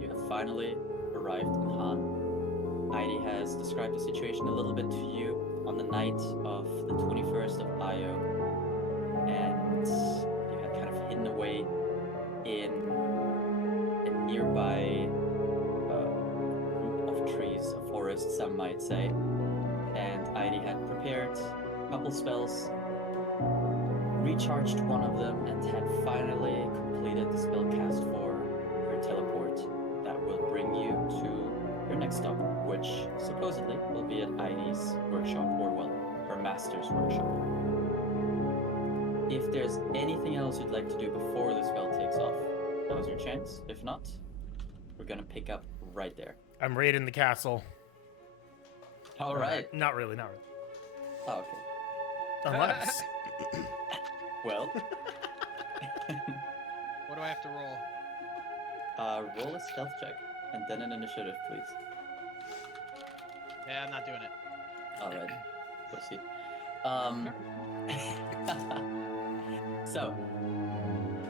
You have finally arrived in Han. Heidi has described the situation a little bit to you on the night of the 21st of Io, and you had kind of hidden away in a nearby might say. And Heidi had prepared a couple spells, recharged one of them, and had finally completed the spell cast for her teleport that will bring you to your next stop, which supposedly will be at Heidi's workshop, or well, her master's workshop. If there's anything else you'd like to do before the spell takes off, now's your chance. If not, we're gonna pick up right there. I'm raiding the castle. All right. Not really. Oh, okay. Unless. Well, What do I have to roll? roll a stealth check and then an initiative, please. Yeah, I'm not doing it. All right. Proceed. So,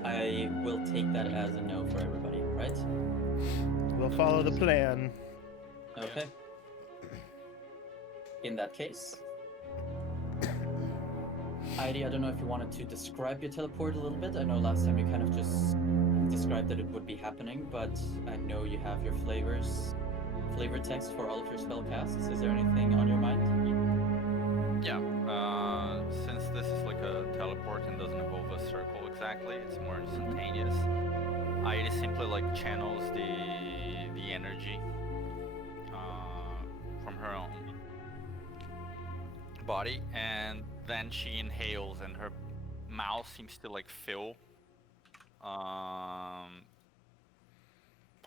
I will take that as a no for everybody, right? We'll follow the plan. Okay. In that case, Heidi, I don't know if you wanted to describe your teleport a little bit. I know last time you kind of just described that it would be happening, but I know you have your flavor text for all of your spell casts. Is there anything on your mind? Yeah, since this is like a teleport and doesn't involve a circle exactly, it's more instantaneous. Heidi simply like channels the energy from her own body, and then she inhales and her mouth seems to like fill,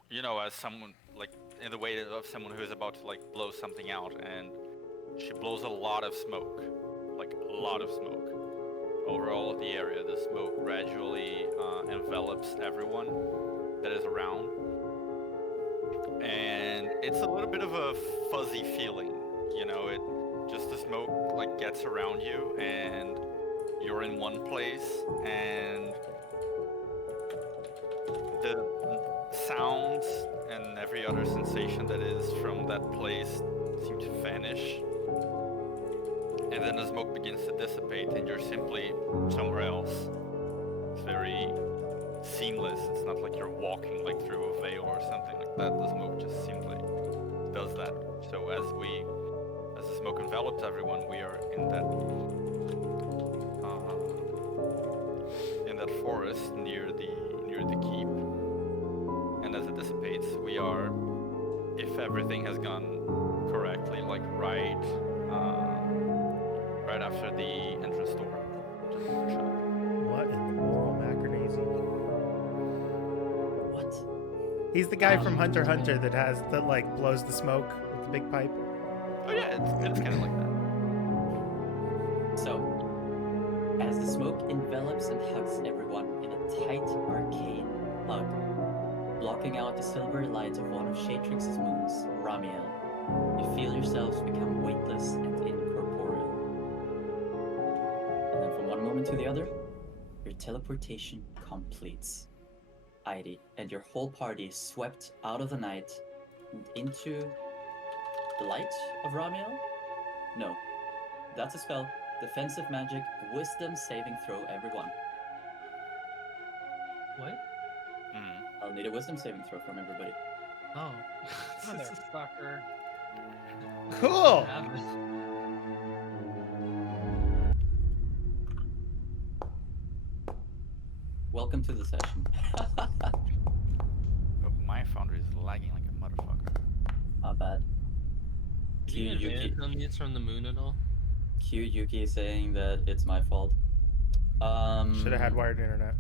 you know, as someone like in the way of someone who is about to like blow something out, and she blows a lot of smoke, like a lot of smoke over all of the area. The smoke gradually envelops everyone that is around, and it's a little bit of a fuzzy feeling, you know, it just the smoke like gets around you and you're in one place, and the sounds and every other sensation that is from that place seem to vanish, and then the smoke begins to dissipate and you're simply somewhere else. It's very seamless. It's not like you're walking like through a veil or something like that. The smoke just simply does that. So as the smoke envelops everyone, we are in that forest near the keep, and as it dissipates, we are, if everything has gone correctly, like right after the entrance door. Just shut. What in the moral macronazy? What? He's the guy from Hunter x Hunter that has the like blows the smoke with the big pipe. Oh yeah, it's kind of like that. So, as the smoke envelops and hugs everyone in a tight arcane hug, blocking out the silver light of one of Shatrix's moons, Ramiel, you feel yourselves become weightless and incorporeal. And then from one moment to the other, your teleportation completes. Heidi and your whole party is swept out of the night and into the light of Ramiel? No, that's a spell. Defensive magic, wisdom saving throw, everyone. What? I'll need a wisdom saving throw from everybody. Oh. Motherfucker. Cool. Welcome to the session. Oh, my foundry is lagging like a motherfucker. Not bad. Did you get Yuki. advantage on these from the moon at all? Q Yuki saying that it's my fault. Should have had wired internet.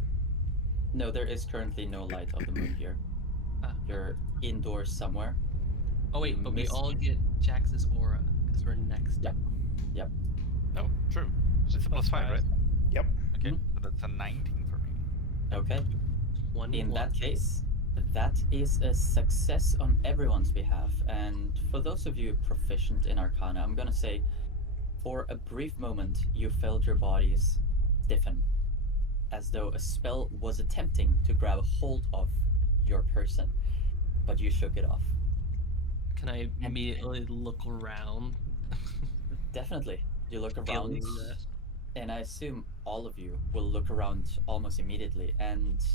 No, there is currently no light of the moon here. Ah. You're indoors somewhere. Oh wait, but we Miss- all get Jax's aura because we're next. Yep. Yep. Oh, true. It's a +5, right? Yep. Okay, Mhm. so that's a 19 for me. Okay. One. In one. that case, that is a success on everyone's behalf. And for those of you proficient in Arcana, I'm gonna say, for a brief moment, you felt your bodies stiffen, as though a spell was attempting to grab a hold of your person, but you shook it off. Can I immediately look around? Definitely. You look around, Feeling that. and I assume all of you will look around almost immediately, and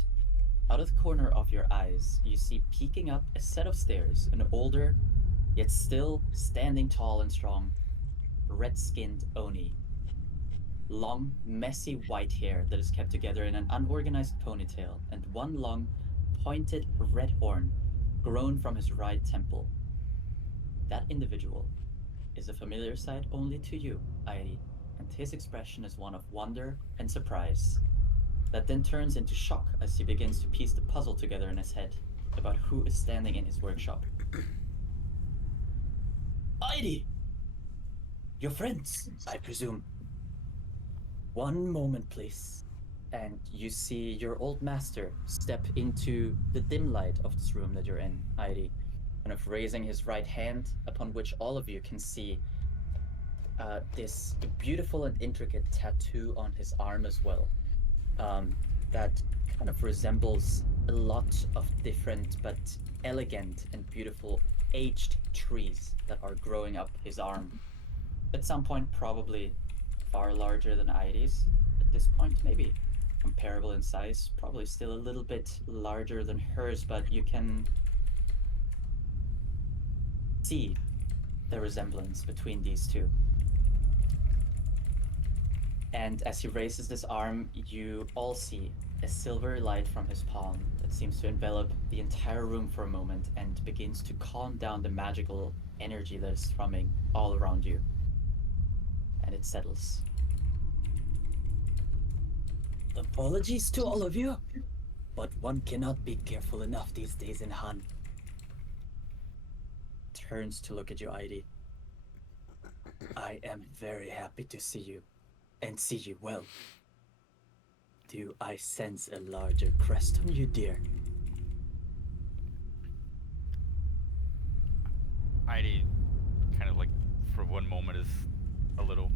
out of the corner of your eyes, you see peeking up a set of stairs, an older, Yet still standing tall and strong, red-skinned Oni. Long, messy white hair that is kept together in an unorganized ponytail, and one long, pointed red horn grown from his right temple. That individual is a familiar sight only to you, Airi, and his expression is one of wonder and surprise. That then turns into shock as he begins to piece the puzzle together in his head about who is standing in his workshop. Airi! Your friends, I presume. One moment, please. And you see your old master step into the dim light of this room that you're in, Airi, kind of raising his right hand, upon which all of you can see this beautiful and intricate tattoo on his arm as well. That kind of resembles a lot of different but elegant and beautiful aged trees that are growing up his arm. At some point, probably far larger than Airi's. At this point, maybe comparable in size, probably still a little bit larger than hers, but you can see the resemblance between these two. And as he raises this arm, you all see a silver light from his palm that seems to envelop the entire room for a moment and begins to calm down the magical energy that is thrumming all around you. And it settles. Apologies to all of you, but one cannot be careful enough these days in Han. Turns to look at you, Airi. I am very happy to see you, and see you well. Do I sense a larger crest on you, dear? Heidi kind of like for one moment is a little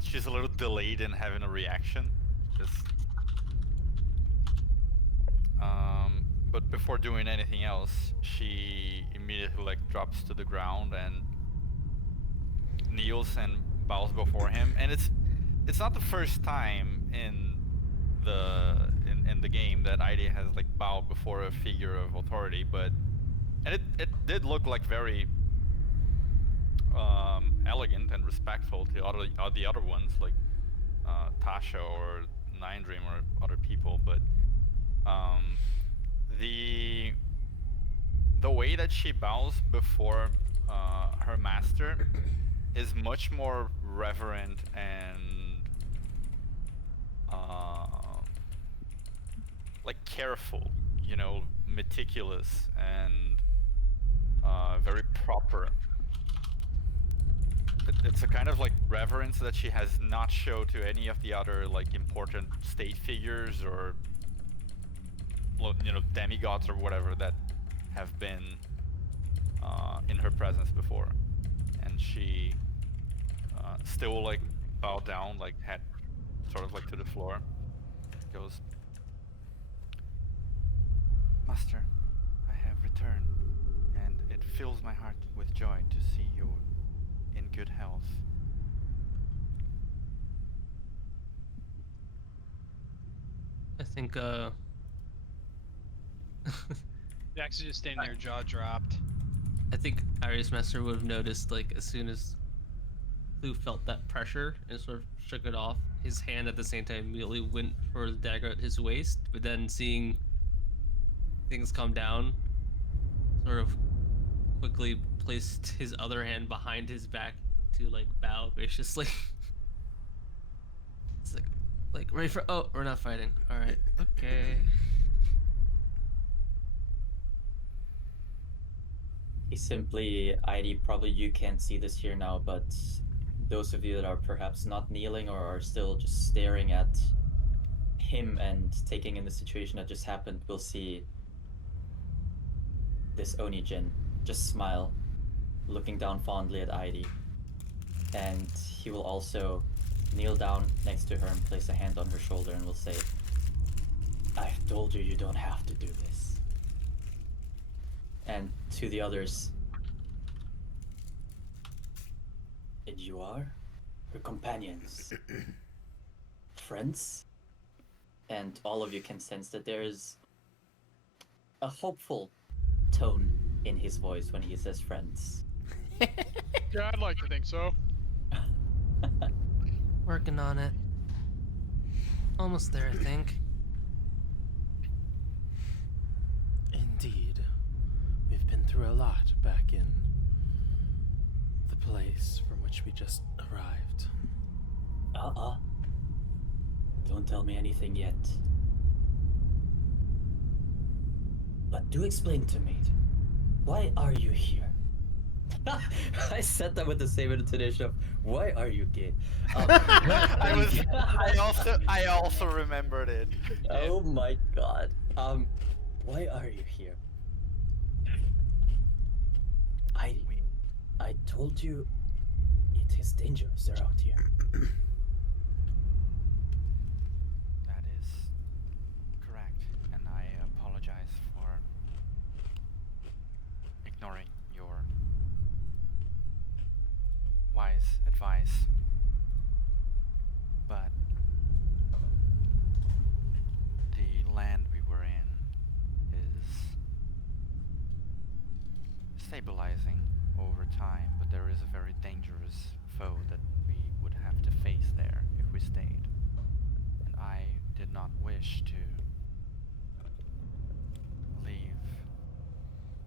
she's a little delayed in having a reaction. Just but before doing anything else, she immediately like drops to the ground and kneels and bows before him. And it's not the first time in the game that Heidi has like bowed before a figure of authority, but and it did look like very elegant and respectful to the other ones, like Tasha or Nine Dream or other people, but the way that she bows before her master is much more reverent and like careful, you know, meticulous and very proper. It's a kind of like reverence that she has not shown to any of the other like important state figures or you know demigods or whatever that have been in her presence before. And she still like bowed down, like head sort of like to the floor. Goes, Master, I have returned, and it fills my heart with joy to see you in good health. I think You actually just standing there, jaw dropped. I think Arius Master would have noticed, like, as soon as Lou felt that pressure and sort of shook it off, his hand at the same time immediately went for the dagger at his waist, but then seeing things calm down, sort of quickly placed his other hand behind his back to, like, bow graciously. It's like, ready for, oh, we're not fighting. Alright, okay. He simply, Heidi, probably you can't see this here now, but those of you that are perhaps not kneeling or are still just staring at him and taking in the situation that just happened will see this Onijin just smile, looking down fondly at Heidi. And he will also kneel down next to her and place a hand on her shoulder and will say, I've told you don't have to do this. And to the others, and you are her companions, friends, and all of you can sense that there is a hopeful tone in his voice when he says friends. Yeah, I'd like to think so. Working on it. Almost there, I think. Indeed. We've been through a lot back in the place from which we just arrived. Don't tell me anything yet. But do explain to me, why are you here? I said that with the same intonation of, why are you gay? I also remembered it. Oh my god. Why are you here? I told you it is dangerous around here. That is correct, and I apologize for ignoring your wise advice. But the land we were in is stabilizing over time, but there is a very dangerous foe that we would have to face there if we stayed. And I did not wish to leave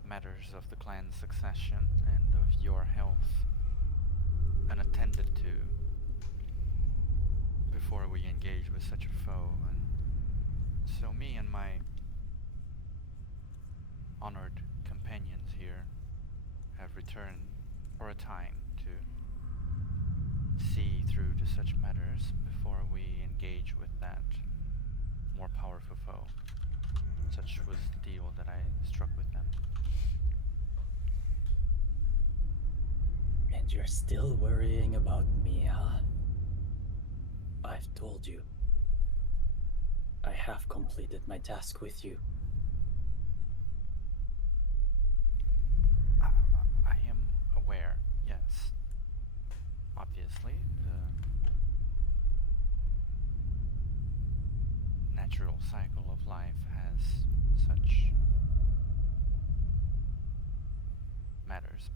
matters of the clan's succession and of your health unattended to before we engage with such a foe. And so me and my honored companions here have returned for a time to see through to such matters before we engage with that more powerful foe. Such was the deal that I struck with them. And you're still worrying about me, huh? I've told you. I have completed my task with you. I am aware, yes. Obviously, the natural cycle of life has such matters,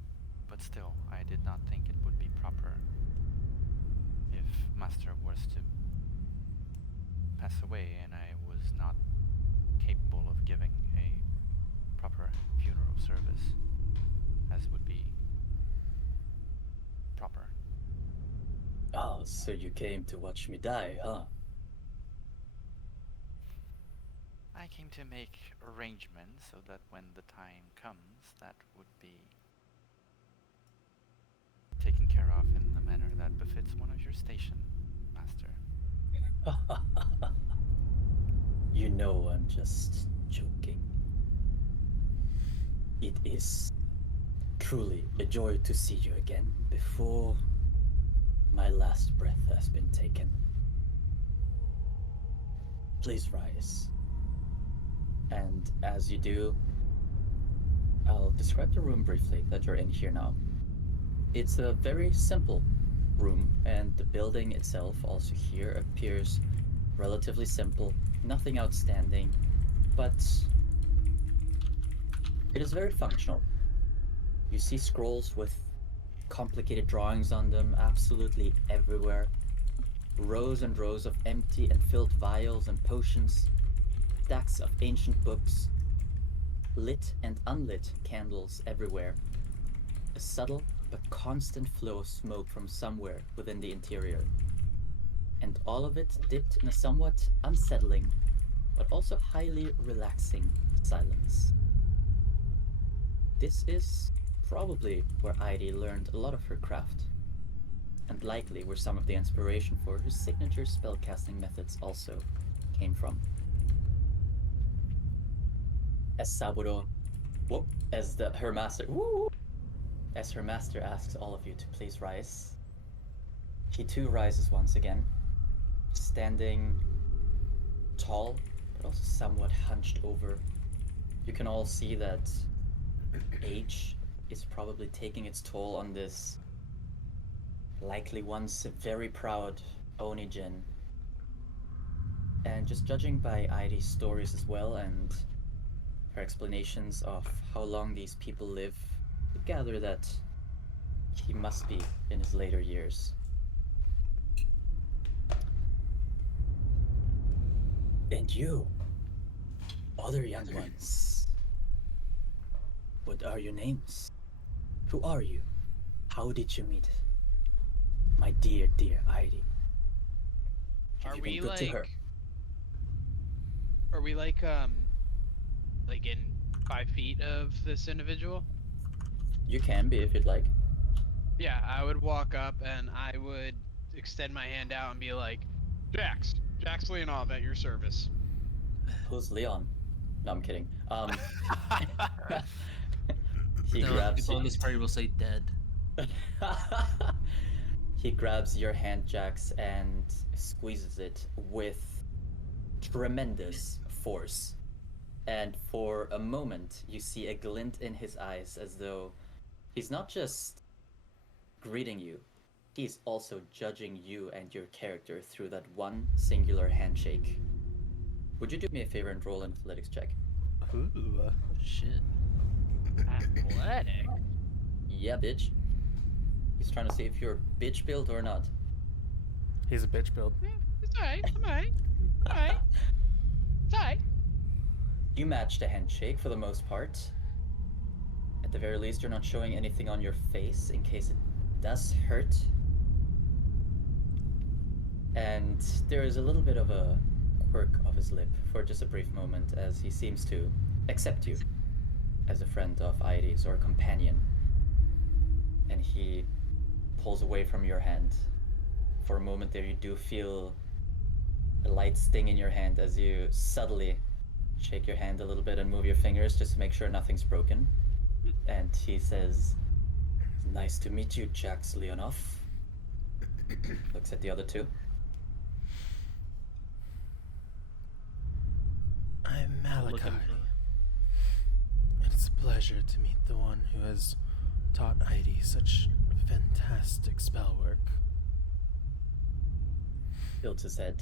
but still, I did not think it would be proper if Master was to pass away and I was not capable of giving a proper funeral service as would be proper. Oh, so you came to watch me die, huh? I came to make arrangements so that when the time comes, that would be taken care of in the manner that befits one of your station, Master. You know I'm just joking. It is truly a joy to see you again before my last breath has been taken. Please rise. And as you do, I'll describe the room briefly that you're in here now. It's a very simple room, and the building itself also here appears relatively simple, nothing outstanding, but it is very functional. You see scrolls with complicated drawings on them absolutely everywhere. Rows and rows of empty and filled vials and potions. Stacks of ancient books. Lit and unlit candles everywhere. A subtle but constant flow of smoke from somewhere within the interior. And all of it dipped in a somewhat unsettling, but also highly relaxing silence. This is probably where Heidi learned a lot of her craft, and likely where some of the inspiration for her signature spellcasting methods also came from. As Saburo, her master asks all of you to please rise, he too rises once again, standing tall, but also somewhat hunched over. You can all see that age is probably taking its toll on this likely once very proud Onijin. And just judging by Heidi's stories as well and her explanations of how long these people live, you gather that he must be in his later years. And you, other young ones, what are your names? Who are you? How did you meet my dear, dear Heidi? Have Are you been we good to her? Are we like in 5 feet of this individual? You can be if you'd like. Yeah, I would walk up and I would extend my hand out and be like, Jax Leonov at your service. Who's Leon? No, I'm kidding. He No, grabs people you. in this party will say dead. He grabs your hand, Jax, and squeezes it with tremendous force. And for a moment, you see a glint in his eyes as though he's not just greeting you, he's also judging you and your character through that one singular handshake. Would you do me a favor and roll an athletics check? Ooh. Oh, shit. Athletic. Yeah, bitch. He's trying to see if you're bitch build or not. He's a bitch build. Yeah, it's alright. I'm alright. Alright. It's alright. You match the handshake for the most part. At the very least, you're not showing anything on your face in case it does hurt. And there is a little bit of a quirk of his lip for just a brief moment as he seems to accept you as a friend of Aidi's or a companion. And he pulls away from your hand. For a moment there, you do feel a light sting in your hand as you subtly shake your hand a little bit and move your fingers just to make sure nothing's broken. And he says, "Nice to meet you, Jax Leonov." Looks at the other two. I'm Malachi. Looking for- It's a pleasure to meet the one who has taught Heidi such fantastic spell work. Tilts his head,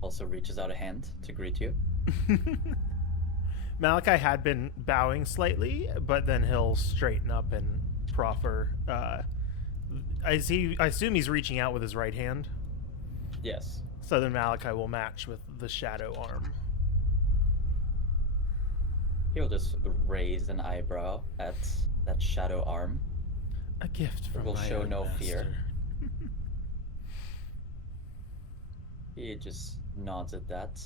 also reaches out a hand to greet you. Malachi had been bowing slightly, but then he'll straighten up and proffer. I assume he's reaching out with his right hand. Yes. So then Malachi will match with the shadow arm. He'll just raise an eyebrow at that shadow arm. A gift from Will my show own no master. fear. He just nods at that.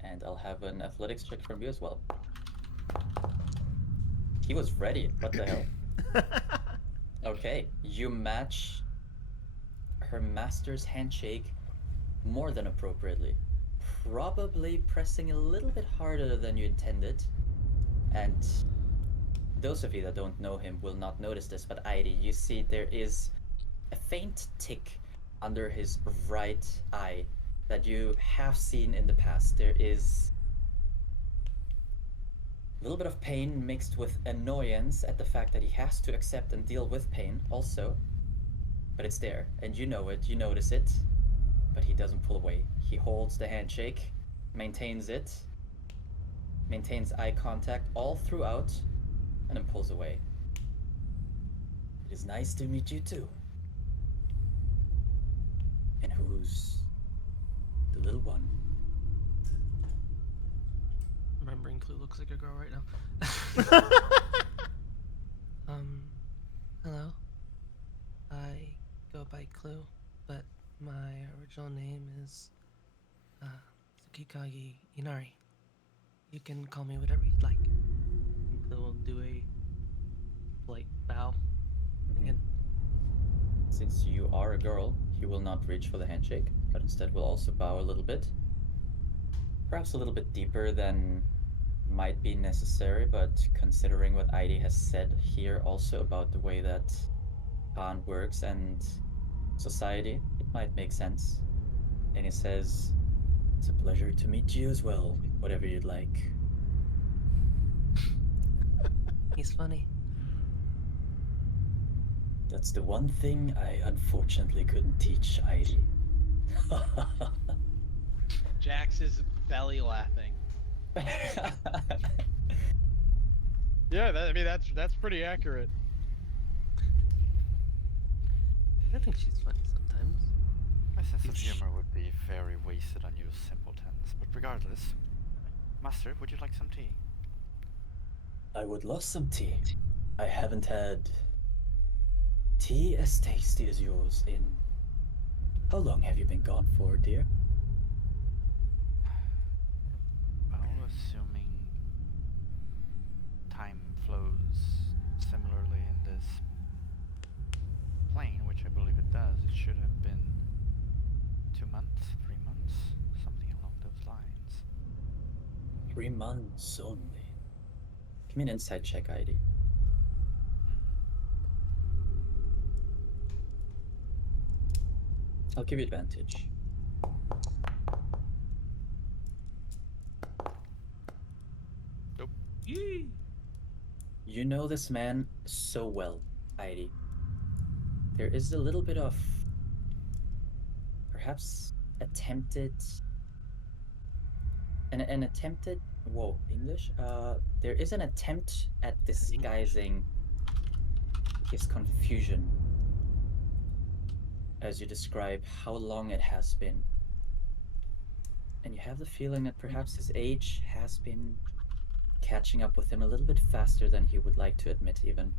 And I'll have an athletics check from you as well. He was ready. What the hell? Okay, you match her master's handshake more than appropriately. Probably pressing a little bit harder than you intended. And those of you that don't know him will not notice this, but Heidi, you see there is a faint tick under his right eye that you have seen in the past. There is a little bit of pain mixed with annoyance at the fact that he has to accept and deal with pain also. But it's there, and you know it, you notice it, but he doesn't pull away. He holds the handshake, maintains it, maintains eye contact all throughout, and then pulls away. It is nice to meet you too. And who's the little one? Remembering Clue looks like a girl right now. Hello. I go by Clue, but my original name is Tsukikage Inari. You can call me whatever you'd like. And Clue will do a polite bow again. Since you are a girl, he will not reach for the handshake, but instead will also bow a little bit. Perhaps a little bit deeper than might be necessary, but considering what Heidi has said here also about the way that Khan works and society, it might make sense. And he says, "It's a pleasure to meet you as well, whatever you'd like." He's funny. That's the one thing I unfortunately couldn't teach Heidi. Jax is belly laughing. Yeah, I mean that's pretty accurate. I think she's funny sometimes. My sense of Each- humor would be very wasted on you simpletons. But regardless, Master, would you like some tea? I would love some tea. I haven't had tea as tasty as yours in. How long have you been gone for, dear? Well, assuming time flows similarly in this plane, which I believe it does, it should have been 2 months, 3 months, something along those lines. 3 months only. Give me an insight check, ID. I'll give you advantage. Nope. Yee! You know this man so well, ID. There is a little bit of perhaps attempted an attempted whoa, English? There is an attempt at disguising his confusion as you describe how long it has been. And you have the feeling that perhaps his age has been catching up with him a little bit faster than he would like to admit, even.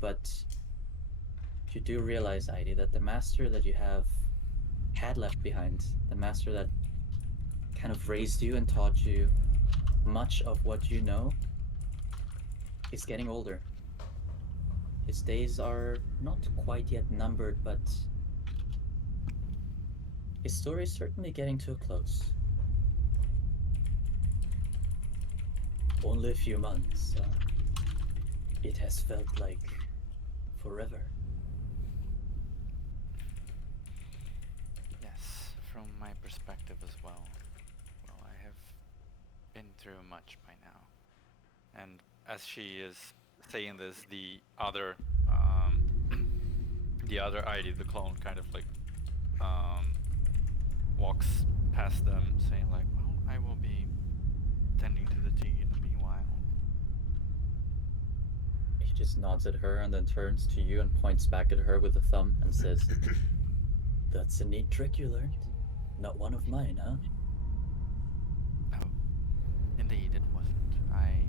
But you do realize, Heidi, that the master that you had left behind, the master that kind of raised you and taught you much of what you know, is getting older. His days are not quite yet numbered, but his story is certainly getting to a close. Only a few months. It has felt like forever. Yes, from my perspective as well. Well, I have been through much by now. And as she is saying this, the other ID, the clone, kind of like walks past them, saying like, "Well, I will be tending to the tea in the meanwhile." He just nods at her and then turns to you and points back at her with a thumb and says, "That's a neat trick you learned. Not one of mine, huh?" Oh, indeed it wasn't. I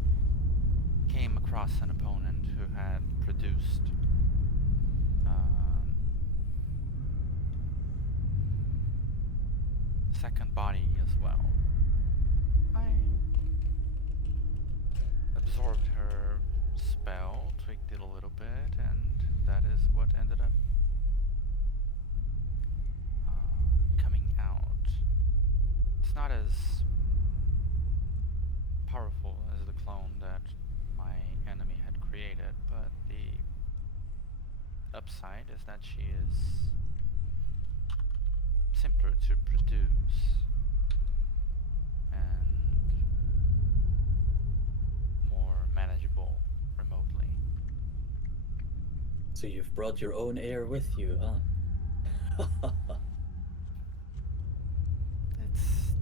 came across an opponent who had produced second body as well. I absorbed her spell, tweaked it a little bit, and that is what ended up coming out. It's not as powerful as the clone that my enemy had created, but the upside is that she is simpler to produce and more manageable remotely. So you've brought your own heir with you, huh? It's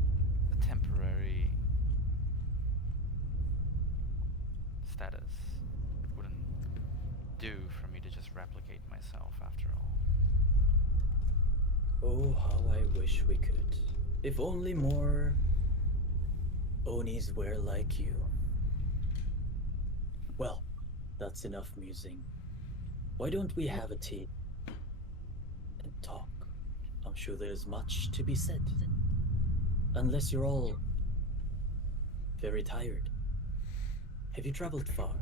a temporary status. It wouldn't do for me to just replicate myself after all. Oh, how I wish we could. If only more Onis were like you. Well, that's enough musing. Why don't we have a tea and talk? I'm sure there's much to be said. Unless you're all very tired. Have you traveled far?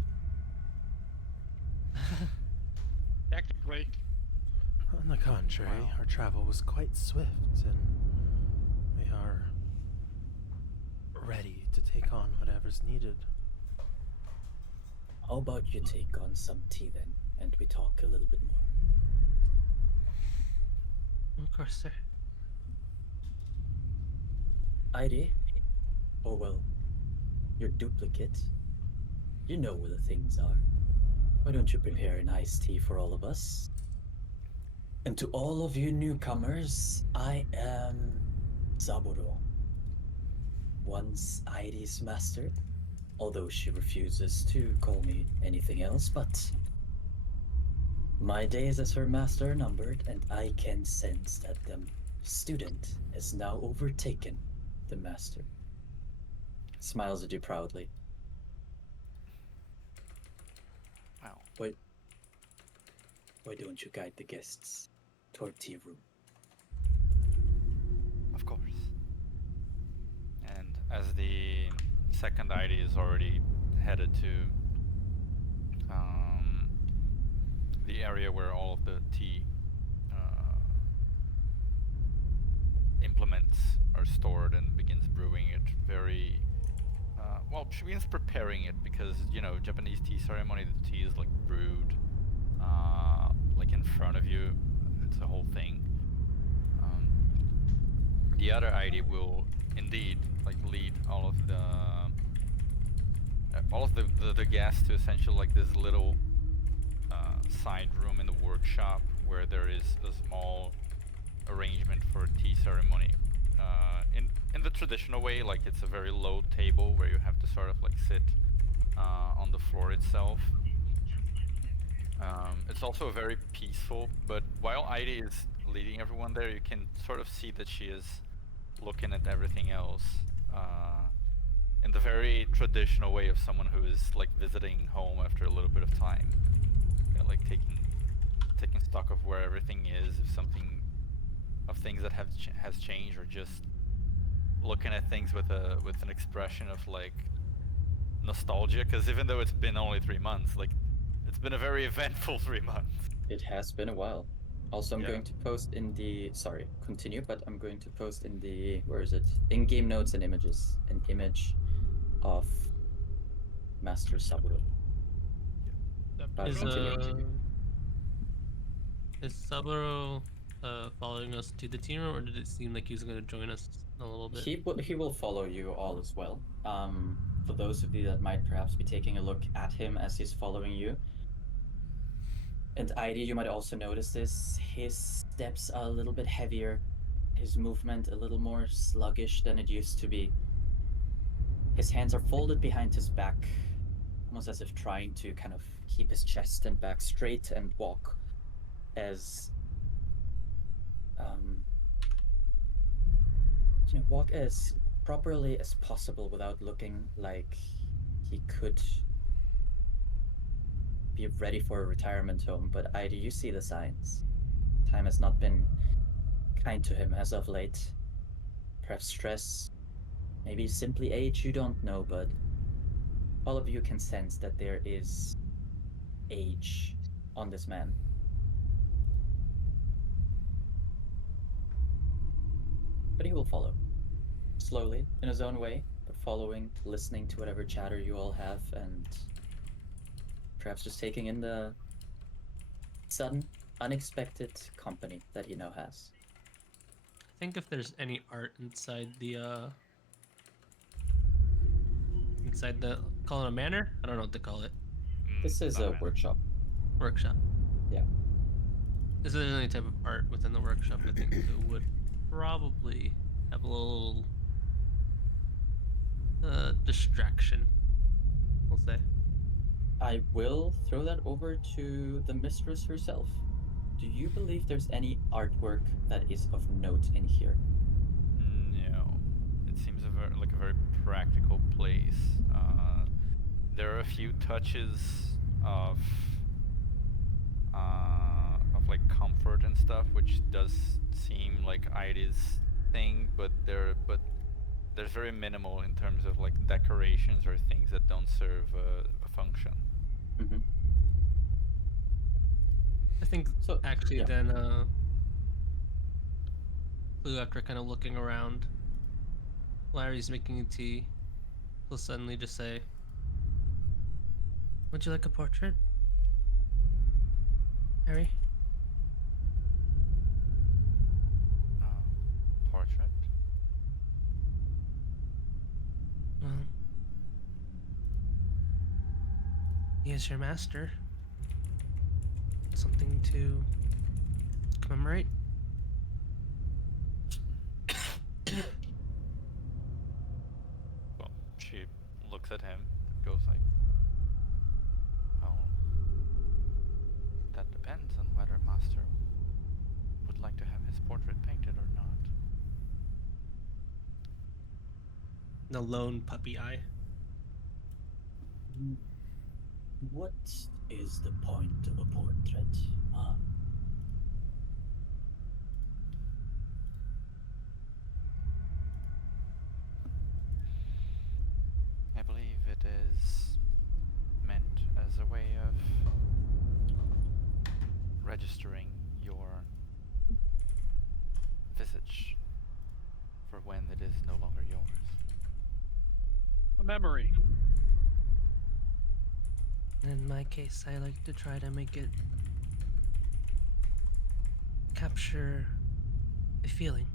Technically. On the contrary, Wow. our travel was quite swift, and we are ready to take on whatever's needed. How about you take on some tea then, and we talk a little bit more? Of course, sir. ID? Or well, your duplicate. You know where the things are. Why don't you prepare an iced tea for all of us? And to all of you newcomers, I am Saburo. Once ID's master, although she refuses to call me anything else, but my days as her master are numbered, and I can sense that the student has now overtaken the master. Smiles at you proudly. Wow. Why don't you guide the guests toward tea room? Of course. And as the second ID is already headed to the area where all of the tea implements are stored and begins brewing it very well, she begins preparing it because, you know, Japanese tea ceremony, the tea is like brewed like in front of you. It's a whole thing. The other ID will indeed like lead all of the guests to essentially like this little side room in the workshop where there is a small arrangement for a tea ceremony. In the traditional way, like it's a very low table where you have to sort of like sit on the floor itself. It's also very peaceful, but while Heidi is leading everyone there, you can sort of see that she is looking at everything else in the very traditional way of someone who is like visiting home after a little bit of time. You know, like taking stock of where everything is, if something of things that has changed, or just looking at things with an expression of like nostalgia, because even though it's been only 3 months, like it's been a very eventful 3 months. It has been a while. Also, I'm Yeah. going to post in the... Sorry, continue, but I'm going to post in the... Where is it? In-game notes and images. An image of Master Saburo. Is Continue. is Saburo following us to the team room, or did it seem like he was going to join us a little bit? He will follow you all as well. For those of you that might perhaps be taking a look at him as he's following you, and ID, you might also notice this. His steps are a little bit heavier, his movement a little more sluggish than it used to be. His hands are folded behind his back, almost as if trying to kind of keep his chest and back straight and walk as properly as possible without looking like he could be ready for a retirement home. But Ida, you see the signs. Time has not been kind to him as of late. Perhaps stress, maybe simply age, you don't know, but all of you can sense that there is age on this man. But he will follow. Slowly, in his own way, but following, listening to whatever chatter you all have, and perhaps just taking in the sudden, unexpected company that he now has. I think if there's any art inside the call it a manor? I don't know what to call it. This is a workshop. Workshop. Yeah. If there's any type of art within the workshop, I think it would probably have a little distraction, we'll say. I will throw that over to the mistress herself. Do you believe there's any artwork that is of note in here? No, it seems like a very practical place. There are a few touches of like comfort and stuff, which does seem like Ida's thing, but there's very minimal in terms of like decorations or things that don't serve a function. Mm-hmm. I think So, actually yeah. then Lou, after kind of looking around, Larry's making tea, will suddenly just say, "Would you like a portrait, Harry?" Portrait? Well, he is your master. Something to commemorate. Well, she looks at him, the lone puppy eye. What is the point of a portrait? Huh? I believe it is meant as a way of registering your visage for when it is no longer yours. A memory. In my case, I like to try to make it capture a feeling.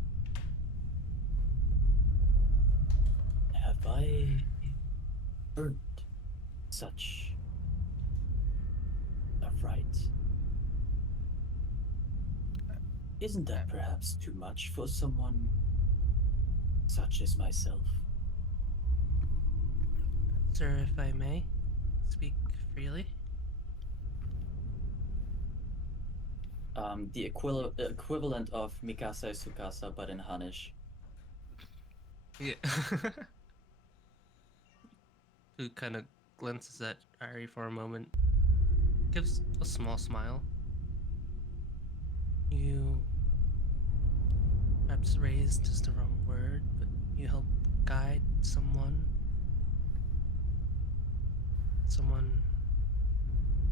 Have I earned such a right? Isn't that perhaps too much for someone such as myself? Sir, if I may speak freely. The equivalent of Mikasa Sukasa, but in Hanish. Yeah. Who kind of glances at Ari for a moment, gives a small smile. You perhaps raised is the wrong word, but you help guide someone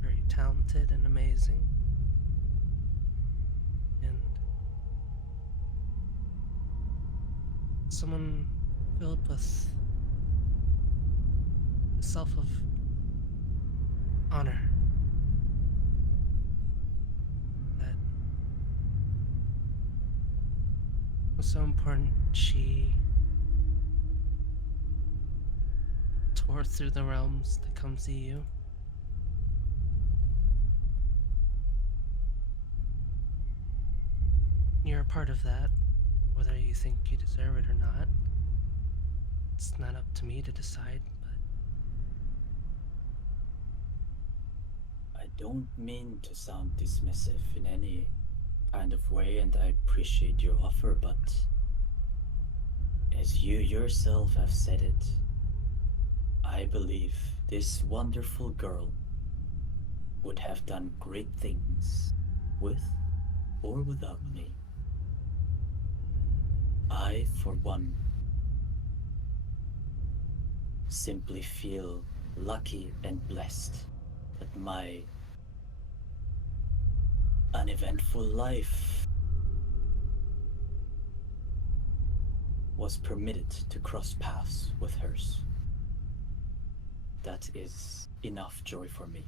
very talented and amazing, and someone filled with a self of honor that was so important. She tore through the realms to come see you. You're a part of that, whether you think you deserve it or not. It's not up to me to decide, but I don't mean to sound dismissive in any kind of way, and I appreciate your offer, but as you yourself have said it, I believe this wonderful girl would have done great things with or without me. I, for one, simply feel lucky and blessed that my uneventful life was permitted to cross paths with hers. That is enough joy for me.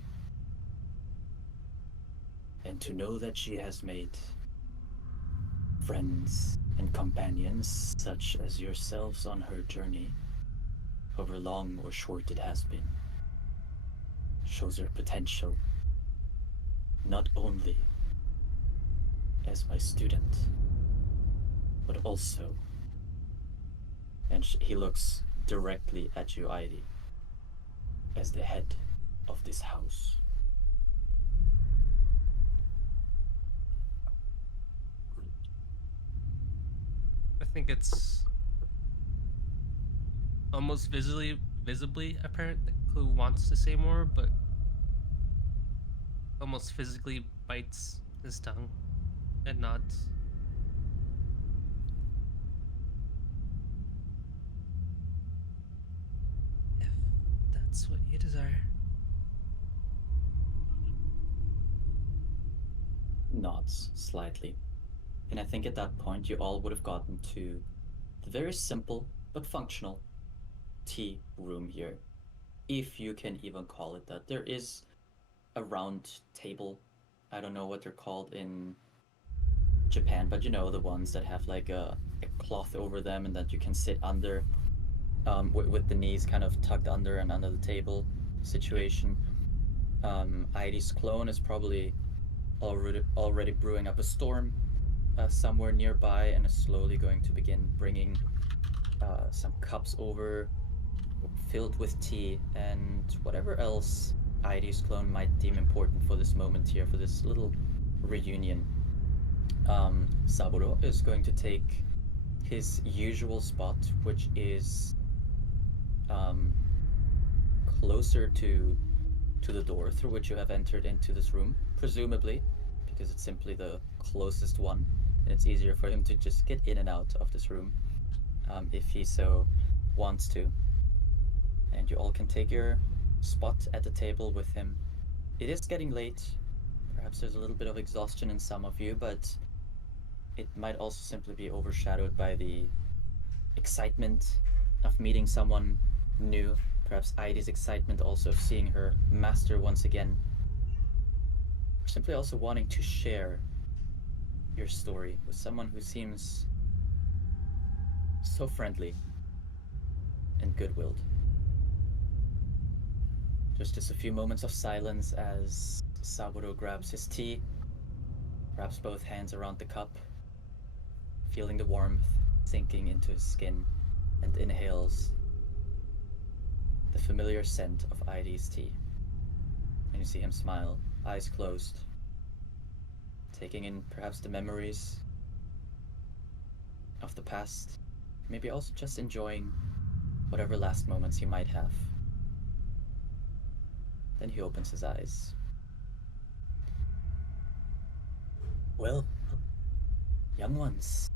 And to know that she has made friends and companions such as yourselves on her journey, however long or short it has been, shows her potential, not only as my student, but also, and he looks directly at you, Heidi, as the head of this house. I think it's almost visibly apparent that Clue wants to say more, but almost physically bites his tongue and nods. If that's what you desire. Nods slightly. And I think at that point you all would have gotten to the very simple but functional tea room here, if you can even call it that. There is a round table. I don't know what they're called in Japan, but you know, the ones that have like a cloth over them and that you can sit under, with the knees kind of tucked under and under the table situation. Heidi's clone is probably already brewing up a storm somewhere nearby and is slowly going to begin bringing some cups over filled with tea and whatever else Heidi's clone might deem important for this moment here, for this little reunion. Saburo is going to take his usual spot, which is um, closer to the door through which you have entered into this room, presumably, because it's simply the closest one, and it's easier for him to just get in and out of this room, if he so wants to. And you all can take your spot at the table with him. It is getting late. Perhaps there's a little bit of exhaustion in some of you, but it might also simply be overshadowed by the excitement of meeting someone new. Perhaps Aidi's excitement also of seeing her master once again. Or simply also wanting to share your story with someone who seems so friendly and good-willed. There's just a few moments of silence as Saburo grabs his tea, wraps both hands around the cup, feeling the warmth sinking into his skin, and inhales the familiar scent of Aidi's tea. And you see him smile, eyes closed, taking in perhaps the memories of the past, maybe also just enjoying whatever last moments he might have. Then he opens his eyes. Well, young ones,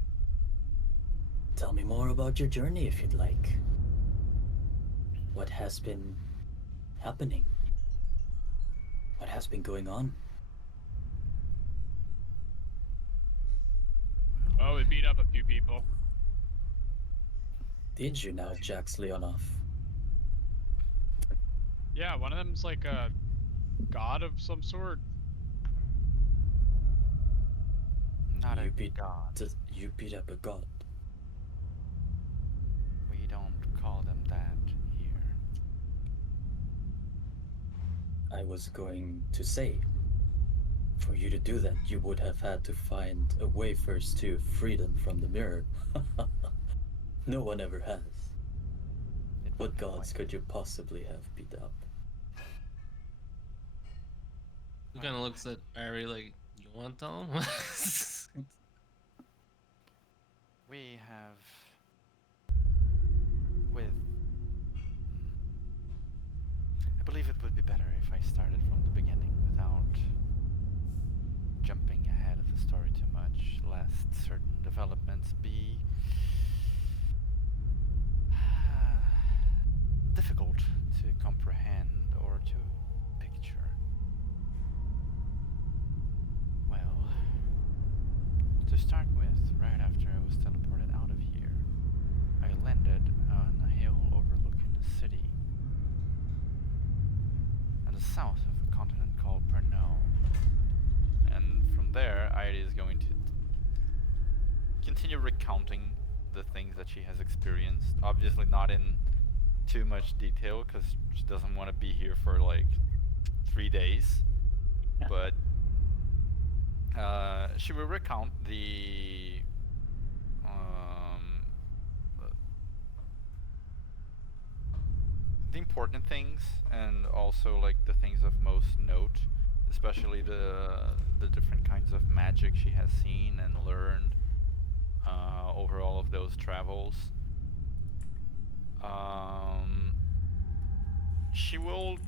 tell me more about your journey if you'd like. What has been happening? What has been going on? Oh, we beat up a few people. Did you now, Jax Leonov? Yeah, one of them's like a god of some sort. Not You a beat god. You beat up a god. We don't call them that here. I was going to say, for you to do that, you would have had to find a way first to freedom from the mirror. No one ever has. It What would be gods quite- could you possibly have beat up? He kind of looks at Ari like, you want to tell him? We have with. I believe it would be better if I started from the beginning without jumping ahead of the story too much, lest certain developments be difficult to comprehend or to picture. Well, to start with, right after I was teleported out of here, I landed on a hill overlooking the city and the south of a continent called Pernod. And from there, Airi is going to continue recounting the things that she has experienced. Obviously not in too much detail, because she doesn't want to be here for like 3 days. Yeah. But she will recount the important things, and also like the things of most note, especially the different kinds of magic she has seen and learned over all of those travels. She will,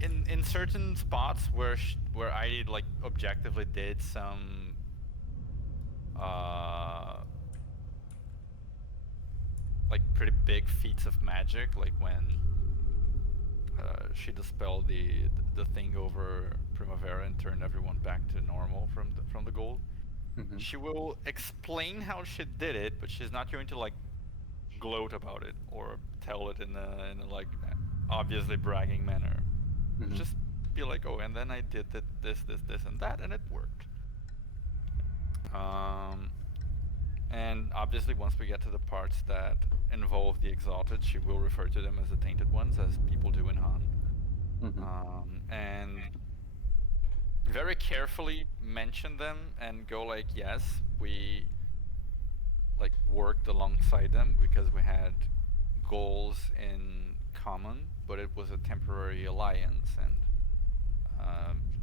in certain spots where where I like objectively did some like pretty big feats of magic, like when she dispelled the thing over Primavera and turned everyone back to normal from the gold. Mm-hmm. She will explain how she did it, but she's not going to like gloat about it or tell it in a like obviously bragging manner. Mhm. Just be like, oh, and then I did this, and that, and it worked. And obviously, once we get to the parts that involve the Exalted, she will refer to them as the Tainted Ones, as people do in Han. Mhm. And very carefully mention them and go like, yes, we like worked alongside them because we had goals in common, but it was a temporary alliance and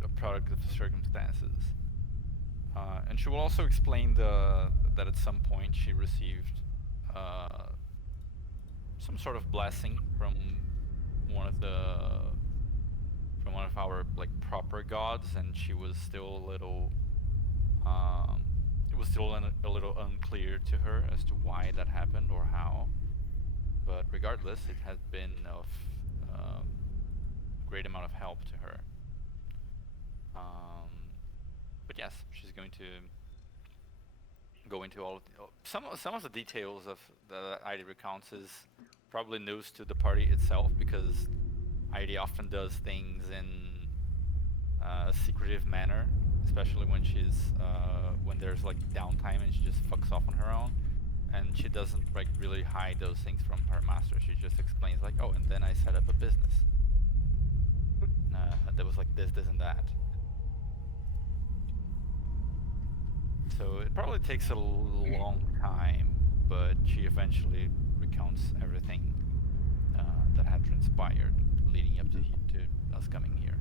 a product of the circumstances. And she will also explain that at some point she received some sort of blessing from one of our like proper gods, and she was still a little it was still a little unclear to her as to why that happened or how. But regardless, it has been of great amount of help to her. But yes, she's going to go into all of some of the details of the Heidi recounts is probably news to the party itself, because Heidi often does things in a secretive manner, especially when when there's like downtime and she just fucks off on her own, and she doesn't like really hide those things from her master. She just explains like, oh, and then I set up a business. There was like this, and that. So it probably takes a long time, but she eventually recounts everything that had transpired leading up to us coming here.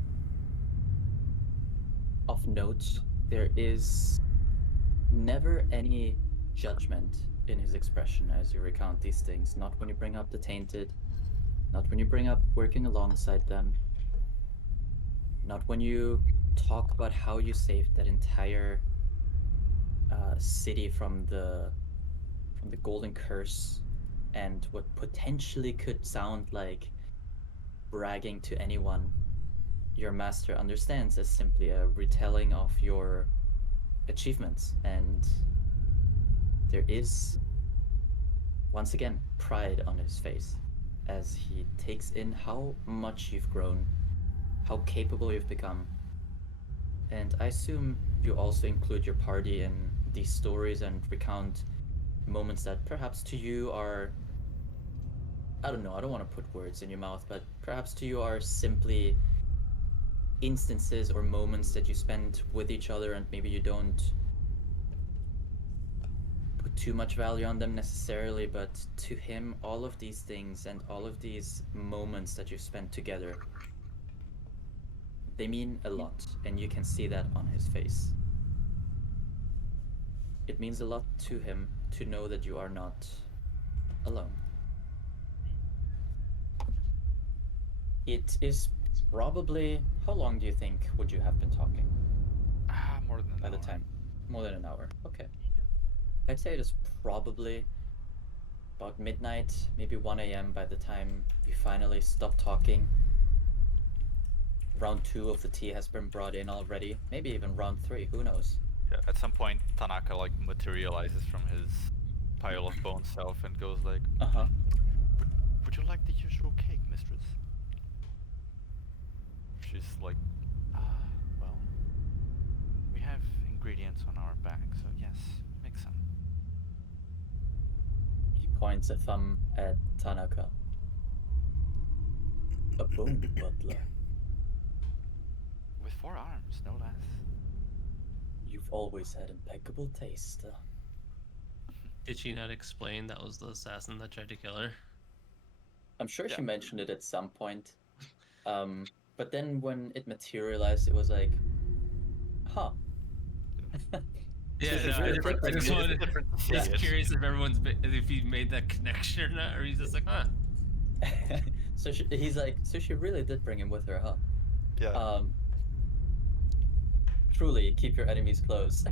Of note, there is never any judgment in his expression as you recount these things. Not when you bring up the Tainted, not when you bring up working alongside them, not when you talk about how you saved that entire city from the Golden Curse, and what potentially could sound like bragging to anyone your master understands as simply a retelling of your achievements. And there is, once again, pride on his face as he takes in how much you've grown, how capable you've become. And I assume you also include your party in these stories and recount moments that perhaps to you are, I don't know, I don't want to put words in your mouth, but perhaps to you are simply instances or moments that you spend with each other, and maybe you don't put too much value on them necessarily, but to him, all of these things and all of these moments that you've spent together, they mean a lot, and you can see that on his face. It means a lot to him to know that you are not alone. It is probably, how long do you think would you have been talking? More than an By hour. the time? More than an hour. Okay. I'd say it is probably about midnight, maybe 1 a.m. by the time you finally stop talking. Round 2 of the tea has been brought in already. Maybe even round 3, who knows? Yeah, at some point, Tanaka like materializes from his pile of bone self and goes like, Uh-huh. would you like the usual cake, mistress? She's like, well, we have ingredients on our bag, so yes, make some. He points a thumb at Tanaka. A bone butler. With 4 arms, no less. You've always had impeccable taste. Did she not explain that was the assassin that tried to kill her? I'm sure Yeah. she mentioned it at some point. But then when it materialized, it was like, huh. Yeah, She's no, just I really just, I just different. wanted, Different to see just it. curious if if he made that connection or not, or he's just like, huh. So he's like, so she really did bring him with her, huh? Yeah. Truly, keep your enemies close.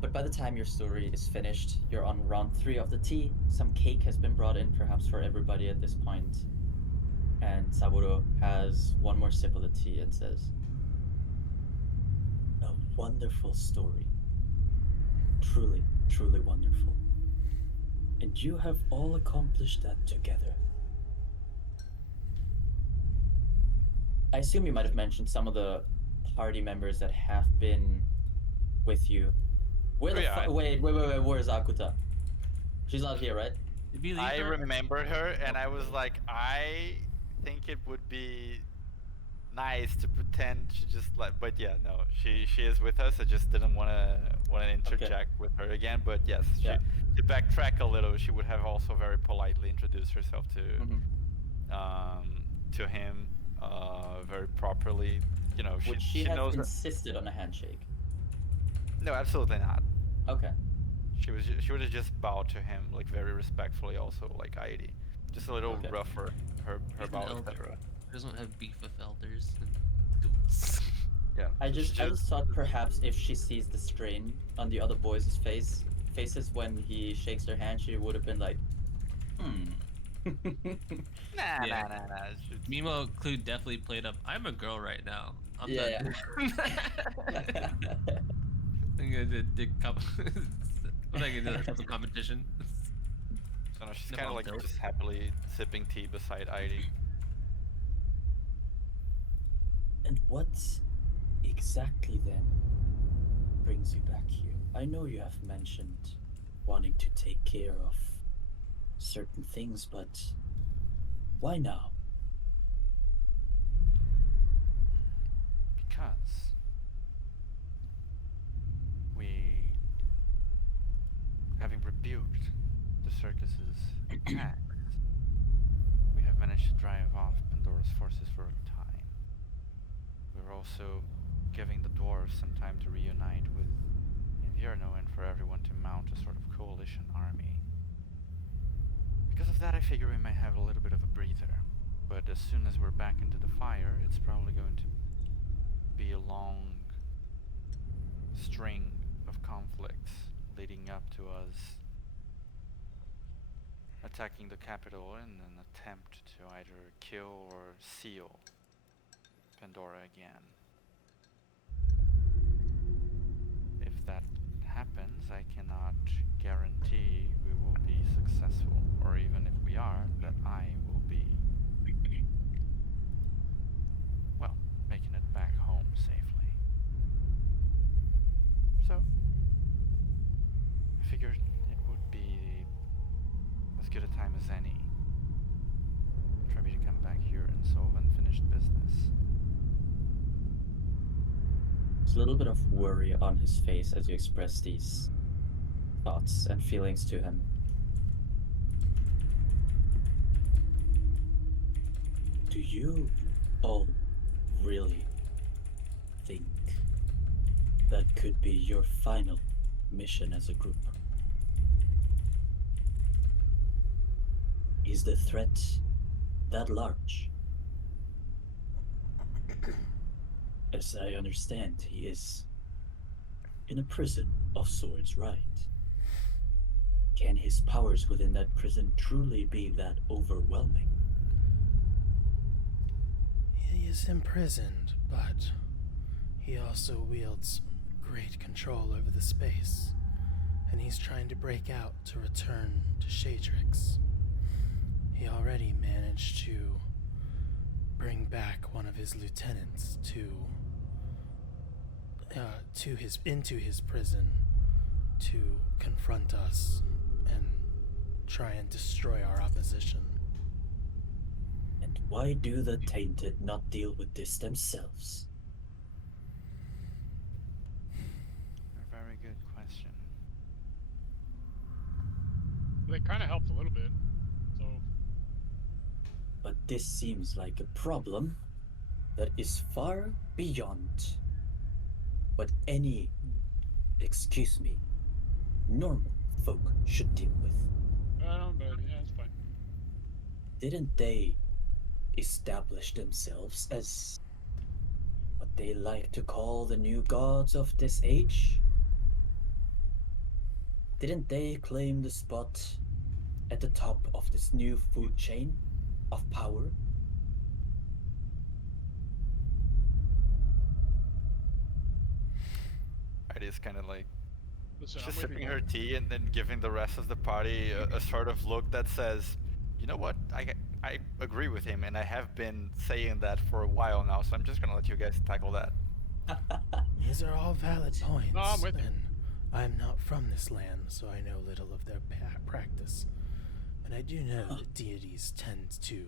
But by the time your story is finished, you're on round 3 of the tea. Some cake has been brought in, perhaps for everybody at this point. And Saburo has one more sip of the tea and says, "A wonderful story. Truly, truly wonderful. And you have all accomplished that together." I assume you might have mentioned some of the party members that have been with you. Where the Yeah, wait, where's Akuta? She's not here, right? Did we leave I her? remembered her, and I was like, I think it would be nice to pretend she just like, but yeah, no, she is with us. I just didn't want to interject with her again. But yes, Yeah. to backtrack a little, she would have also very politely introduced herself to him, very properly. You know, Would she she have knows. insisted on a handshake? No, absolutely not. Okay. She would have just bowed to him like very respectfully, also like Heidi, just a little Okay. rougher. Her He's an bow, elder. etc. He doesn't have beef with elders and dudes. Yeah. I so she just thought perhaps if she sees the strain on the other boys' faces when he shakes their hand, she would have been like, Nah, Yeah. nah. Meanwhile, Clue definitely played up. I'm a girl right now. I'm Yeah. not. I'm gonna do dick what am I gonna do? Some competition. So no, she's No kind of problem, like Bill. just happily sipping tea beside Heidi. And what exactly then brings you back here? I know you have mentioned wanting to take care of certain things, but why now? Because we, having rebuked the circus's attacks, we have managed to drive off Pandora's forces for a time. We're also giving the dwarves some time to reunite with Invierno and for everyone to mount a sort of coalition army. Because of that, I figure we may have a little bit of a breather. But as soon as we're back into the fire, it's probably going to be a long string of conflicts leading up to us attacking the capital in an attempt to either kill or seal Pandora again. If that happens, I cannot guarantee we will be successful, or even if we are, that I will be, well, making it back home safely. So, I figured it would be as good a time as any for me to come back here and solve unfinished business. There's a little bit of worry on his face as you express these thoughts and feelings to him. Do you all really think that could be your final mission as a group? Is the threat that large? As I understand, he is in a prison of sorts, right? Can his powers within that prison truly be that overwhelming? He is imprisoned, but he also wields great control over the space, and he's trying to break out to return to Shatrix. He already managed to bring back one of his lieutenants into his prison to confront us and try and destroy our opposition. And why do the Tainted not deal with this themselves? A very good question. They kind of helped a little bit. So But this seems like a problem that is far beyond what any, normal folk should deal with. I don't know, but yeah, it's fine. Didn't they establish themselves as what they like to call the new gods of this age? Didn't they claim the spot at the top of this new food chain of power? Heidi's kind of like Listen, just I'm with sipping you. her tea and then giving the rest of the party a sort of look that says, you know what, I agree with him, and I have been saying that for a while now, so I'm just gonna let you guys tackle that. These are all valid points, No, I'm with you. and I'm not from this land, so I know little of their practice. But I do know that deities tend to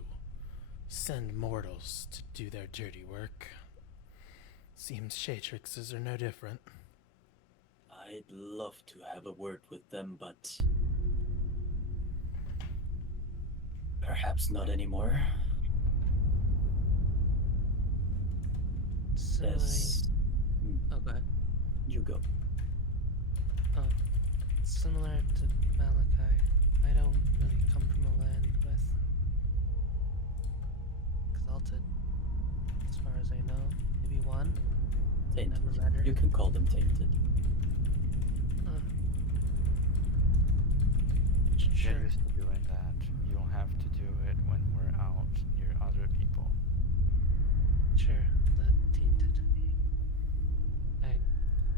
send mortals to do their dirty work. Seems Shatrixes are no different. I'd love to have a word with them, but perhaps not anymore. So Yes. oh, go ahead. You go. So similar to Malachi, I don't really come from a land with exalted, as far as I know. Maybe one. Tainted. Never met her. You can call them tainted. Sure. Get used to doing that. You don't have to do it when we're out near other people. Sure, the tainted. I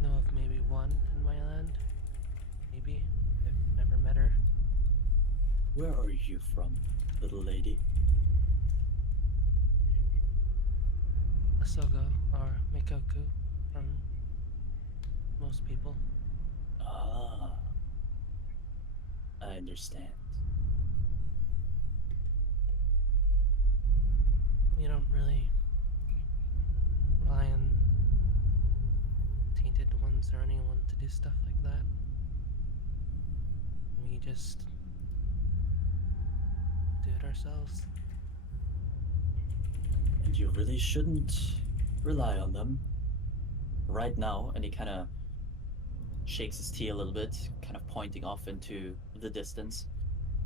know of maybe one in my land. Maybe. I've never met her. Where are you from, little lady? Asogo or Mikoku from most people. Ah, I understand. We don't really rely on tainted ones or anyone to do stuff like that. We just do it ourselves. And you really shouldn't rely on them. Right now, and he kind of shakes his tea a little bit, kind of pointing off into the distance.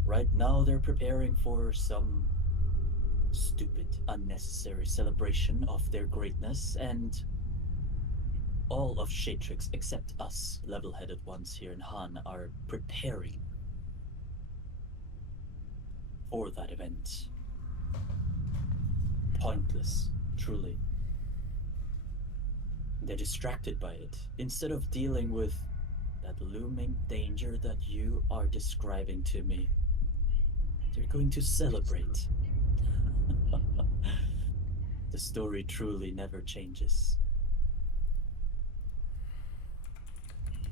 Right now, they're preparing for some stupid, unnecessary celebration of their greatness, and all of Shatrix, except us level-headed ones here in Han, are preparing for that event. Pointless, truly. They're distracted by it, instead of dealing with that looming danger that you are describing to me. They're going to celebrate. The story truly never changes.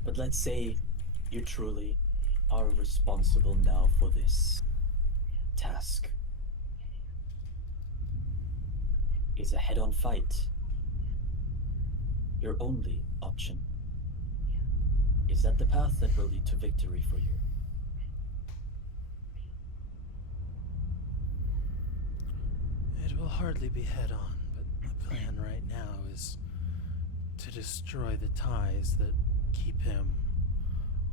But let's say you truly are responsible now for this task. Is a head-on fight your only option? Is that the path that will lead to victory for you? It will hardly be head on, but the plan right now is to destroy the ties that keep him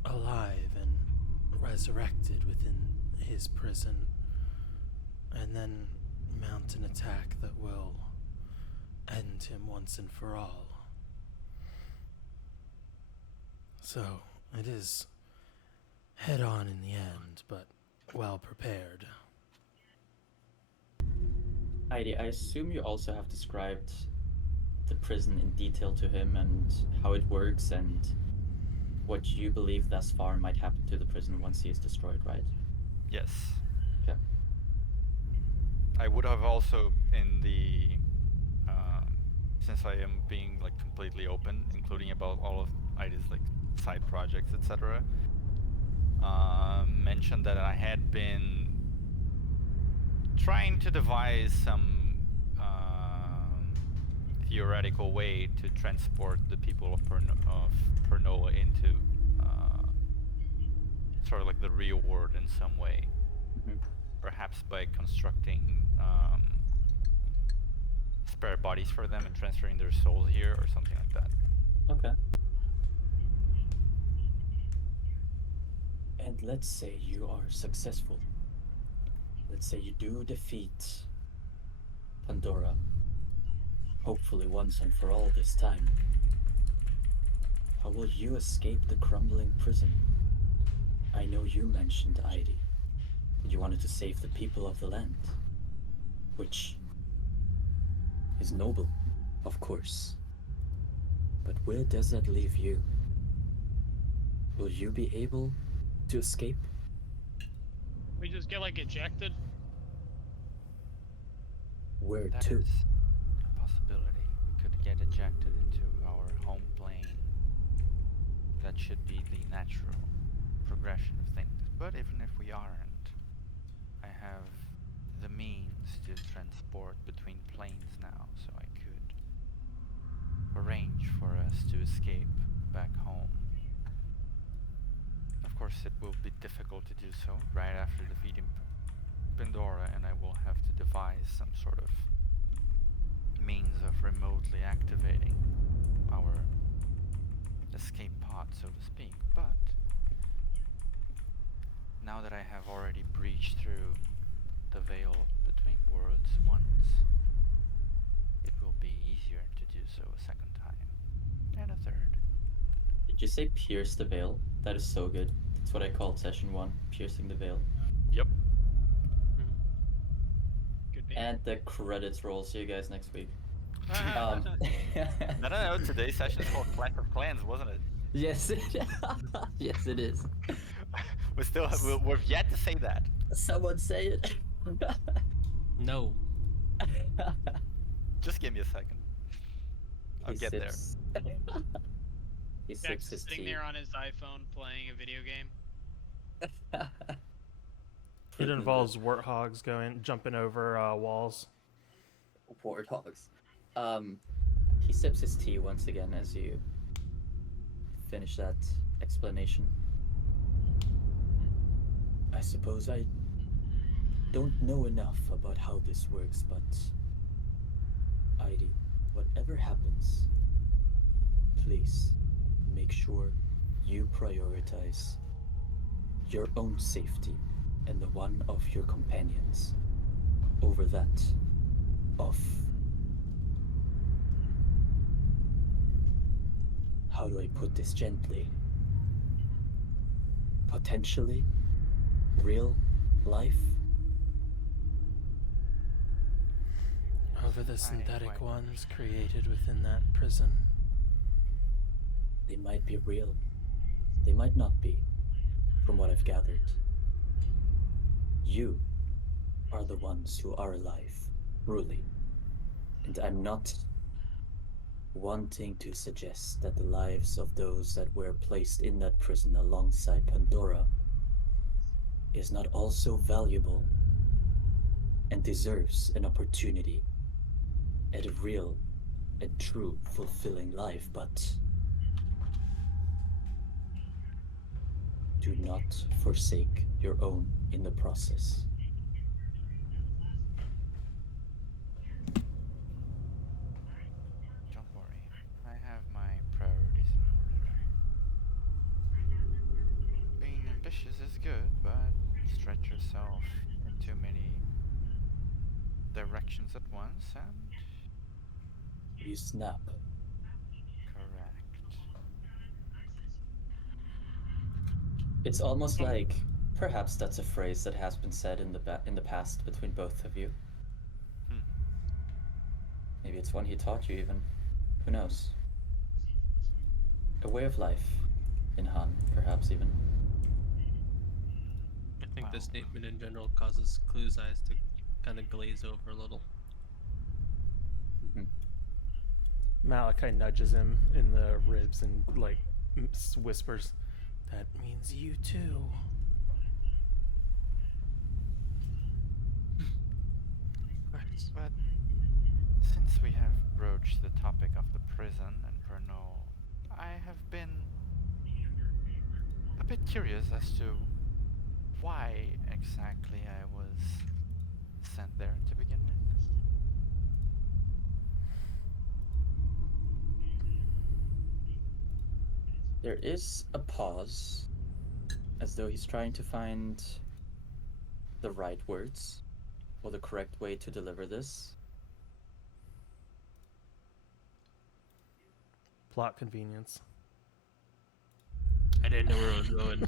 alive and resurrected within his prison, and then mount an attack that will end him once and for all. So, it is head on in the end, but well prepared. Heidi, I assume you also have described the prison in detail to him and how it works and what you believe thus far might happen to the prison once he is destroyed, right? Yes. Okay. I would have also in the since I am being like completely open, including about all of Ida's like side projects, etc. Mentioned that I had been trying to devise some theoretical way to transport the people of Pernoa into sort of like the real world in some way. Mm-hmm. Perhaps by constructing spare bodies for them and transferring their souls here or something like that. Okay. And let's say you are successful. Let's say you do defeat Pandora. Hopefully once and for all this time. How will you escape the crumbling prison? I know you mentioned Heidi. That you wanted to save the people of the land. Which is noble, of course. But where does that leave you? Will you be able to escape? We just get like ejected. Where That to? is a possibility. We could get ejected into our home plane. That should be the natural progression of things. But even if we aren't, I have the means to transport between planes now, so I could arrange for us to escape back home. Of course, it will be difficult to do so right after defeating Pandora, and I will have to devise some sort of means of remotely activating our escape pod, so to speak. But now that I have already breached through the veil between worlds once, it will be easier to do so a second time. And a third. Did you say pierce the veil? That is so good. That's what I called session 1, piercing the veil. Yep. Good name. And the credits roll. See you guys next week. No, today's session is called Clash of Clans, wasn't it? Yes, yes, it is. We've yet to say that. Someone say it. No. Just give me a second. I'll get there. He Jax sips is his sitting tea. there on his iPhone playing a video game. It involves warthogs jumping over walls. Warthogs. He sips his tea once again as you finish that explanation. I suppose I don't know enough about how this works, but Heidi, whatever happens, please make sure you prioritize your own safety and the one of your companions over that of, how do I put this gently, potentially real life. Over the I synthetic quite ones created within that prison. They might be real, they might not be, from what I've gathered. You are the ones who are alive, truly. And I'm not wanting to suggest that the lives of those that were placed in that prison alongside Pandora is not also valuable and deserves an opportunity at a real and true fulfilling life, but do not forsake your own in the process. Don't worry. I have my priorities in order. Being ambitious is good, but stretch yourself in too many directions at once, and You snap. correct. It's almost like perhaps that's a phrase that has been said in the past between both of you. Hmm. Maybe it's one he taught you even. Who knows? A way of life in Han, perhaps even. I think the Wow. statement in general causes Clue's eyes to kind of glaze over a little. Malachi nudges him in the ribs and like whispers, That means you too. But since we have broached the topic of the prison and Renault, I have been a bit curious as to why exactly I was sent there to begin with. There is a pause, as though he's trying to find the right words or the correct way to deliver this. plot convenience. I didn't know where it was going.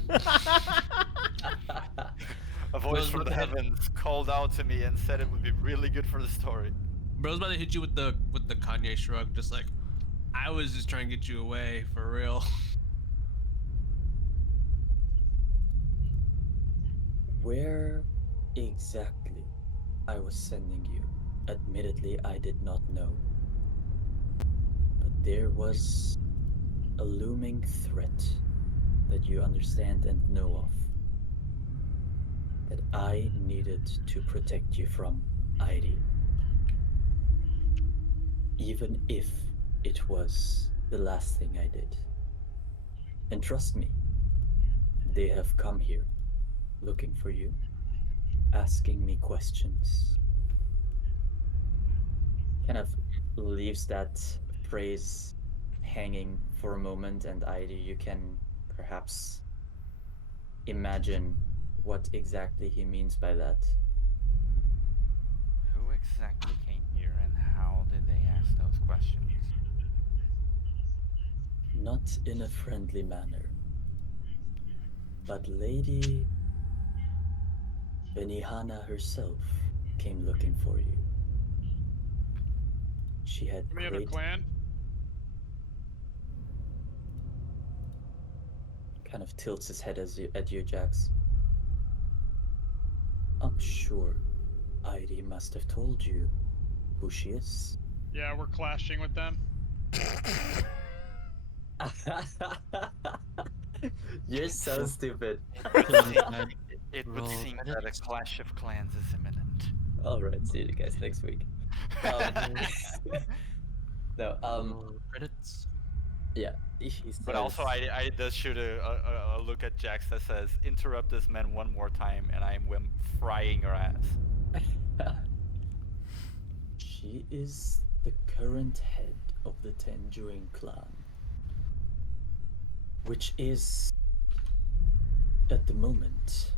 A voice from the heavens called out to me and said it would be really good for the story. Bro's about to hit you with the Kanye shrug, just like, I was just trying to get you away, for real. Where exactly I was sending you, admittedly, I did not know. But there was a looming threat that you understand and know of, that I needed to protect you from, Heidi. Even if it was the last thing I did. And trust me, they have come here looking for you, asking me questions. Kind of leaves that phrase hanging for a moment, and Heidi, you can perhaps imagine what exactly he means by that. Who exactly came here and how did they ask those questions? Not in a friendly manner. But Lady Benihana herself came looking for you. She had Any other great, clan? kind of tilts his head at you, Jax. I'm sure Airi must have told you who she is. Yeah, we're clashing with them. You're so stupid. It would Roll seem that a credits. clash of clans is imminent. All right, see you guys next week. No, Roll credits. yeah, he says. But also, I does shoot a look at Jax that says, "Interrupt this man one more time, and I am frying your ass." She is the current head of the Tenjuing clan, which is, at the moment,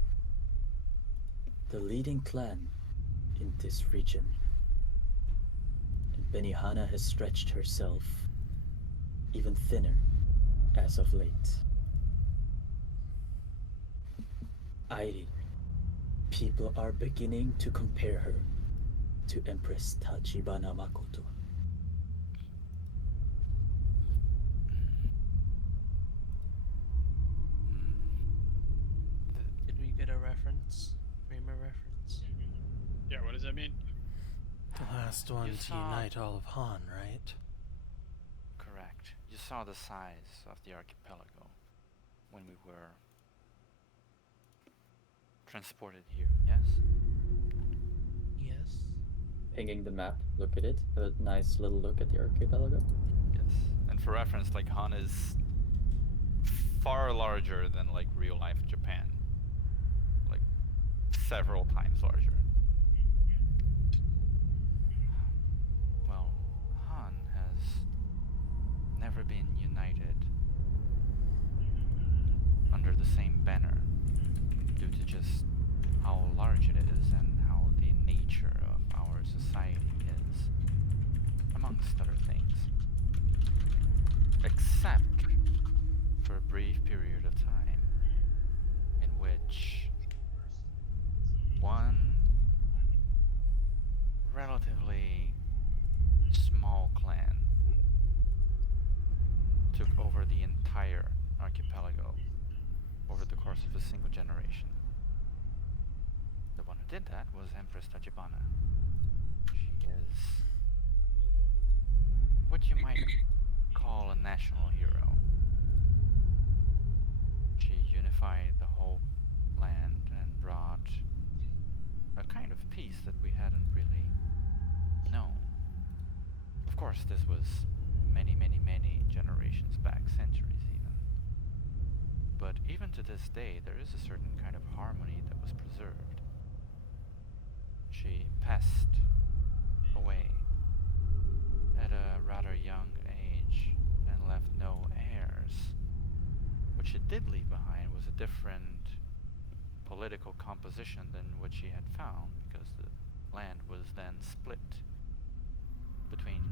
the leading clan in this region. And Benihana has stretched herself even thinner as of late. Airi, people are beginning to compare her to Empress Tachibana Makoto. Did we get a reference? Frame a reference? Yeah, what does that mean? The last one You to saw- unite all of Han, right? Correct. You saw the size of the archipelago when we were transported here, yes? Yes. Pinging the map, look at it. A nice little look at the archipelago. Yes. And for reference, like Han is far larger than like real life Japan. Like several times larger. Well, Han has never been united under the same banner due to just how large it is and how the nature of our society is, amongst other things. Except for a brief period of time in which one relatively small clan took over the entire archipelago over the course of a single generation. The one who did that was Empress Tachibana. She is what you might call a national hero. She unified the whole land and brought a kind of peace that we hadn't really known. Of course, this was many, many, many generations back, centuries even. But even to this day, there is a certain kind of harmony that was preserved. She passed away at a rather young age and left no heirs. What she did leave behind was a different political composition than what she had found, because the land was then split between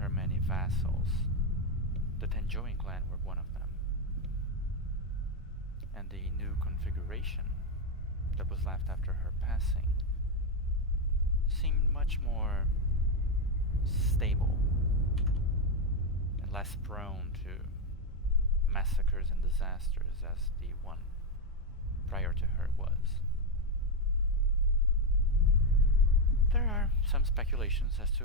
her many vassals. The Tenjoin clan were one of them. And the new configuration that was left after her passing seemed much more stable and less prone to massacres and disasters as the one prior to her was. There are some speculations as to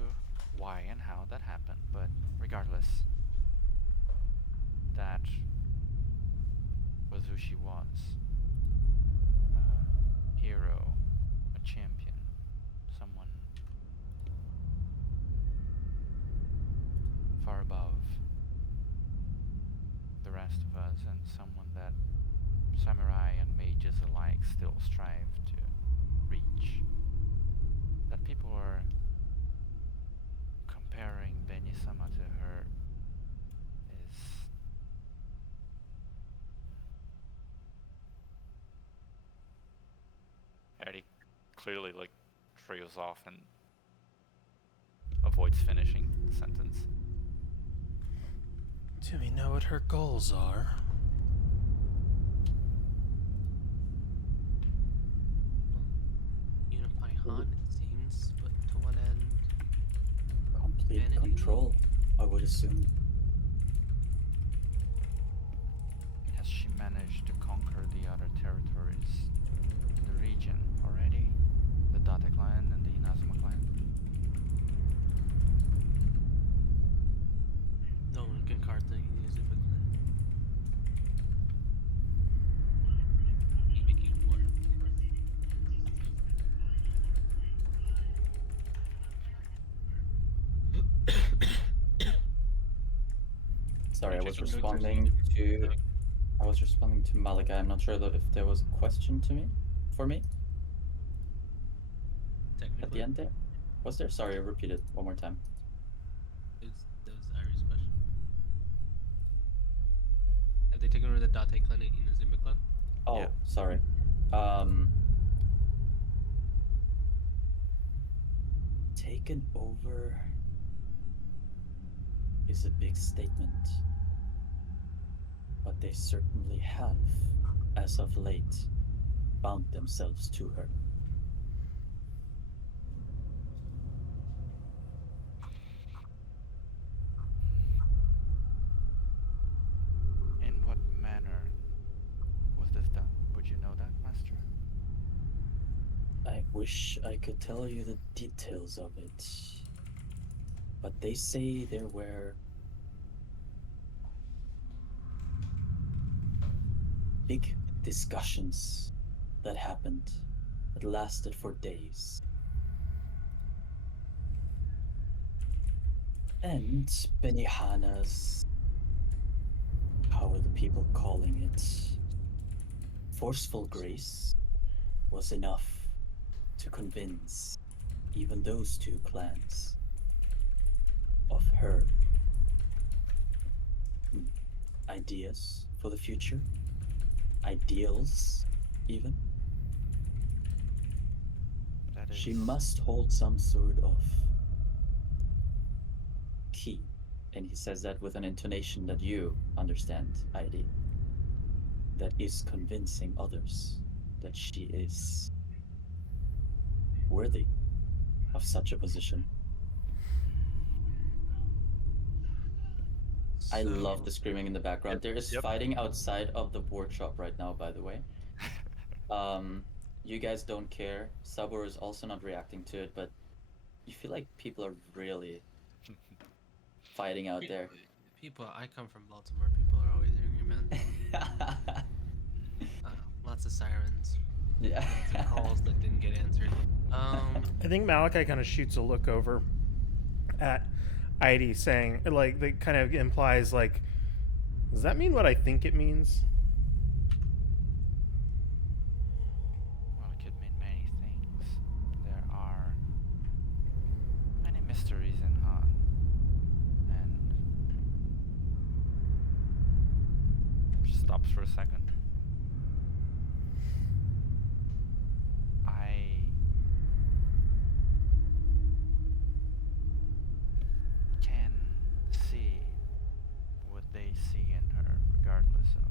why and how that happened, but regardless, that was who she was. A hero, a champion, someone far above the rest of us, and someone that samurai and mages alike still strive to reach. That people are comparing Benisama to her is clearly like trails off and avoids finishing the sentence. Do we know what her goals are? Unify Han, it seems, but to what end? Complete Vanity? control, I would assume. Has she managed to conquer the other territories in the region already? The Date clan and the Inazuma clan? No one can card the Inazuma clan. Maybe King War. Sorry, I Check was the notes or responding something. to. I was responding to Malachi. I'm not sure though if there was a question to me, for me, at Technically, the end there. Was there? Sorry, repeat it one more time. that was Ari's question. Have they taken over the Date clan and Inazuma clan? Oh, Yeah. sorry. Taken over is a big statement, but they certainly have, as of late, bound themselves to her. In what manner was this done? Would you know that, Master? I wish I could tell you the details of it, but they say there were big discussions that happened that lasted for days. And Benihana's, how are the people calling it? Forceful grace was enough to convince even those two clans of her ideas for the future, ideals even. That is. She must hold some sort of key, and he says that with an intonation that you understand, ID. That is convincing others that she is worthy of such a position. I love the screaming in the background. There is Yep. fighting outside of the workshop right now, by the way. You guys don't care. Sabur is also not reacting to it, but you feel like people are really fighting out there. People, I come from Baltimore. People are always angry, man. Lots of sirens. Yeah. Lots of calls that didn't get answered. I think Malachi kind of shoots a look over at Heidi, saying, like, that kind of implies, like, does that mean what I think it means? Well, it could mean many things. There are many mysteries in Han. And she stops for a second. I can see what they see in her, regardless of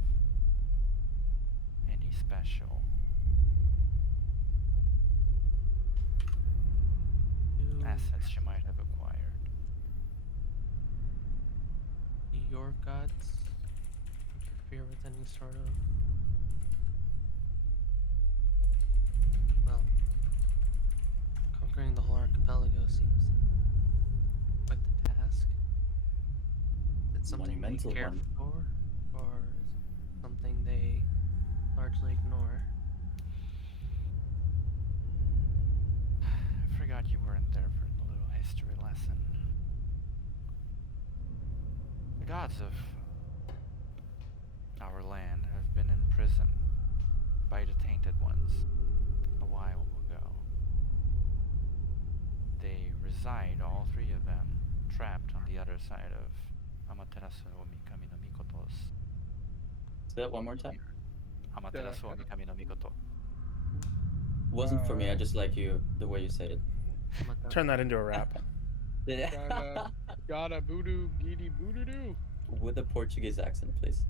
any special assets she might have acquired. Do your gods interfere with any sort of, well, conquering the whole archipelago seems quite the task. Is it something Monumental they care one. for, or is it something they largely ignore? I forgot you weren't there for the little history lesson. The gods of our land have been imprisoned by the Tainted Ones a while ago. They reside, all three of them, trapped on the other side of Amaterasu Omikami no Mikoto's. Say that one more time. Amaterasu Omikami no Mikoto. Wasn't for me. I just like you the way you say it. Turn that into a rap. Gotta voodoo, giddy voodoo. With a Portuguese accent, please.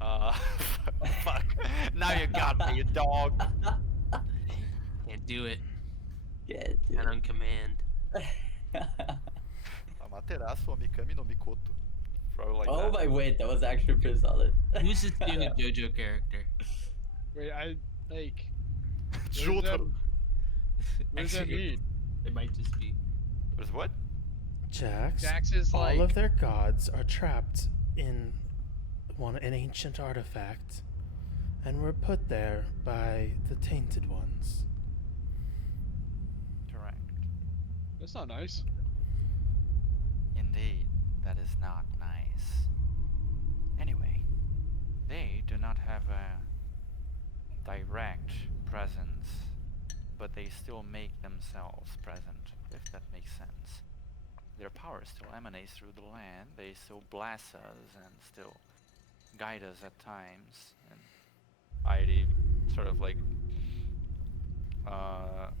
Fuck. Now you got me, you dog. Can't do it. Yeah, Not on command. Amaterasu, Mikami no Mikoto. Probably like Oh that. my wait, that was actually pretty solid. Who's this new JoJo character? Wait, I like. Jotaro. What does that Actually, mean? It might just be. There's what? Jax, Jax is all like. of their gods are trapped in an ancient artifact, and were put there by the Tainted Ones. Correct. That's not nice. Indeed, that is not nice. Anyway, they do not have a direct presence, but they still make themselves present, if that makes sense. Their power still emanates through the land, they still bless us and still guide us at times, and Heidi sort of like a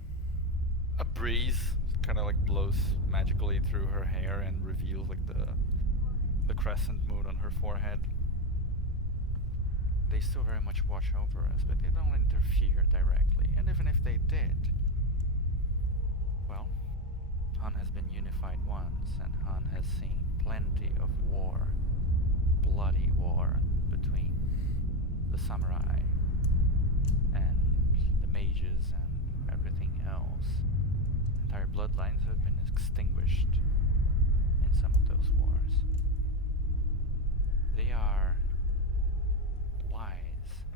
breeze kind of like blows magically through her hair and reveals like the crescent moon on her forehead. They still very much watch over us, but they don't interfere directly. And even if they did, well, Han has been unified once, and Han has seen plenty of war, bloody war, between the samurai and the mages and everything else. Entire bloodlines have been extinguished in some of those wars. They are wise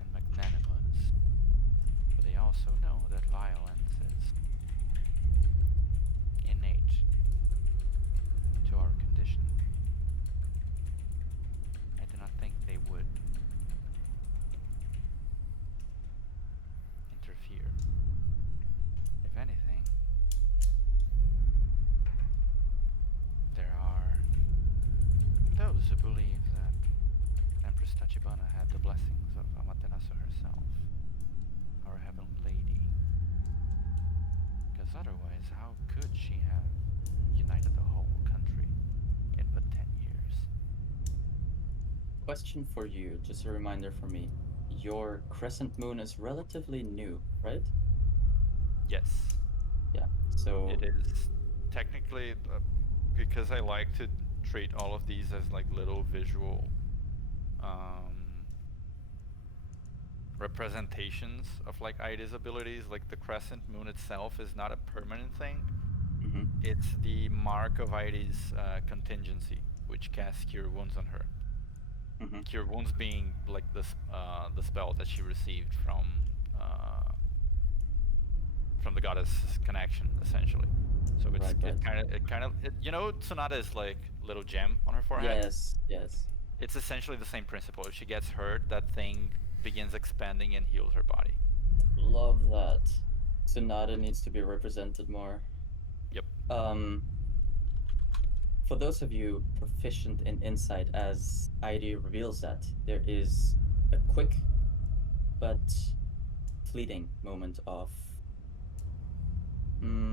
and magnanimous, but they also know that violence is innate to our condition. I do not think they would interfere. If anything, there are those who believe that Empress Tachibana had the blessings of Amaterasu herself, our Heavenly Lady. Because otherwise, how could she have united the whole country in but 10 years? Question for you, just a reminder for me. Your crescent moon is relatively new, right? Yes, Yeah. So it is technically, because I like to treat all of these as like little visual representations of like Ida's abilities. Like the crescent moon itself is not a permanent thing. Mhm. It's the mark of Ida's contingency, which casts Cure Wounds on her. Mhm. Cure Wounds being like the spell that she received from the goddess's connection, essentially. So it's Right, right. it kind of you know, Tsunada's like little gem on her forehead. Yes, yes. It's essentially the same principle. If she gets hurt, that thing begins expanding and heals her body. Love that. Sonata needs to be represented more. Yep. For those of you proficient in insight, as ID reveals that, there is a quick but fleeting moment of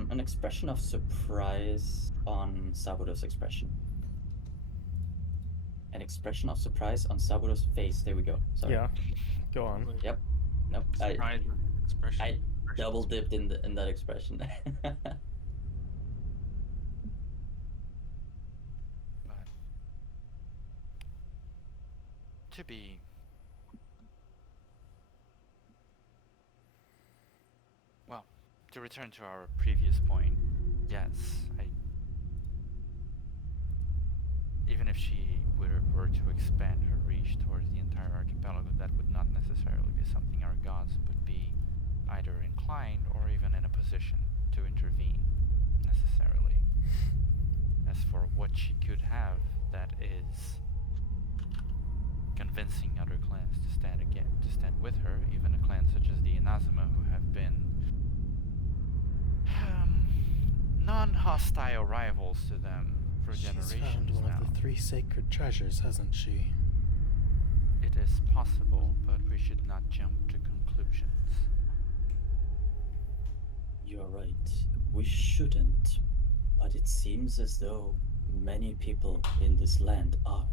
an expression of surprise on Saburo's expression. An expression of surprise on Saburo's face. There we go. Sorry. Yeah. Go on. Yep. Nope. Surprise expression. I double dipped in that expression. But to be well, to return to our previous point, yes, even if she were to expand her reach towards the entire archipelago, that would not necessarily be something our gods would be either inclined or even in a position to intervene necessarily. As for what she could have, that is convincing other clans to stand with her, even a clan such as the Inazuma, who have been non-hostile rivals to them for She's generations found one now. of the 3 sacred treasures, hasn't she? It is possible, but we should not jump to conclusions. You're right. We shouldn't, but it seems as though many people in this land are.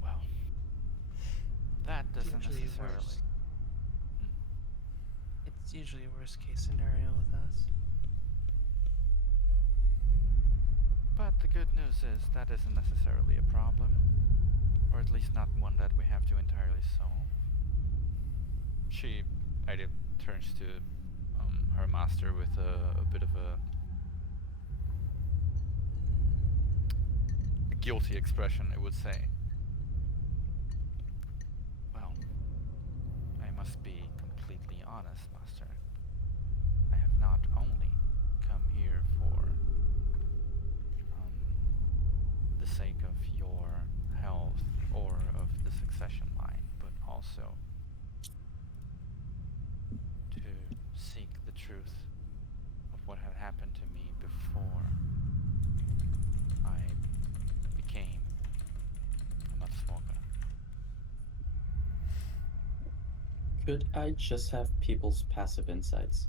Well, that doesn't Usually necessarily. worse. Hmm. It's usually a worst case scenario with us. But the good news is that isn't necessarily a problem, or at least not one that we have to entirely solve. She, Ida, turns to her master with a bit of a guilty expression, I would say. Well, I must be completely honest, master. I have not only come here for the sake of your health or of the succession line, but also to seek the truth of what had happened to me before I became a Matsvoka. Could I just have people's passive insights?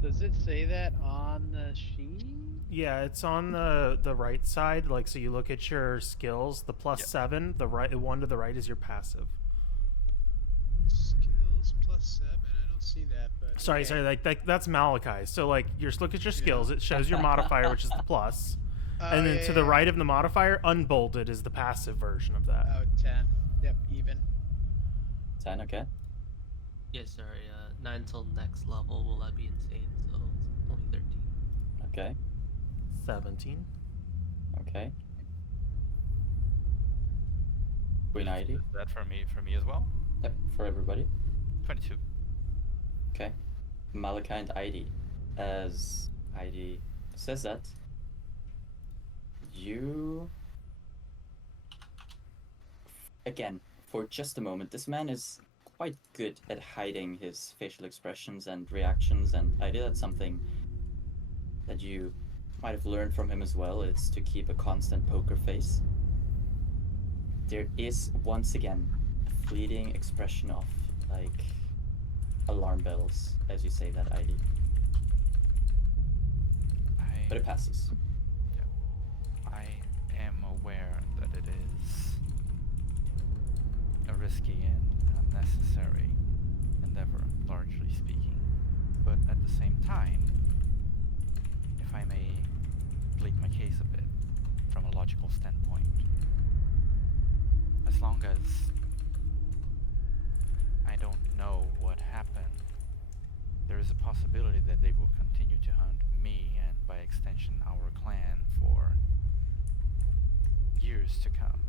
Does it say that on the sheet? Yeah, it's on the right side. Like, so you look at your skills. The plus Yep. 7, the right one to the right is your passive. Skills plus 7. I don't see that, but Sorry, okay. sorry. Like that's Malachi. So like, you just look at your Yeah. skills. It shows your modifier, which is the plus, Oh, and then yeah, to the yeah. right of the modifier, unbolded is the passive version of that. Oh, 10. Yep, even. 10, okay. Yeah, sorry. 9 till next level. Will that be insane? So it's only 13. Okay, 17. okay. Queen ID? Is that for me as well? Yep, for everybody. 22. Okay. Malachi and ID. As ID says that, you. Again, for just a moment, this man is quite good at hiding his facial expressions and reactions, and ID, that's something that you might have learned from him as well. It's to keep a constant poker face. There is once again a fleeting expression of like alarm bells as you say that ID, but it passes. I am aware that it is a risky and unnecessary endeavor, largely speaking. But at the same time, if I may plead my case a bit from a logical standpoint, as long as I don't know what happened, there is a possibility that they will continue to hunt me and by extension our clan for years to come.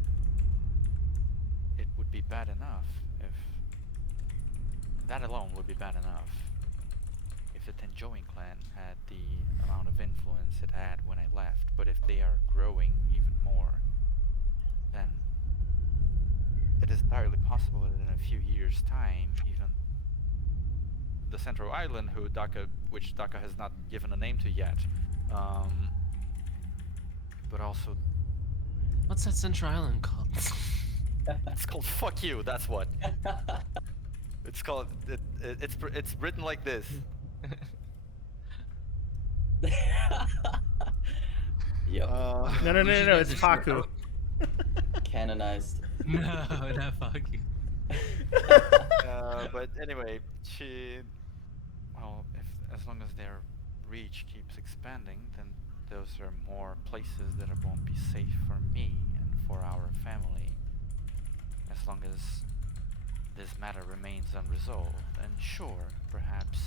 It would be bad enough if that alone would be bad enough if the Tenjoin clan had the amount of influence it had when I left, but if they are growing even more, then it is entirely possible that in a few years' time, even the Central Island, which Daka has not given a name to yet, but also What's that Central Island called? it's called Fuck You. That's what it's called. It's written like this. Yep. No, You should it's just- Faku. Canonized. No, not fuck you. But anyway, as long as their reach keeps expanding, then those are more places that won't be safe for me and for our family. As long as this matter remains unresolved, and sure, perhaps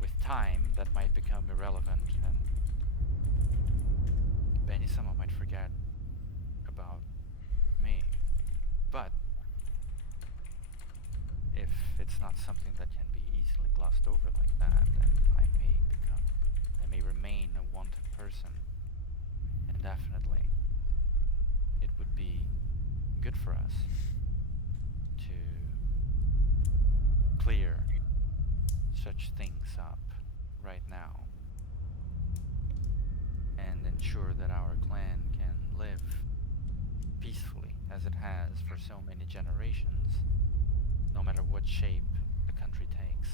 with time that might become irrelevant, and Benisama might forget about me. But if it's not something that can be easily glossed over like that, then I may remain a wanted person indefinitely. It would be good for us to clear such things up right now and ensure that our clan can live peacefully as it has for so many generations, no matter what shape the country takes.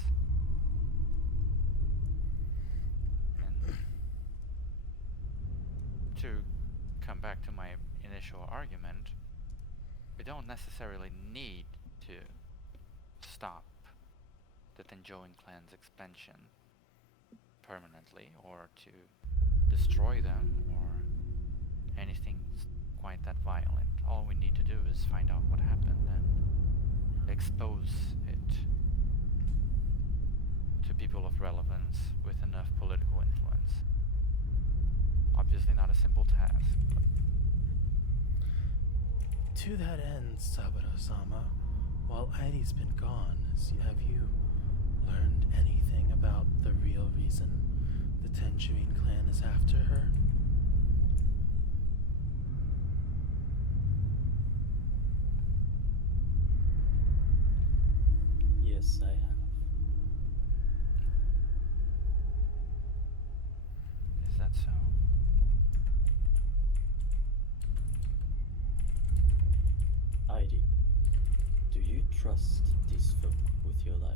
And to come back to my initial argument, we don't necessarily need to stop the Tenjoin clan's expansion permanently, or to destroy them, or anything quite that violent. All we need to do is find out what happened and expose it to people of relevance with enough political influence. Obviously not a simple task, but To that end, Saburo-sama, while Aidi's been gone, have you learned anything about the real reason the Tenjuin clan is after her? Yes, I have. is that so? Heidi, do you trust these folk with your life?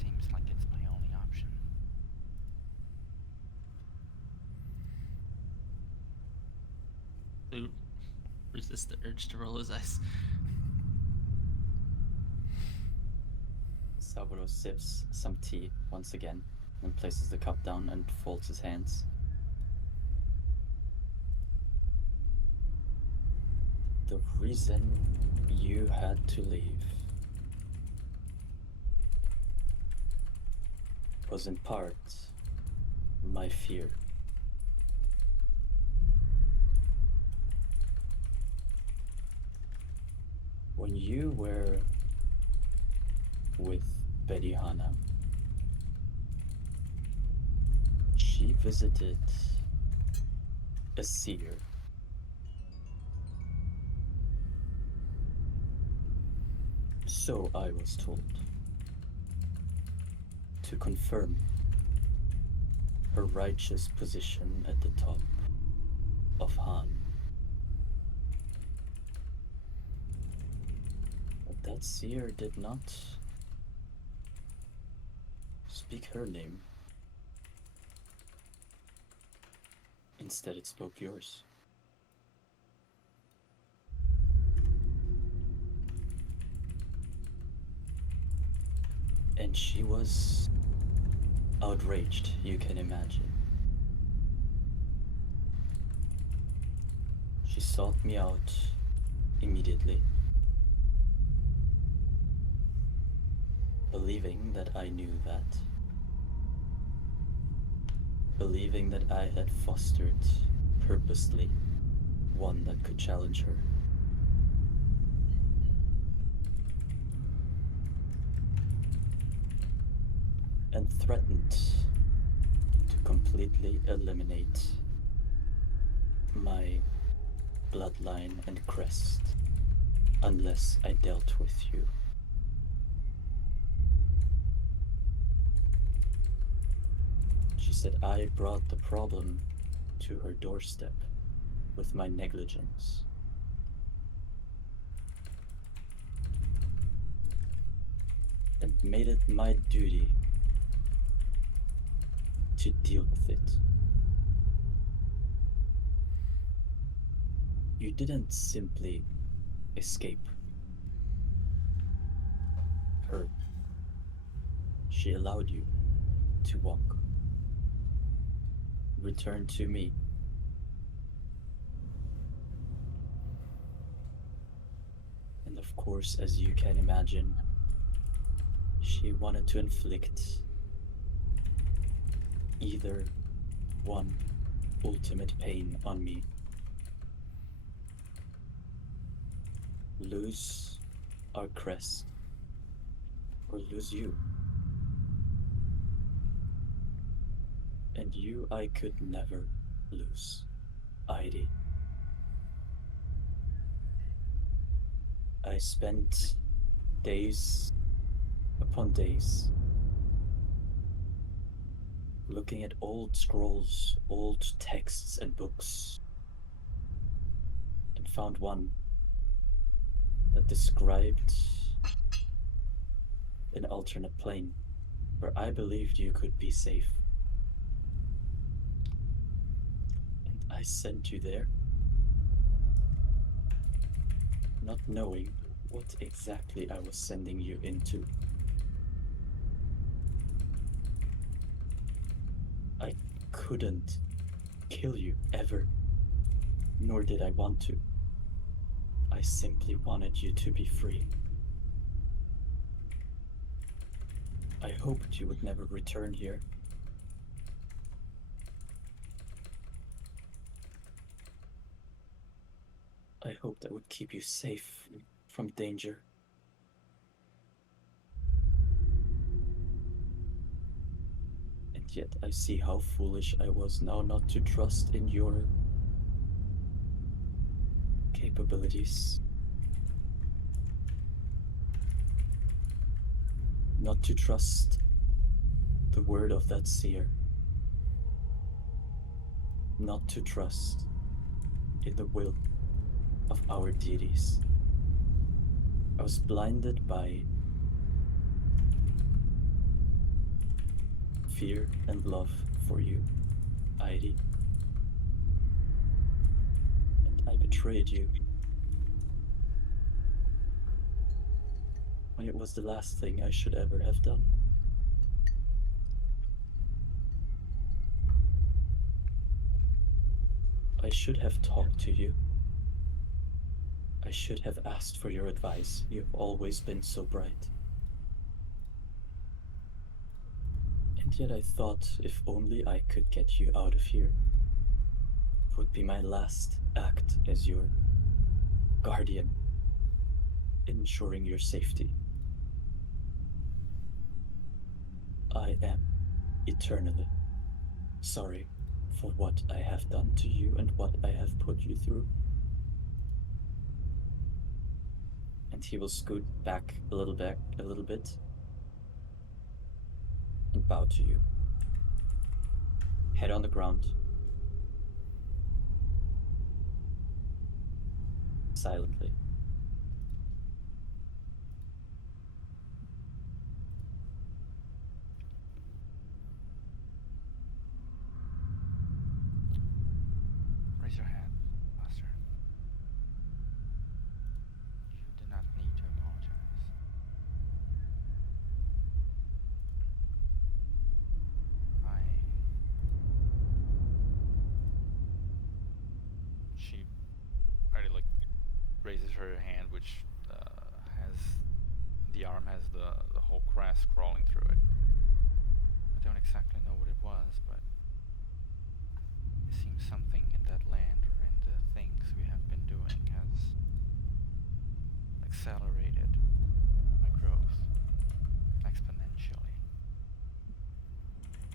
Seems like it's my only option. Lou resists the urge to roll his eyes. Saburo sips some tea once again and places the cup down and folds his hands. The reason you had to leave was in part my fear. When you were with Berihana, she visited a seer. So I was told. To confirm her righteous position at the top of Han. But that seer did not speak her name. Instead, it spoke yours. And she was outraged, you can imagine. She sought me out immediately, believing that I knew that. Believing that I had fostered purposely one that could challenge her. And threatened to completely eliminate my bloodline and crest unless I dealt with you. She said I brought the problem to her doorstep with my negligence. And made it my duty to deal with it. You didn't simply escape her. She allowed you to walk. Return to me. of course, as you can imagine, she wanted to inflict either one ultimate pain on me. Lose our crest, or lose you. And you I could never lose, Heidi. I spent days upon days looking at old scrolls, old texts and books, and found one that described an alternate plane where I believed you could be safe. And I sent you there, not knowing what exactly I was sending you into. I couldn't kill you ever, nor did I want to. I simply wanted you to be free. I hoped you would never return here. I hoped I would keep you safe from danger. And yet I see how foolish I was now not to trust in your capabilities. Not to trust the word of that seer. Not to trust in the will of our deities. I was blinded by fear and love for you, Heidi. And I betrayed you. When it was the last thing I should ever have done. I should have talked to you. I should have asked for your advice. You've always been so bright. And yet I thought if only I could get you out of here, it would be my last act as your guardian, ensuring your safety. I am eternally sorry for what I have done to you and what I have put you through. And he will scoot back a little bit and bow to you. Head on the ground. Silently. Raise your hand, Master. You do not need to apologize. She already raises her hand, which has the arm has the whole crest crawling through it. I don't exactly know what it was, but it seems something in that land or in the things we have been doing has accelerated my growth exponentially.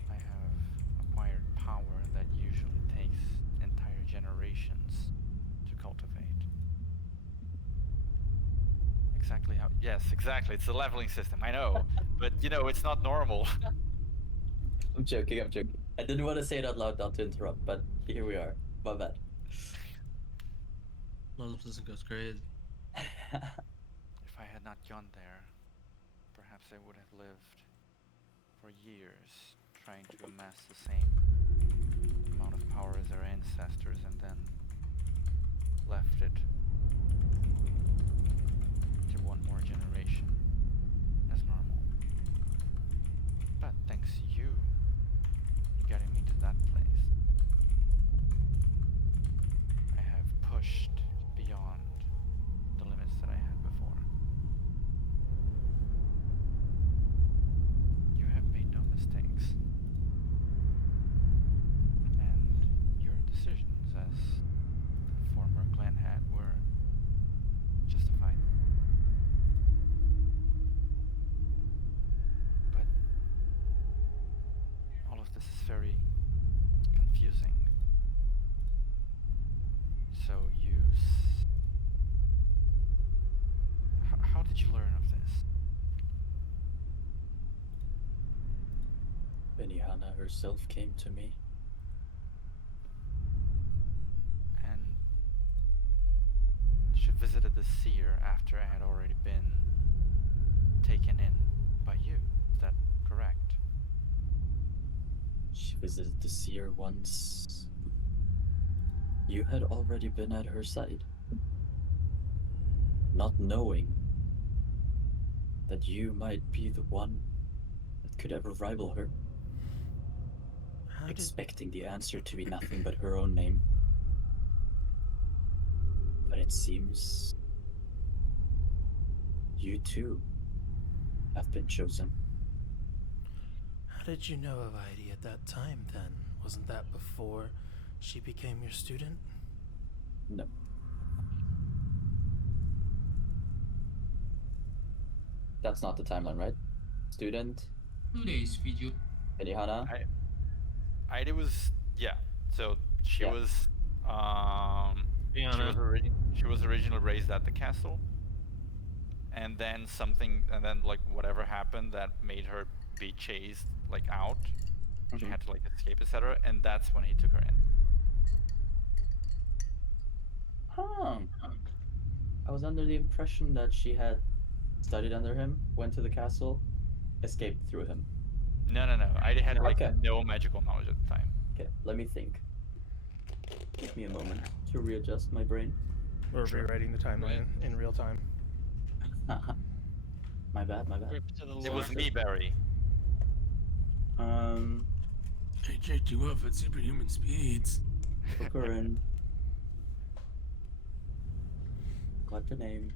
I have acquired power that usually takes entire generations to cultivate. Exactly how... Yes, exactly. It's a leveling system, I know. But, you know, it's not normal. I'm joking. I didn't want to say it out loud not to interrupt, but here we are. My bad. Love doesn't go crazy. If I had not gone there, perhaps I would have lived for years trying to amass the same amount of power as our ancestors and then left it to one more generation as normal. But thanks to you getting me to that place, I have pushed beyond the limits that I had before. plan had were justified. But all of this is very confusing. So how did you learn of this? Benihana herself came to me. And she visited the seer after I had already been taken in by you. Is that correct? She visited the seer once. You had already been at her side. Not knowing that you might be the one that could ever rival her. How did Expecting the answer to be nothing but her own name. But it seems you too have been chosen. how did you know of Heidi at that time then? Wasn't that before she became your student? No. That's not the timeline, right? Student, 2 days video. Benihana. Ida was, yeah. So she Yeah. was Rihanna. she was originally raised at the castle, and then like whatever happened that made her be chased like out. She Mhm. had to like escape, etc. And that's when he took her in. Huh. I was under the impression that she had studied under him, went to the castle, escaped through him. No. Ida had like Okay. no magical knowledge at the time. Okay, let me think. Give me a moment to readjust my brain. We're Sure. rewriting the timeline in real time. My bad. Grip to the It was lore. me, Barry. I checked you off at superhuman speeds. Book her in. Got the name.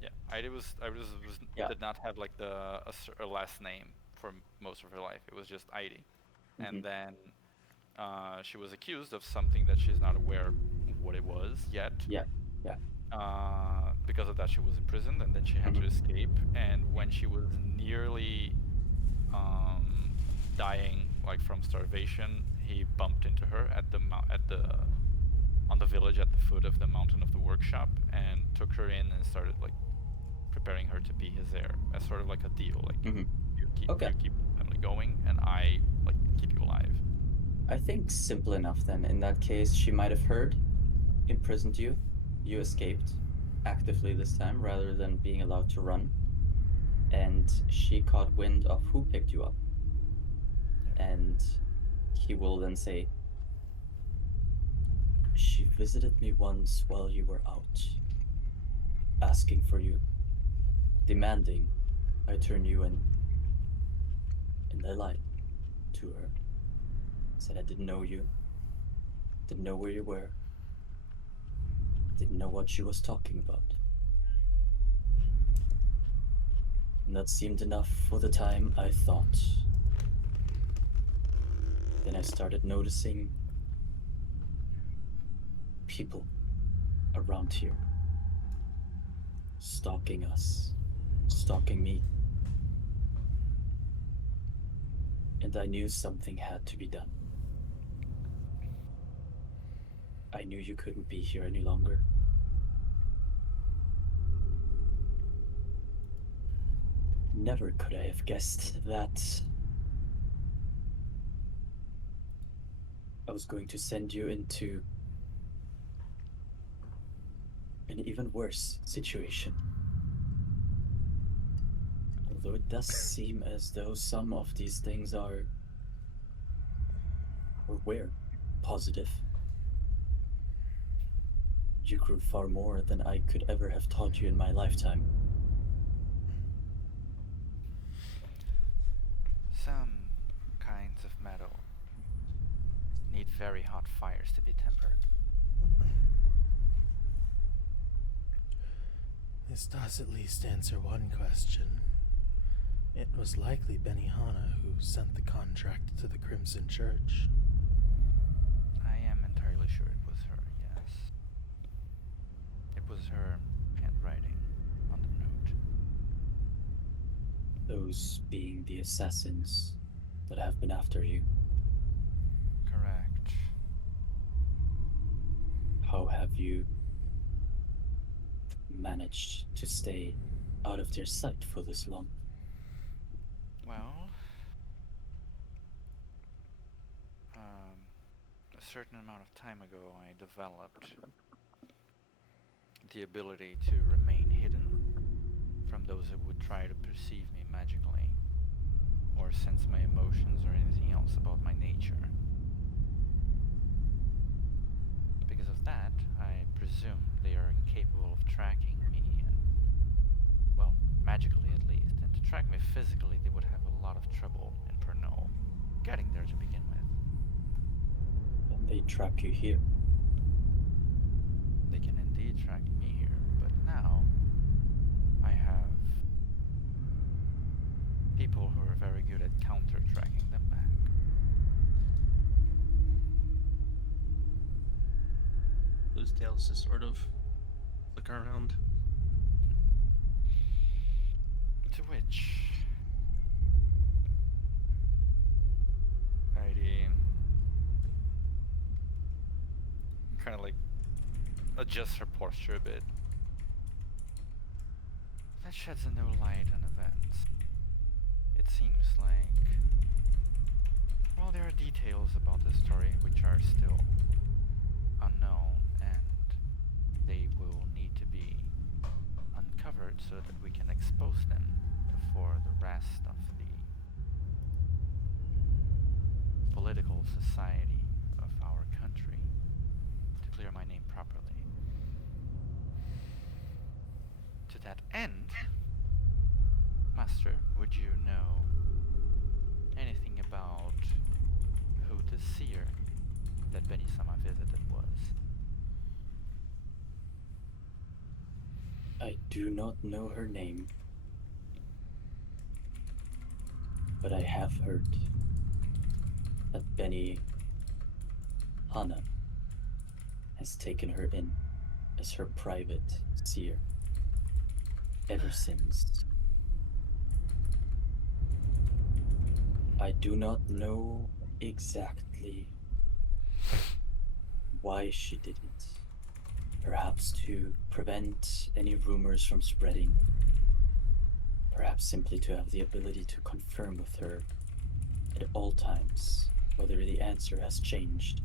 Yeah, Ida was Yeah. did not have like a last name for most of her life. It was just Ida, Mhm. and then she was accused of something that she's not aware what it was yet. Yeah. Because of that, she was imprisoned, and then she had to escape. And when she was nearly dying, like from starvation, he bumped into her at on the village at the foot of the mountain of the workshop, and took her in and started like preparing her to be his heir as sort of like a deal. Like Mhm. you keep Okay. the family going, and I like keep you alive. I think simple enough then. In that case, she might have heard, imprisoned you, you escaped actively this time rather than being allowed to run, and she caught wind of who picked you up. And he will then say, she visited me once while you were out, asking for you, demanding I turn you in. And I lied to her. Said I didn't know you, didn't know where you were, didn't know what she was talking about. And that seemed enough for the time, I thought. Then I started noticing people around here stalking us, stalking me. And I knew something had to be done. I knew you couldn't be here any longer. Never could I have guessed that I was going to send you into an even worse situation. Although it does seem as though some of these things are, or were, positive. You grew far more than I could ever have taught you in my lifetime. Some kinds of metal need very hot fires to be tempered. This does at least answer one question. It was likely Benihana who sent the contract to the Crimson Church. I am entirely sure it those being the assassins that have been after you. Correct. How have you managed to stay out of their sight for this long? Well, a certain amount of time ago, I developed the ability to remain hidden from those who would try to perceive me magically, or sense my emotions or anything else about my nature. Because of that, I presume they are incapable of tracking me, and, well, magically at least. And to track me physically, they would have a lot of trouble in Pernod getting there to begin with. And they trap you here. They can indeed track me here, but now I have people who are very good at counter-tracking them back. Those tails just sort of look around. To which Heidi kind of like adjusts her posture a bit. That sheds a new light on events. It seems like, well, there are details about the story which are still unknown, and they will need to be uncovered so that we can expose them before the rest of the political society of our country to clear my name properly. To that end, Master, would you know anything about who the seer that Benisama visited was? I do not know her name, but I have heard that Benny Hanna has taken her in as her private seer ever since. I do not know exactly why she did it. Perhaps to prevent any rumors from spreading. Perhaps simply to have the ability to confirm with her at all times whether the answer has changed.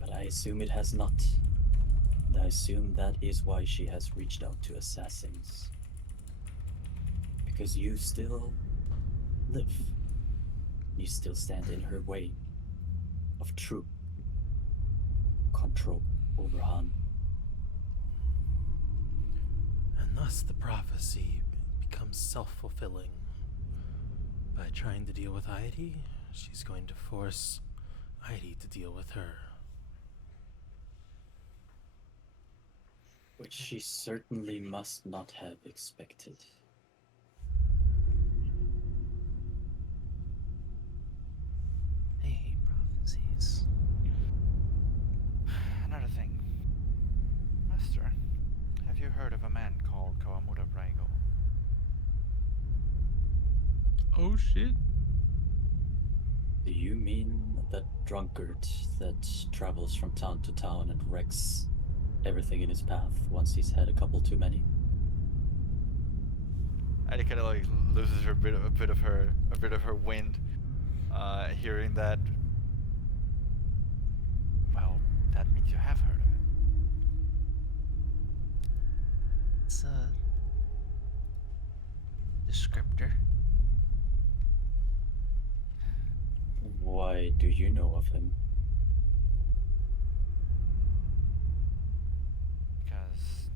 But I assume it has not. And I assume that is why she has reached out to assassins. Because you still live. You still stand in her way of true control over Han. And thus the prophecy becomes self-fulfilling. By trying to deal with Heidi, she's going to force Heidi to deal with her. Which she certainly must not have expected. Hey, prophecies. Another thing. Master, have you heard of a man called Kawamura Braigo? Oh shit. Do you mean that drunkard that travels from town to town and wrecks everything in his path once he's had a couple too many? Heidi kind of like loses a bit of her wind, hearing that. Well, that means you have heard of it. It's a descriptor. Why do you know of him? Because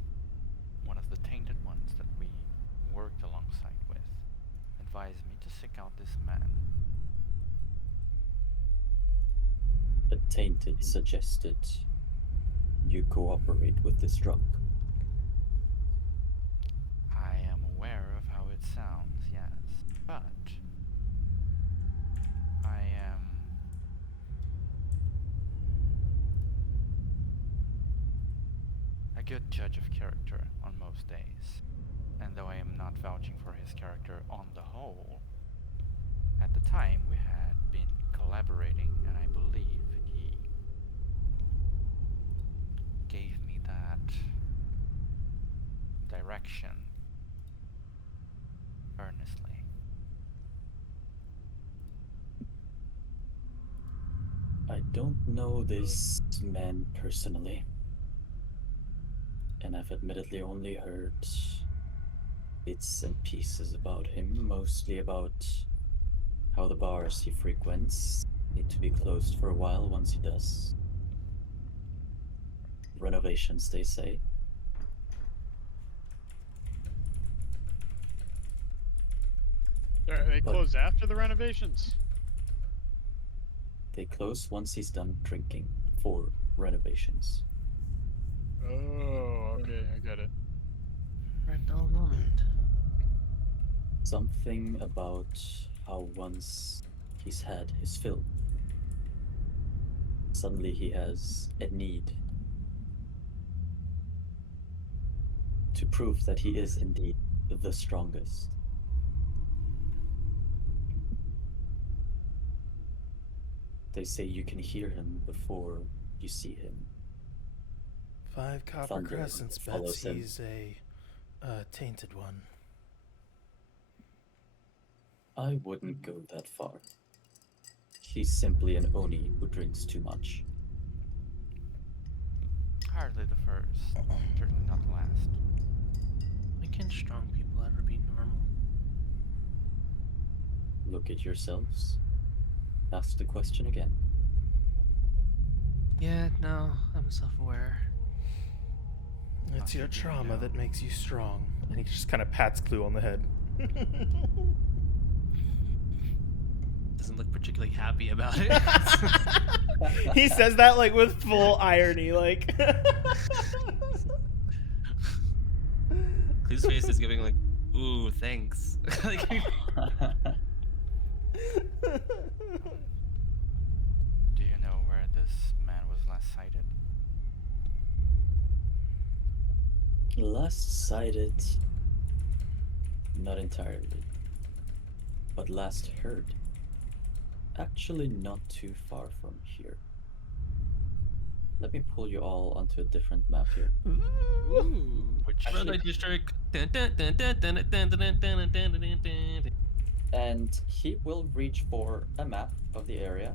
one of the tainted ones that we worked alongside with advised me to seek out this man. The tainted suggested you cooperate with this drunk. I am aware of how it sounds, yes, but I am a good judge of character on most days. And though I am not vouching for his character on the whole, at the time we had been collaborating, and I believe he gave me that direction earnestly. I don't know this man personally, and I've admittedly only heard bits and pieces about him, mostly about how the bars he frequents need to be closed for a while once he does renovations, they say. They But- close after the renovations. They close once he's done drinking for renovations. Oh, okay, I get it. Right now, moment. Something about how once he's had his fill, suddenly he has a need to prove that he is indeed the strongest. They say you can hear him before you see him. 5 copper Thunder crescents follows bets him. he's a tainted one. I wouldn't go that far. He's simply an Oni who drinks too much. Hardly the first, certainly not the last. Why can't strong people ever be normal? Look at yourselves. Ask the question again. Yeah, no, I'm self-aware. It's your Nothing you trauma know. that makes you strong. And he just kind of pats Clue on the head. Doesn't look particularly happy about it. He says that like with full irony, like. Clue's face is giving like, ooh, thanks. Like, Do you know where this man was last sighted? Last sighted, not entirely, but last heard, actually not too far from here. Let me pull you all onto a different map here. Ooh. Which Red Actually- light district. Dun, dun, dun, dun, dun, dun, dun, dun, dun, dun, dun, dun, dun. And he will reach for a map of the area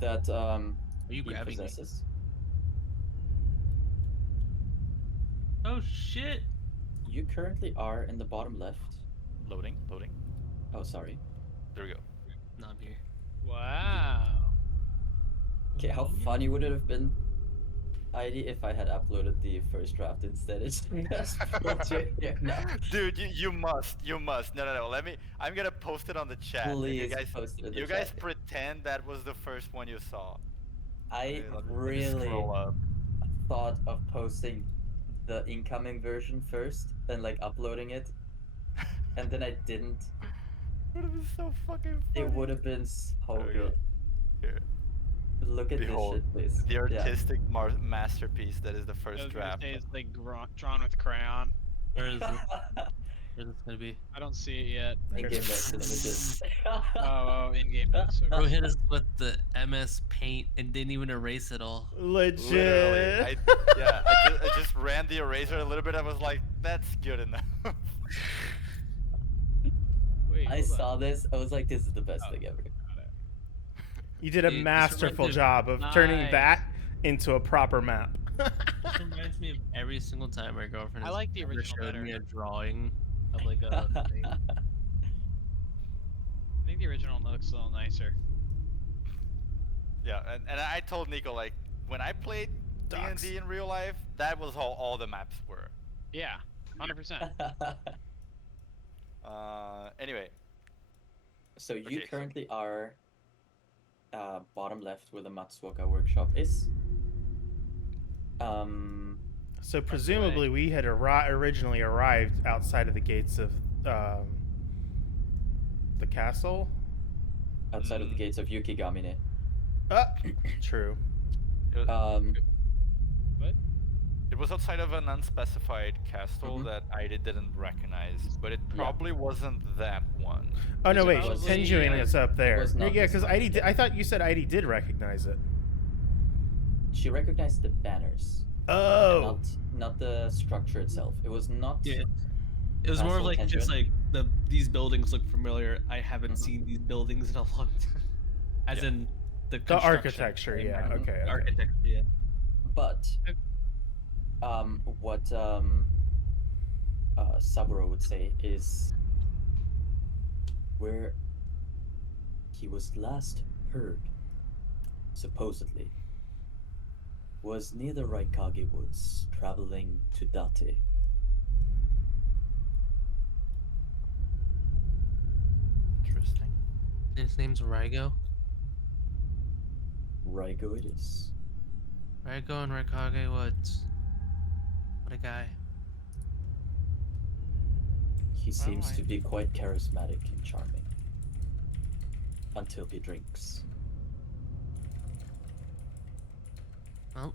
that Are you he grabbing me? possesses. Oh shit! You currently are in the bottom left. loading, loading. Oh, sorry. There we go. Not here. Wow. Okay, how funny would it have been, ID, if I had uploaded the first draft instead? It's just put you here now. Dude, you must. No. I'm gonna post it on the chat. and Please you guys, post it in the you guys chat. pretend that was the first one you saw. I Okay, let me really scroll up. thought of posting the incoming version first, then like uploading it, and then I didn't. Would have been so fucking funny. It would have been so There we go. good. Here. Look at Behold, this shit, please. The Yeah. artistic masterpiece that is the I first was gonna draft. say it's like drawn with crayon. Where is it? Where's this gonna be? I don't see it yet. In-game notes and images. Oh, in-game notes. Okay. Bro hit us with the MS Paint and didn't even erase it all. Legit. Literally, I just ran the eraser a little bit. I was like, that's good enough. Wait, I hold on. saw this. I was like, this is the best Oh. thing ever. Got it. You did a Dude, this masterful reminds me job of turning Nice. that into a proper map. This reminds me of every single time my girlfriend I has like the ever original showed better. me a drawing of like a thing. I think the original looks a little nicer. Yeah, and I told Nico, like, when I played Docs. D&D in real life, that was how all the maps were. Yeah, 100%. Anyway, So you Okay, so- currently are bottom left where the Matsuoka workshop is. So presumably we had originally arrived outside of the gates of the castle. outside of the Mm. gates of Yukigamine. True. it was, Um, What? It was outside of an unspecified castle Mhm. that I didn't recognize, but it Yeah. probably wasn't that one. Oh no, Is it wait, probably, Tenjuing is up there. was not Yeah, this because one, Heidi, yeah. I thought you said Heidi did recognize it. She recognized the banners, and Oh, not the structure itself. It was not. Yeah. It was more of Castle like just Tenjin. like these buildings look familiar. I haven't Mhm. seen these buildings in a long time. As Yeah. in the the construction architecture. and Yeah. Mhm. Okay. Okay. architecture. Yeah. But what Saburo would say is where he was last heard, supposedly, was near the Raikage Woods, traveling to Date. Interesting. His name's Raigo. Raigo it is. Raigo and Raikage Woods. What a guy. He seems to Alright. be quite charismatic and charming. Until he drinks. Well,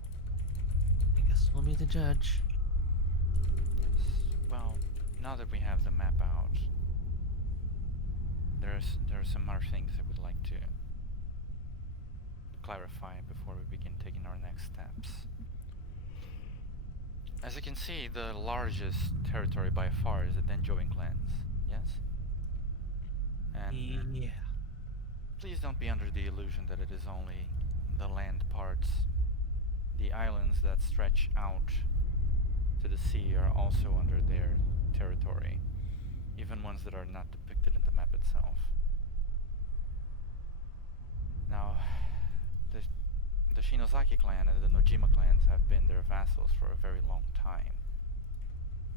I guess we'll be the judge. Yes. Well, now that we have the map out, there are some other things I would like to clarify before we begin taking our next steps. As you can see, the largest territory by far is the Denjoing clans, yes? And Yeah. please don't be under the illusion that it is only the land parts. The islands that stretch out to the sea are also under their territory, even ones that are not depicted in the map itself. Now, the Shinozaki clan and the Nojima clans have been their vassals for a very long time.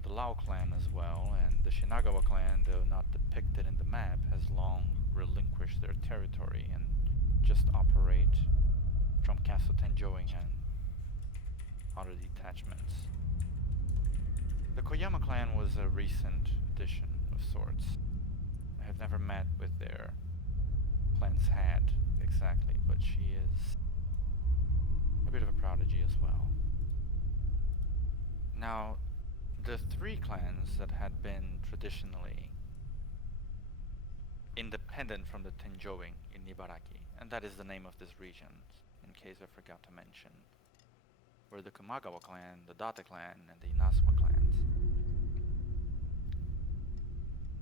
The Lao clan as well, and the Shinagawa clan, though not depicted in the map, has long relinquished their territory and just operate from Castle Tenjoing and other detachments. The Koyama clan was a recent addition of sorts. I have never met with their clan's head exactly, but she is a bit of a prodigy as well. Now, the three clans that had been traditionally independent from the Tenjoing in Ibaraki, and that is the name of this region, in case I forgot to mention, were the Kamagawa clan, the Date clan, and the Inazuma clans.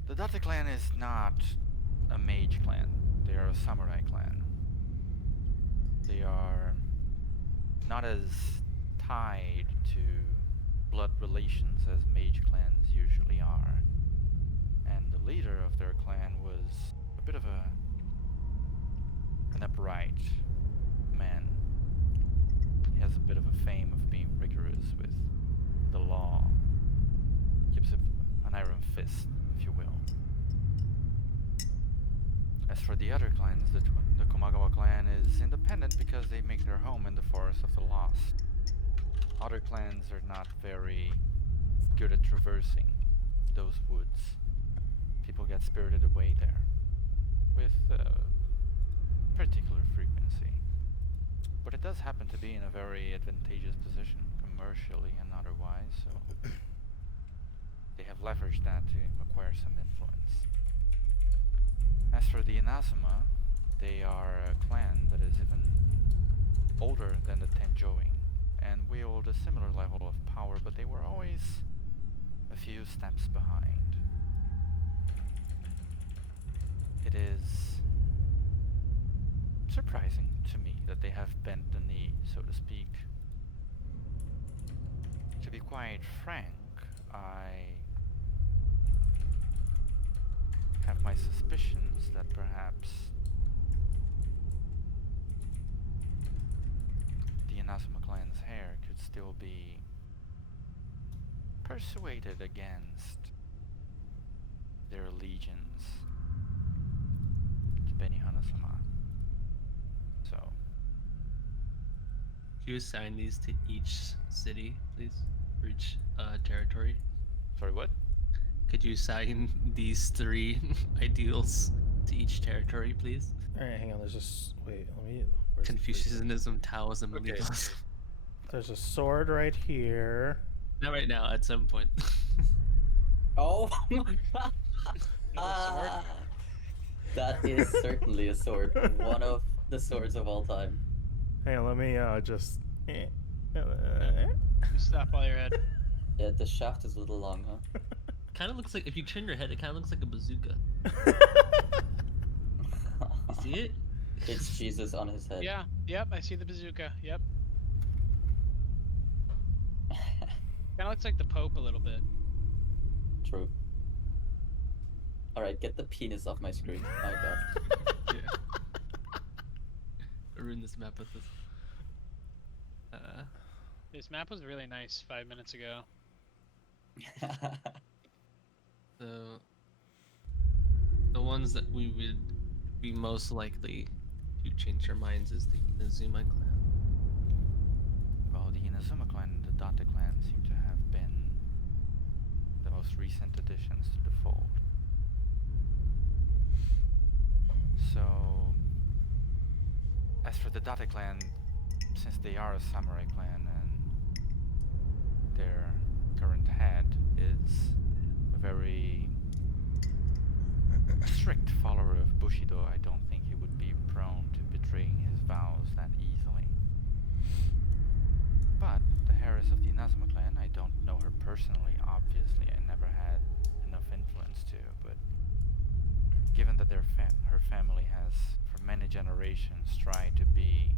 The Date clan is not a mage clan, they are a samurai clan. They are not as tied to blood relations as mage clans usually are. And the leader of their clan was a bit of an upright man. He has a bit of a fame of being rigorous with the law. Keeps an iron fist, if you will. As for the other clans, the Komagawa clan is independent because they make their home in the Forest of the Lost. Other clans are not very good at traversing those woods. People get spirited away there with particular frequency. But it does happen to be in a very advantageous position, commercially and otherwise, so they have leveraged that to acquire some influence. As for the Inazuma, they are a clan that is even older than the Tenjoing, and wield a similar level of power, but they were always a few steps behind. It is surprising to me that they have bent the knee, so to speak. To be quite frank, I have my suspicions that perhaps the Inazuma clan's heir could still be persuaded against their allegiance to Benihana-sama. So, Could you assign these to each city, please? For each territory? sorry, what? Could you assign these three ideals to each territory, please? All right, hang on. There's just wait. Let me. Where's the freaking- Confucianism, Taoism, and Okay. legalism. There's a sword right here. Not right now. At some point. Oh my god! Another sword? That is certainly a sword. One of the swords of all time. Hey, let me just. You stop while you're ahead. Yeah, the shaft is a little long, huh? Kind of looks like if you turn your head, it kind of looks like a bazooka. You see it? It's Jesus on his head. Yeah, yep, I see the bazooka. Yep. Kind of looks like the Pope a little bit. True. Alright, get the penis off my screen. My god. Yeah. I ruined this map with this. This map was really nice 5 minutes ago. So the ones that we would be most likely to change our minds is the Inazuma clan. Well, the Inazuma clan and the Date clan seem to have been the most recent additions to the fold. So, as for the Date clan, since they are a samurai clan and their current head is a very strict follower of Bushido, I don't think he would be prone to betraying his vows that easily. But the heiress of the Inazuma clan, I don't know her personally, obviously. I never had enough influence to, but given that her family has, for many generations, tried to be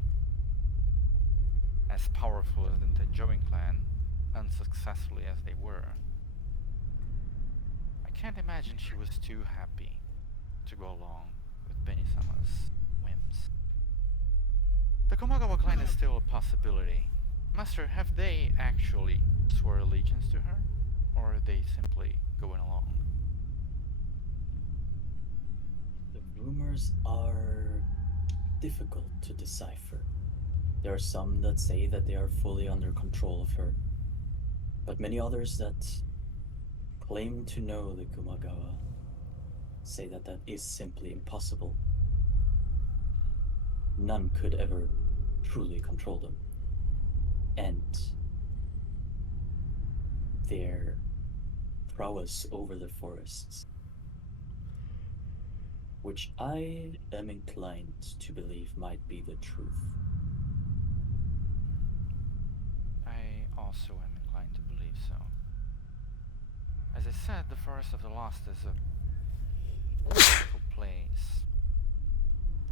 as powerful as the Tenjoin clan, unsuccessfully as they were, I can't imagine she was too happy to go along with Benisama's whims. The Komagawa clan is still a possibility. Master, have they actually swore allegiance to her? Or are they simply going along? The rumors are difficult to decipher. There are some that say that they are fully under control of her, but many others that claim to know the Kumagawa say that that is simply impossible. None could ever truly control them. And their prowess over the forests, which I am inclined to believe might be the truth. I also am inclined to believe so. As I said, the Forest of the Lost is a wonderful place,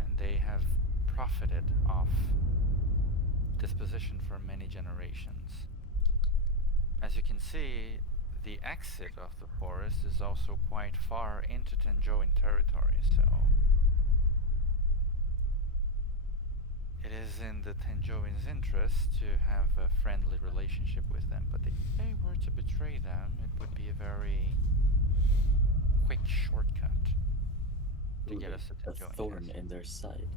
and they have profited off this position for many generations. As you can see, the exit of the forest is also quite far into Tenjoin territory, so it is in the Tenjoin's interest to have a friendly relationship with them, but if they were to betray them, it would be a very quick shortcut to get us to A Tenjoin. thorn in their side.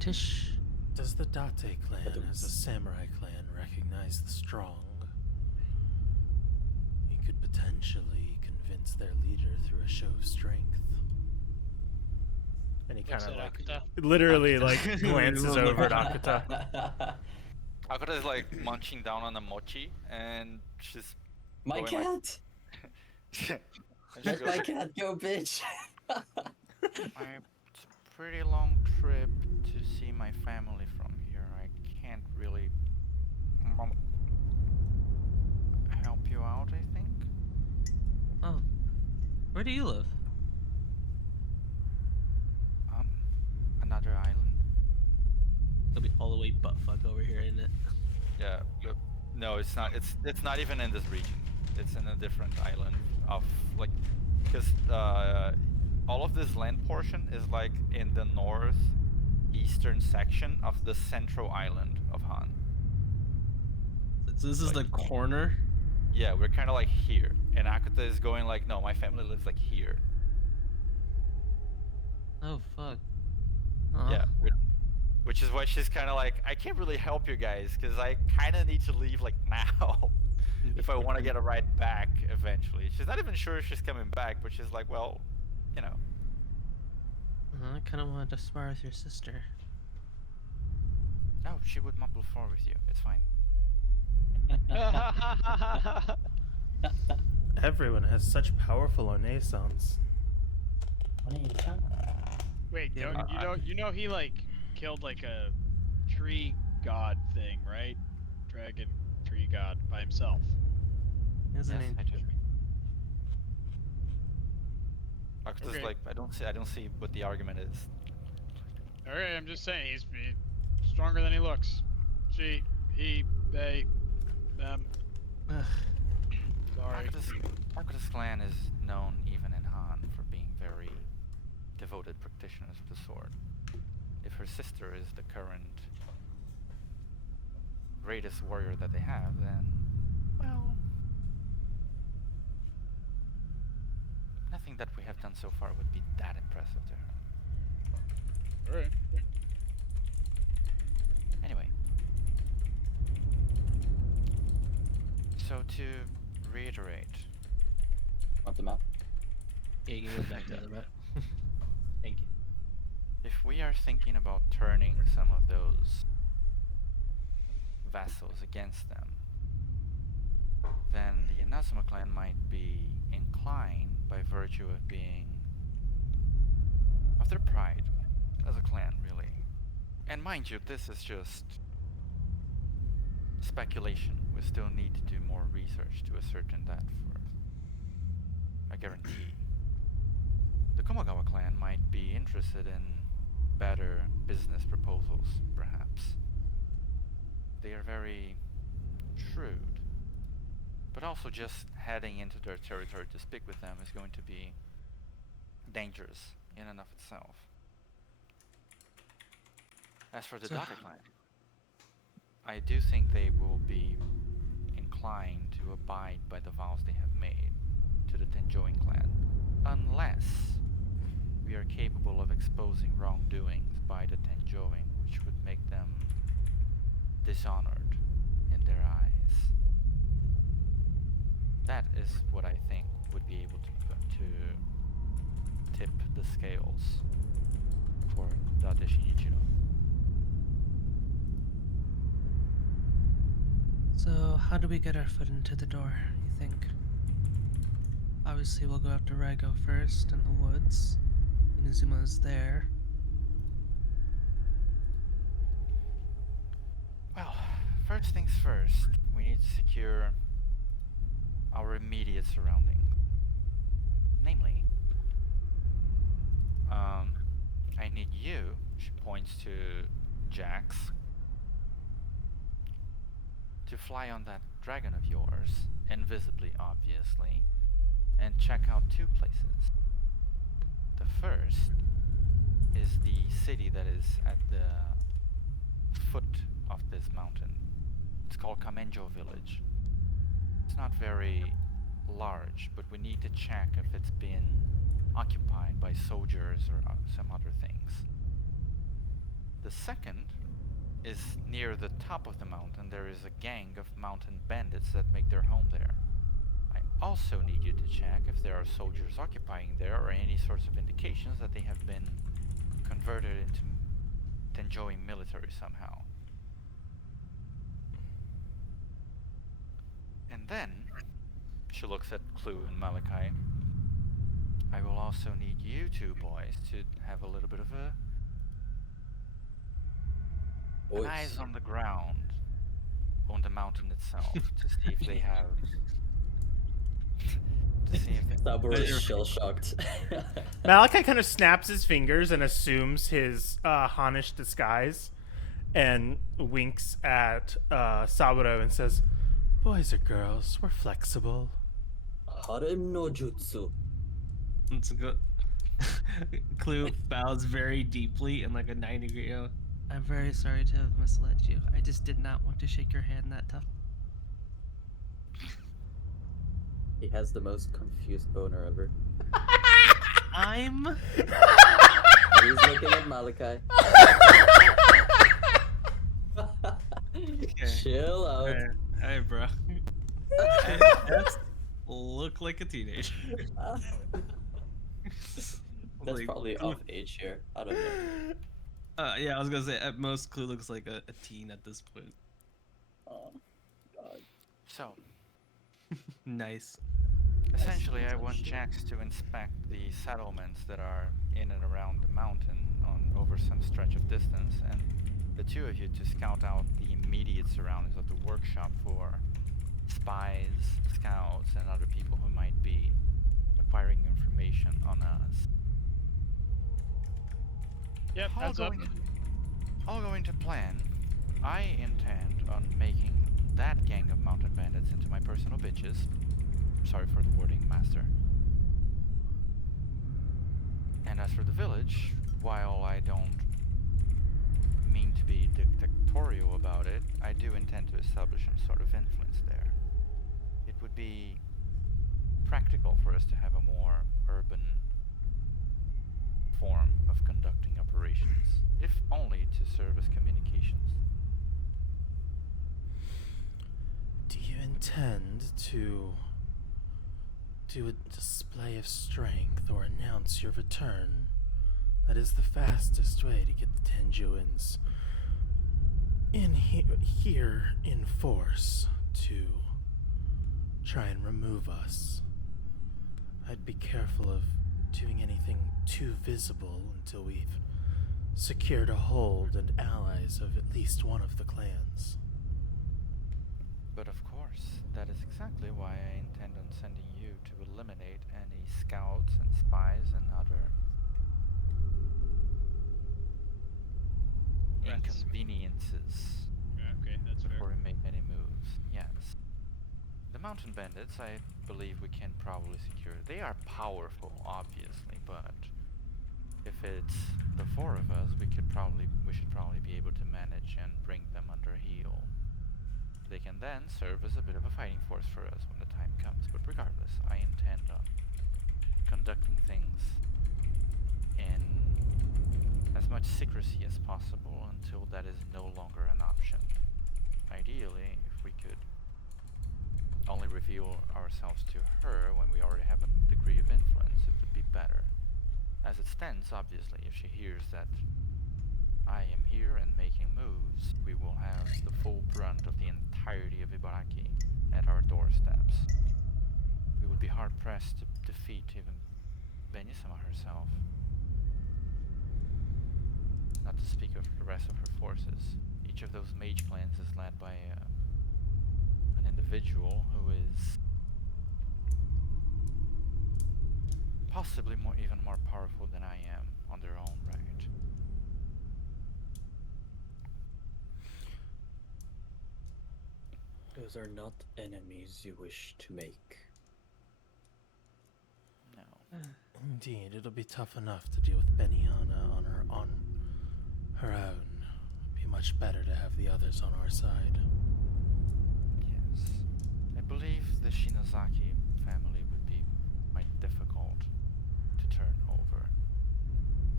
Tish. Does the Date clan But as a it's- samurai clan recognize the strong? You could potentially convince their leader through a show of strength. And he Looks kind of at like Akuta. literally like glances over at Akuta. Akuta is like munching down on a mochi, and she's My going like- cat! and she Let goes, my cat go, bitch! It's a pretty long trip to see my family from here. I can't really help you out, I think. Oh. Where do you live? Another island. It'll be all the way buttfuck over here, isn't it? Yeah. No, it's not. It's not even in this region. It's in a different island of like, because all of this land portion is like in the northeastern section of the central island of Han. So this is the corner. Yeah, we're kind of like here, and Akuta is going like, no, my family lives like here. Oh fuck. Yeah, which is why she's kind of like, I can't really help you guys because I kind of need to leave like now if I want to get a ride back eventually. She's not even sure if she's coming back, but she's like, well, you know. I kind of wanted to spar with your sister. No, she would mop the floor with you. It's fine. Everyone has such powerful onaisons. Wait, Yeah, you know he like killed like a tree god thing, right? Dragon tree god by himself. Isn't Yes, it? I do. Just Okay. like I don't see what the argument is. Alright, I'm just saying he's stronger than he looks. She, he, they, them. Ugh. Sorry. Arcadus clan is known even in Han for being very devoted practitioners of the sword. If her sister is the current greatest warrior that they have, then, well, nothing that we have done so far would be that impressive to her. Alright. Anyway. So to reiterate, Want the map? Yeah, you can go back to the map. Thank you. if we are thinking about turning some of those vassals against them, then the Inazuma clan might be inclined by virtue of being of their pride as a clan, really. And mind you, this is just speculation. We still need to do more research to ascertain that for a guarantee. The Komagawa clan might be interested in better business proposals, perhaps. They are very shrewd. But also just heading into their territory to speak with them is going to be dangerous in and of itself. As for the So- Date clan, I do think they will be inclined to abide by the vows they have made to the Tenjoin clan, unless we are capable of exposing wrongdoings by the Tenjoin, which would make them dishonored in their eyes. That is what I think would be able to tip the scales for Date Shinichiro. So, how do we get our foot into the door, you think? Obviously, we'll go after Raigo first in the woods. Inuzuma's there. Well, first things first, we need to secure our immediate surroundings. Namely, I need you, she points to Jax, to fly on that dragon of yours, invisibly obviously, and check out two places. The first is the city that is at the foot of this mountain. It's called Kamenjo Village. It's not very large, but we need to check if it's been occupied by soldiers or some other things. The second is near the top of the mountain. There is a gang of mountain bandits that make their home there. I also need you to check if there are soldiers occupying there or any sorts of indications that they have been converted into Tenjoin military somehow. And then, she looks at Clue and Malachi. I will also need you two boys to have a little bit of an eyes on the ground on the mountain itself to see if they have to see if Saburo is shell shocked. Malachi kind of snaps his fingers and assumes his Hanish disguise and winks at Saburo and says, "Boys or girls, we're flexible." Harem no jutsu. Let's go. Clue bows very deeply in like a 90-degree. I'm very sorry to have misled you. I just did not want to shake your hand that tough. He has the most confused boner ever. I'm. He's looking at Malachi. Chill out. Hey, bro. That's look like a teenager. That's Like, probably off age here. I don't know. Yeah, I was gonna say at most Clue looks like a teen at this point. Oh, God. So, Nice. essentially, I sounds want shit. Jax to inspect the settlements that are in and around the mountain on over some stretch of distance, and the two of you to scout out the immediate surroundings of the workshop for spies, scouts, and other people who might be acquiring information on us. Yep, All heads up. all going to plan. I intend on making that gang of mountain bandits into my personal bitches. Sorry for the wording, Master. And as for the village, while I don't mean to be dictatorial about it, I do intend to establish some sort of influence there. It would be practical for us to have a more urban form of conducting operations, if only to serve as communications. Do you intend to do a display of strength or announce your return? That is the fastest way to get the Tenjuans in here in force to try and remove us. I'd be careful of doing anything too visible until we've secured a hold and allies of at least one of the clans. But of course, that is exactly why I intend on sending you to eliminate any scouts and spies and other inconveniences Okay, that's fair. before we make any moves. Yes. The mountain bandits, I believe we can probably secure. They are powerful, obviously, but if it's the four of us, we should probably be able to manage and bring them under heel. They can then serve as a bit of a fighting force for us when the time comes. But regardless, I intend on conducting things in as much secrecy as possible until that is no longer an option. Ideally, if we could only reveal ourselves to her when we already have a degree of influence, it would be better. As it stands, obviously, if she hears that I am here and making moves, we will have the full brunt of the entirety of Ibaraki at our doorsteps. We would be hard-pressed to defeat even Benisama herself. Not to speak of the rest of her forces. Each of those mage clans is led by an individual who is possibly even more powerful than I am on their own right. Those are not enemies you wish to make. No. Indeed, it'll be tough enough to deal with Benihana on her own. It'd be much better to have the others on our side. Yes. I believe the Shinozaki family would be quite difficult to turn over.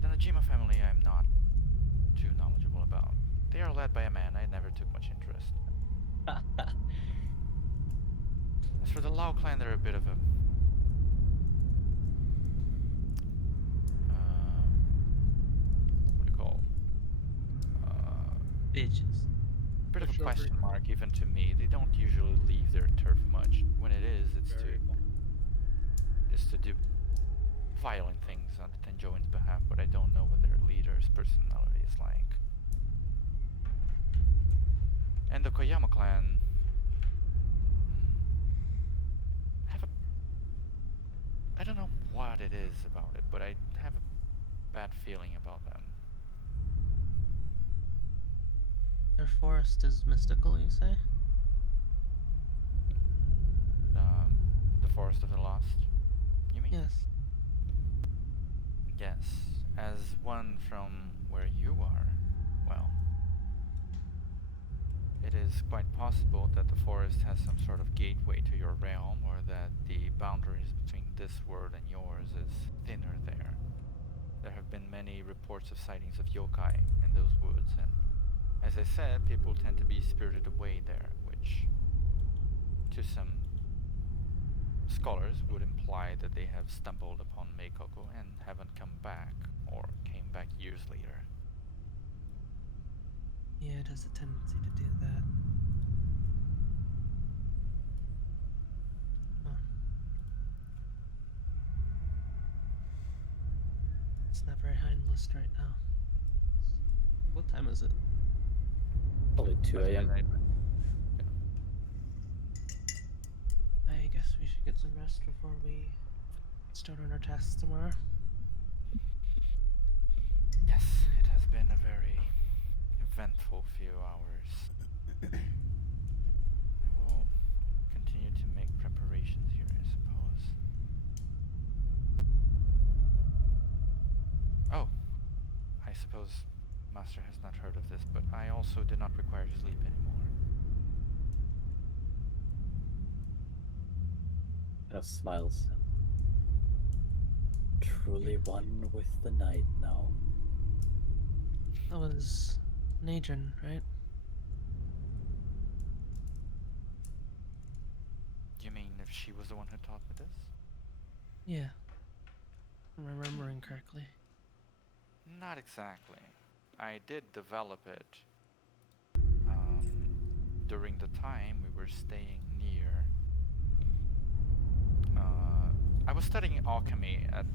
The Najima family I'm not too knowledgeable about. They are led by a man I never took much interest. As for the Lao clan, they're a bit of a what do you call? Bitches. Bit of a Pushover. question mark even to me. They don't usually leave their turf much. When it is, it's to do violent things on the Tenjoin's behalf, but I don't know what their leader's personality is like. And the Koyama clan I don't know what it is about it, but I have a bad feeling about them. Their forest is mystical, you say? The Forest of the Lost? You mean? Yes. Yes. As one from where you are, well, it is quite possible that the forest has some sort of gateway to your realm, or that the boundaries between this world and yours is thinner there. There have been many reports of sightings of yokai in those woods, and as I said, people tend to be spirited away there, which to some scholars would imply that they have stumbled upon Meikoku and haven't come back, or came back years later. it has a tendency to do that. Oh. It's not very high in the list right now. What time is it? Probably 2 a.m. I guess we should get some rest before we start on our tasks tomorrow. Yes, it has been a very eventful few hours. I will continue to make preparations here, I suppose. Oh, I suppose Master has not heard of this, but I also did not require to sleep anymore. Kind of smiles. Truly one with the night now. That was Nadrin, right? You mean if she was the one who taught me this? Yeah. If I'm remembering correctly. Not exactly. I did develop it during the time we were staying near. I was studying alchemy at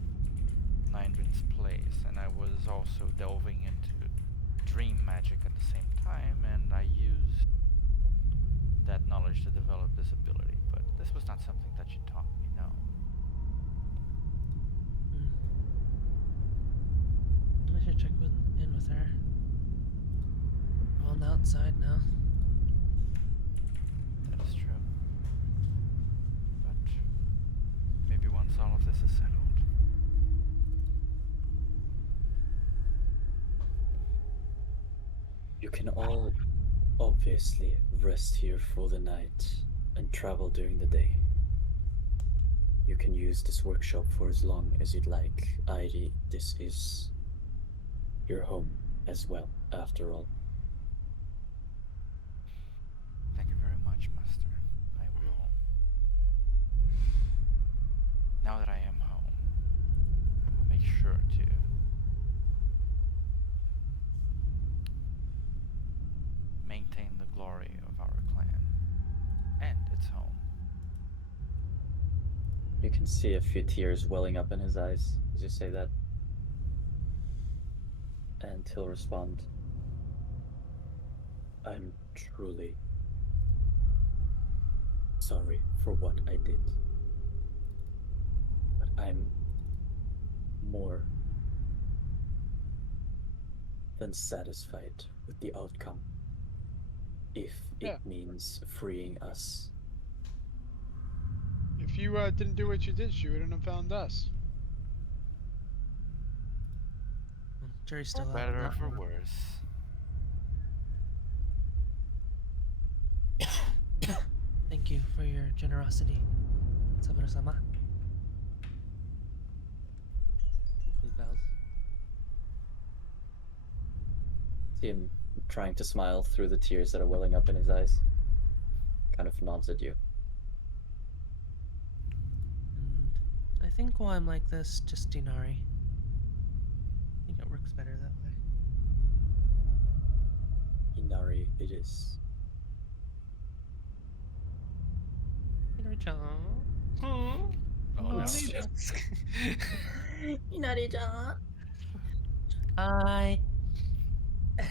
Nindrin's place, and I was also delving into dream magic at the same time, and I used that knowledge to develop this ability, but this was not something that she taught me, no. I should check in with her. We're on the outside now. That is true. But maybe once all of this is settled. You can all obviously rest here for the night and travel during the day. You can use this workshop for as long as you'd like. Airi, this is your home as well, after all. Thank you very much, Master. I will. Now that I am home, I will make sure to maintain the glory of our clan and its home. You can see a few tears welling up in his eyes as you say that. And he'll respond, I'm truly sorry for what I did. But I'm more than satisfied with the outcome. If Yeah. it means freeing us. If you didn't do what you did, she wouldn't have found us. Well, Jerry's still For out. better or on that for one. worse. Thank you for your generosity, Saburo-sama. He bows. See him trying to smile through the tears that are welling up in his eyes. Kind of nods at you. And I think while I'm like this, just Dinari. I think it works better that way. Inari it is. Dinari-chan. Oh, no. Inari-chan. Hi. As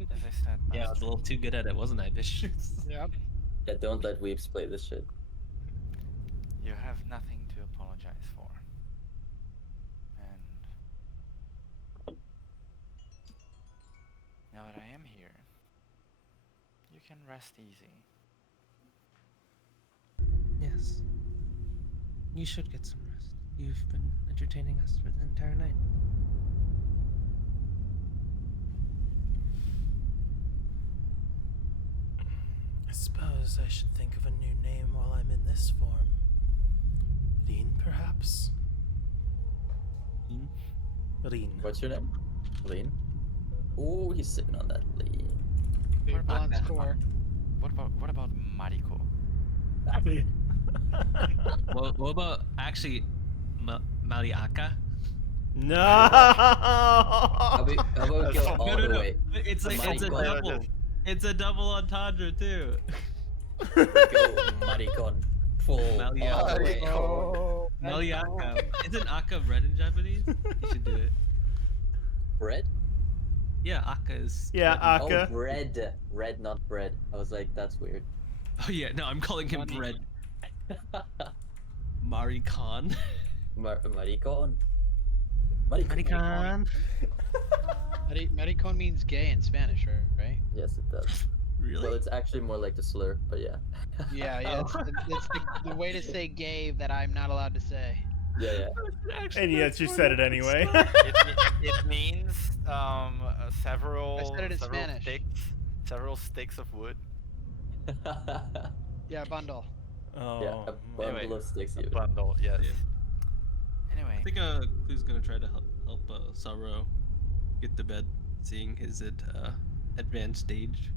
I said, Yeah, I was Master, a little too good at it, wasn't I, Bish? Yep. Yeah, don't let weeps play this shit. you have nothing to apologize for. And now that I am here, you can rest easy. Yes. You should get some rest. You've been entertaining us for the entire night. I suppose I should think of a new name while I'm in this form. Reen, perhaps? Reen. What's your name? Lean? Ooh, he's sitting on that lean. Big What blonde about- score. What about Mariko? What about actually Maliaka? No. How about we go That's all No, no, the no. way? It's like it's a Maricon. double. It's a double entendre too. Go maricon. Full Malia. all the way. Oh, Maliaka. Isn't aka bread in Japanese? You should do it. Bread? Yeah, aka is. Yeah, bread. Aka. Oh, red. Red, not bread. I was like, that's weird. Oh yeah, no, I'm calling him Money. bread. Maricon. Maricon. Maricon. Maricon means gay in Spanish, right? Yes, it does. Really? Well, it's actually more like the slur, but yeah. Yeah, yeah. It's the way to say gay that I'm not allowed to say. Yeah. And yet you said it anyway. It means several. I said it in several Spanish. several sticks of wood. Yeah, bundle. Oh. Yeah, a bundle Anyway, of sticks. A You. bundle, yes. Yeah. Anyway. I think Clue's gonna try to help Saburo get to bed, seeing his advanced stage.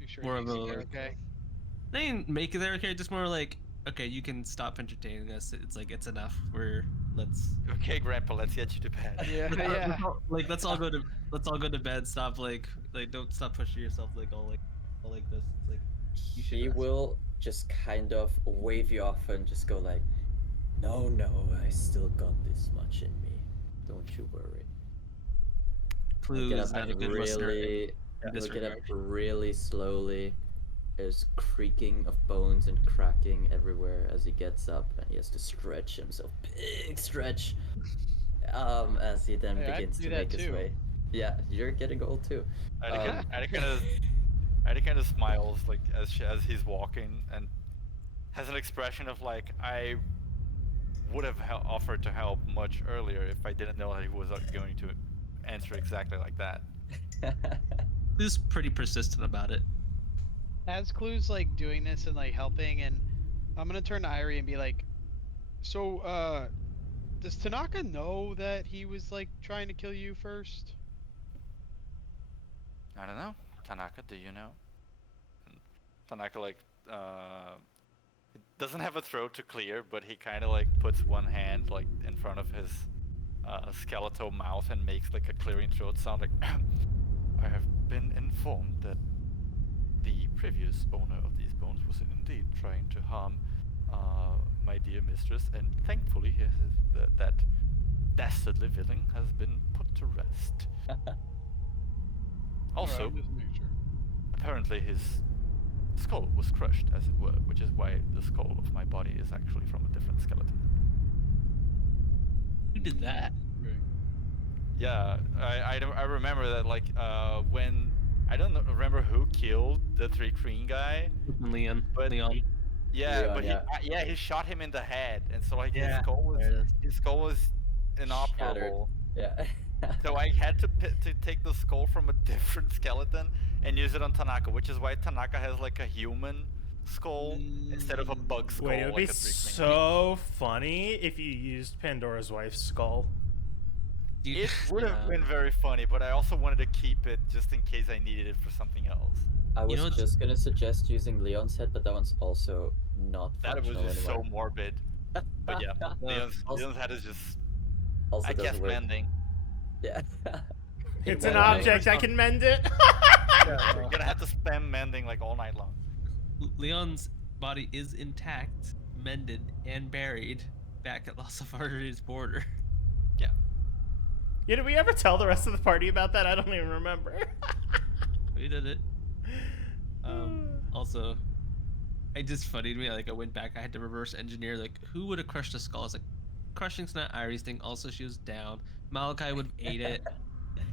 Make sure More he's of a- okay. They didn't make it there, okay? Just more like, okay, you can stop entertaining us. It's like it's enough. Let's Okay, Grandpa, let's get you to bed. Yeah, yeah. let's all go to bed. Stop like don't stop pushing yourself all like this. It's like you should He rest. will just kind of wave you off and just go like, no, I still got this much in me. Don't you worry. Clue Get is up not a good listener. really, in he'll this get up regard. really slowly. There's creaking of bones and cracking everywhere as he gets up, and he has to stretch himself. Big stretch. As he then Hey, I begins do to that make his too. way. Yeah, you're getting old too. Adi kind of smiles like as he's walking and has an expression of like, I would have offered to help much earlier if I didn't know that he was going to answer exactly like that. Clue's pretty persistent about it. As Clue's like doing this and like helping, and I'm gonna turn to Irie and be like, so does Tanaka know that he was like trying to kill you first? I don't know. Tanaka, do you know? And Tanaka like doesn't have a throat to clear, but he kind of like puts one hand like in front of his skeletal mouth and makes like a clearing throat sound like I have been informed that the previous owner of these bones was indeed trying to harm my dear mistress, and thankfully that dastardly villain has been put to rest. Also, Alright, just making sure. apparently his skull was crushed, as it were, which is why the skull of my body is actually from a different skeleton. Who did that? Yeah, I remember that like when I don't remember who killed the Three Green guy, Leon. but Leon. yeah, Leon, but yeah. he shot him in the head, and so like Yeah, his skull was inoperable. Yeah. So I had to take the skull from a different skeleton and use it on Tanaka, which is why Tanaka has like a human skull instead of a bug skull. Wait, it would like be a Three-Green. so funny if you used Pandora's wife's skull. It would have been very funny, but I also wanted to keep it just in case I needed it for something else. I was know what's- just gonna suggest using Leon's head, but that one's also not That was functional just anymore. so morbid. But yeah, Leon's Also- head is just, Also I guess, doesn't work. mending. Yeah. It's In an one way. object, I can mend it. You're gonna have to spam mending like all night long. Leon's body is intact, mended, and buried back at Los Alfares border. Yeah, did we ever tell the rest of the party about that? I don't even remember. We did it. Also, it just funny to me. Like I went back, I had to reverse engineer. Like who would have crushed a skull? I was like, crushing's not Irie's thing. Also, she was down. Malachi would have ate it.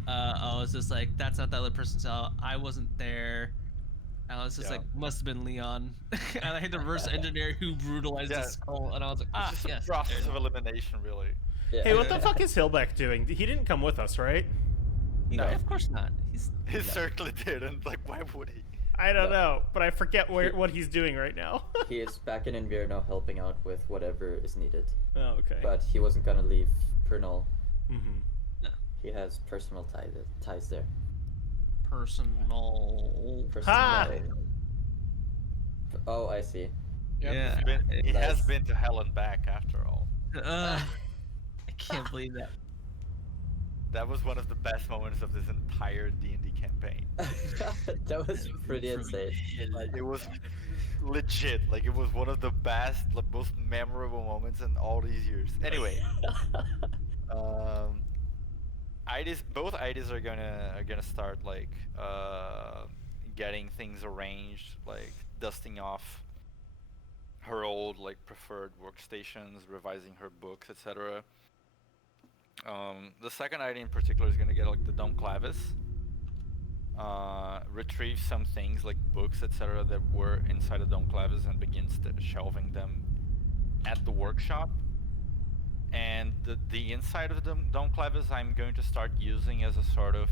I was just like, that's not the other person's cell. I wasn't there. I was just Yeah. like, must have been Leon. And I had to reverse engineer who brutalized Yeah. the skull. And I was like, It's ah, just yes. a process there of it elimination, really. Yeah. Hey, what the fuck is Hillbeck doing? He didn't come with us, right? is. No. Of course not. He's He certainly didn't. Like, why would he? I don't No. know, but I forget what he's doing right now. He is back in Invierno helping out with whatever is needed. Oh, okay. But he wasn't gonna leave Pernal. Mm-hmm. He has personal ties there. personal. Ha! Personal. Oh, I see. Yep. Yeah. He has Nice. been to hell and back after all. I can't believe that. That was one of the best moments of this entire D&D campaign. That was pretty From insane. Like it was legit. Like it was one of the best, like most memorable moments in all these years. Anyway, both IDs are gonna start like getting things arranged, like dusting off her old like preferred workstations, revising her books, etc. The second ID in particular is gonna get like the Dom Clavis, retrieve some things like books, etc. that were inside the Dom Clavis and begins shelving them at the workshop. And the inside of the Dom Clavis I'm going to start using as a sort of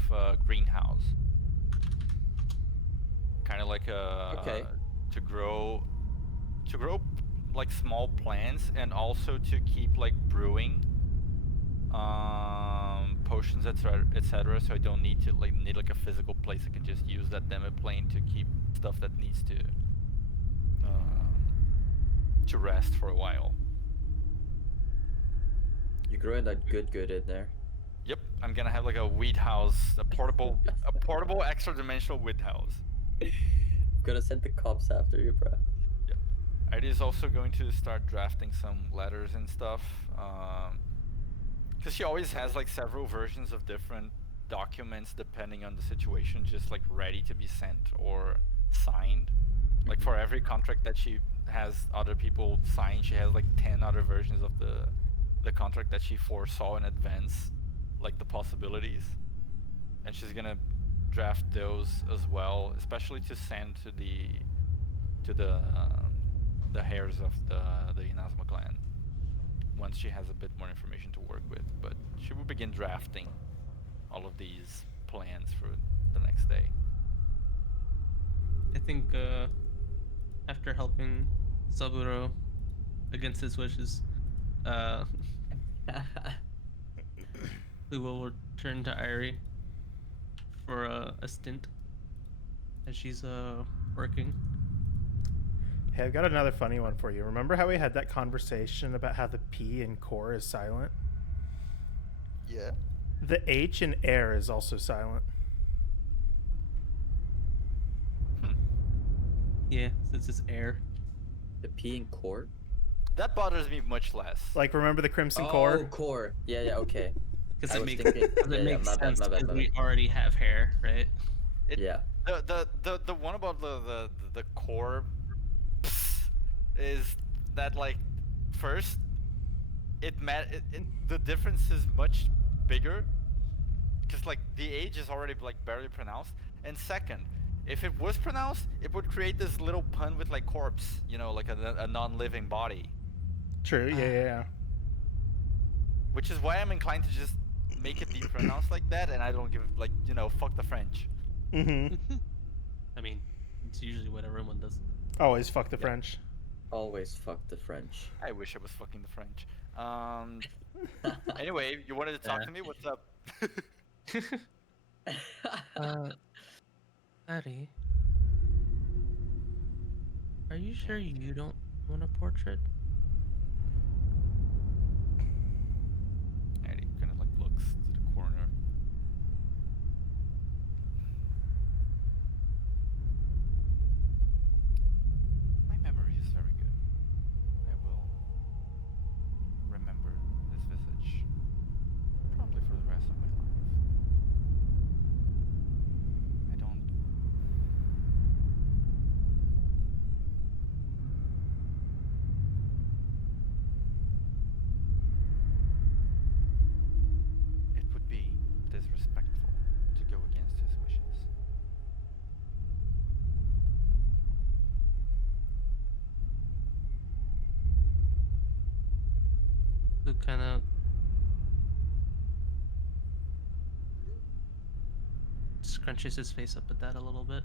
greenhouse. Kind of like Okay. to grow like small plants, and also to keep like brewing potions, etc. So I don't need to need a physical place. I can just use that demo plane to keep stuff that needs to rest for a while. You're growing that good in there. Yep, I'm gonna have like a weed house, a portable extra dimensional weed house. Gonna send the cops after you, bro. Yep. It is also going to start drafting some letters and stuff. Because she always has like several versions of different documents depending on the situation, just like ready to be sent or signed. Like for every contract that she has other people sign, she has like 10 other versions of the contract that she foresaw in advance, like the possibilities. And she's gonna draft those as well, especially to send to the heirs of the Inazuma clan, once she has a bit more information to work with. But she will begin drafting all of these plans for the next day. I think after helping Saburo against his wishes, we will return to Irie for a stint as she's working. Hey, I've got another funny one for you. Remember how we had that conversation about how the P in core is silent? Yeah. The H in air is also silent. Yeah, since it's air. The P in core? That bothers me much less. Like, remember the Crimson Oh, Core? core. Yeah, okay. Because I it was makes, thinking- cause it yeah, makes my bad, sense my bad, because my we bad. already have hair, right? Yeah. The one about the core is that like first the difference is much bigger because like the age is already like barely pronounced, and second, if it was pronounced, it would create this little pun with like corpse, you know, like a non-living body, True, yeah. which is why I'm inclined to just make it be pronounced like that, and I don't give like, you know, fuck the French. Mm-hmm. I mean, it's usually what everyone does. Always fuck the French. Always fuck the French. I wish I was fucking the French. Anyway, you wanted to talk to me? What's up? Addie, are you sure you don't want a portrait? Eddie kind of like looks to the corner. My memory is very good. I will remember this visage probably for the rest of my life. I don't. It would be disrespectful to go against his wishes. Who kind of scrunches his face up at that a little bit.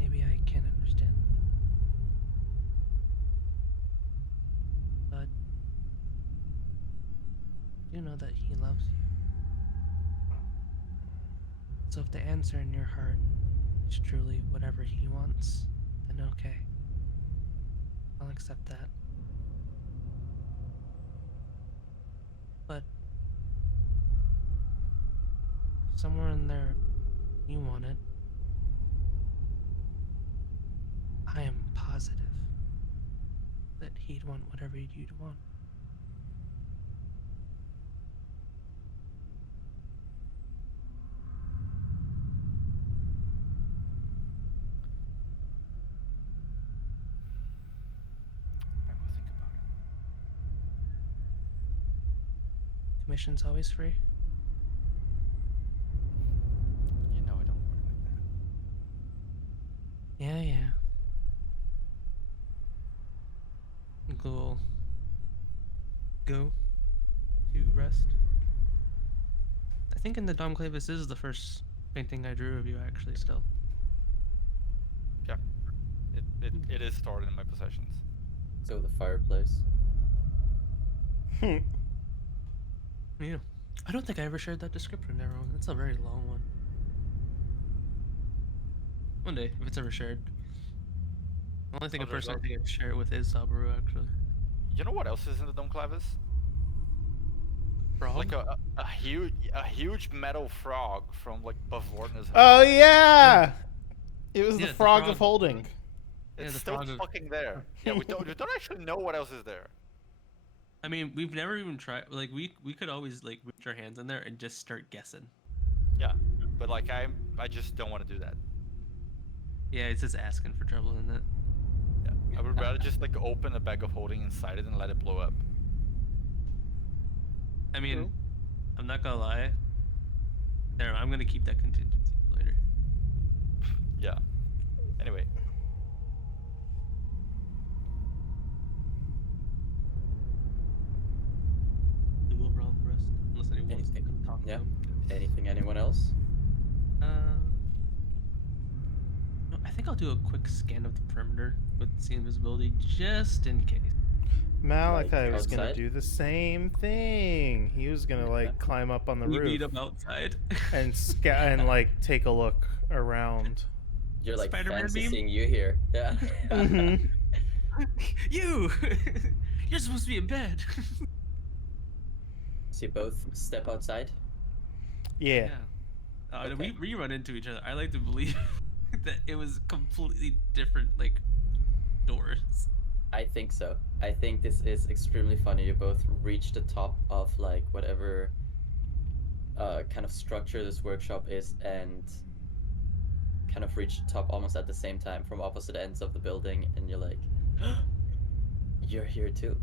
Maybe I can't understand, but you know that he loves you. So if the answer in your heart is truly whatever he wants, then okay. accept that. But somewhere in there, you want it. I am positive that he'd want whatever you'd want. I will think about it. Commission's always free. You know I don't work like that. Yeah. We'll go to rest. I think in the Domclave this is the first painting I drew of you actually still. Yeah. It is stored in my possessions. So the fireplace. Yeah. I don't think I ever shared that description, everyone. That's a very long one. One day, if it's ever shared. The only thing Oh, a there's person I no- think I'd share it with is Sabaru, actually. You know what else is in the Dome Clavis? Frog? Like a huge metal frog from like Bavlorna's house. Oh yeah, it was Yeah, the the frog frog. of holding. Yeah, It's the still frog of- fucking there. Yeah, we don't actually know what else is there. I mean, we've never even tried. Like, we could always like reach our hands in there and just start guessing. Yeah, but like I just don't want to do that. Yeah, it's just asking for trouble, isn't it? Yeah, I would rather just like open a bag of holding inside it and let it blow up. I mean, True. I'm not gonna lie. There, I'm gonna keep that contingency for later. Yeah. Anyway, The overall rest, unless anyone wants to Anything? talk Yeah. about. Anything? Anyone else? No, I think I'll do a quick scan of the perimeter with the invisibility just in case. Malachi Like was gonna outside? do the same thing. He was gonna like Okay. climb up on the We roof meet him outside. and and like take a look around. You're like Spider-Man fancy meme? seeing you here. Yeah. Mhm. You! You're supposed to be in bed. So you both step outside. Yeah. We Okay. run into each other. I like to believe that it was completely different, like, doors. I think so. I think this is extremely funny. You both reach the top of like whatever kind of structure this workshop is and kind of reach the top almost at the same time from opposite ends of the building, and you're like, you're here too.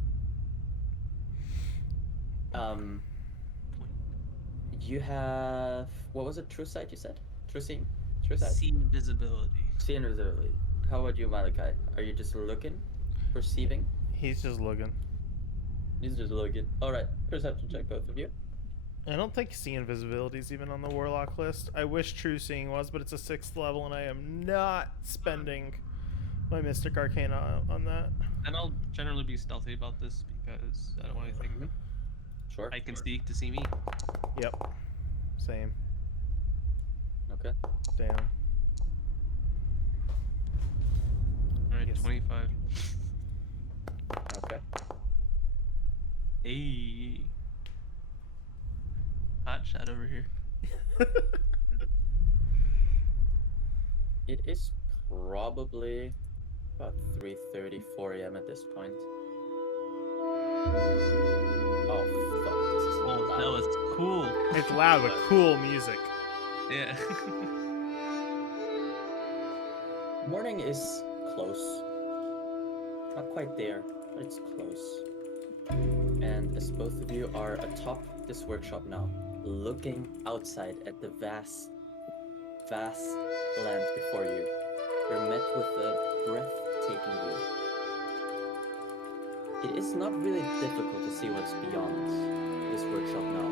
You have, what was it? True sight, you said? True seeing? True sight? See invisibility. See invisibility. How about you, Malachi? Are you just looking? Perceiving? He's just looking. He's just looking. Alright, perception check, both of you. I don't think see invisibility is even on the warlock list. I wish true seeing was, but it's a 6th level, and I am not spending my mystic arcana on that. And I'll generally be stealthy about this because I don't want anything Sure. I can see to see me. Yep. Same. Okay. Damn. Alright, Yes. 25. Okay. Hey. Hot shot over here. It is probably about 3:30, 4 a.m. at this point. Oh fuck! This is Oh, loud. that was cool. It's loud with cool music. Yeah. Morning is close. Not quite there, but it's close. And as both of you are atop this workshop now, looking outside at the vast land before you, you're met with a breathtaking view. It is not really difficult to see what's beyond this workshop now,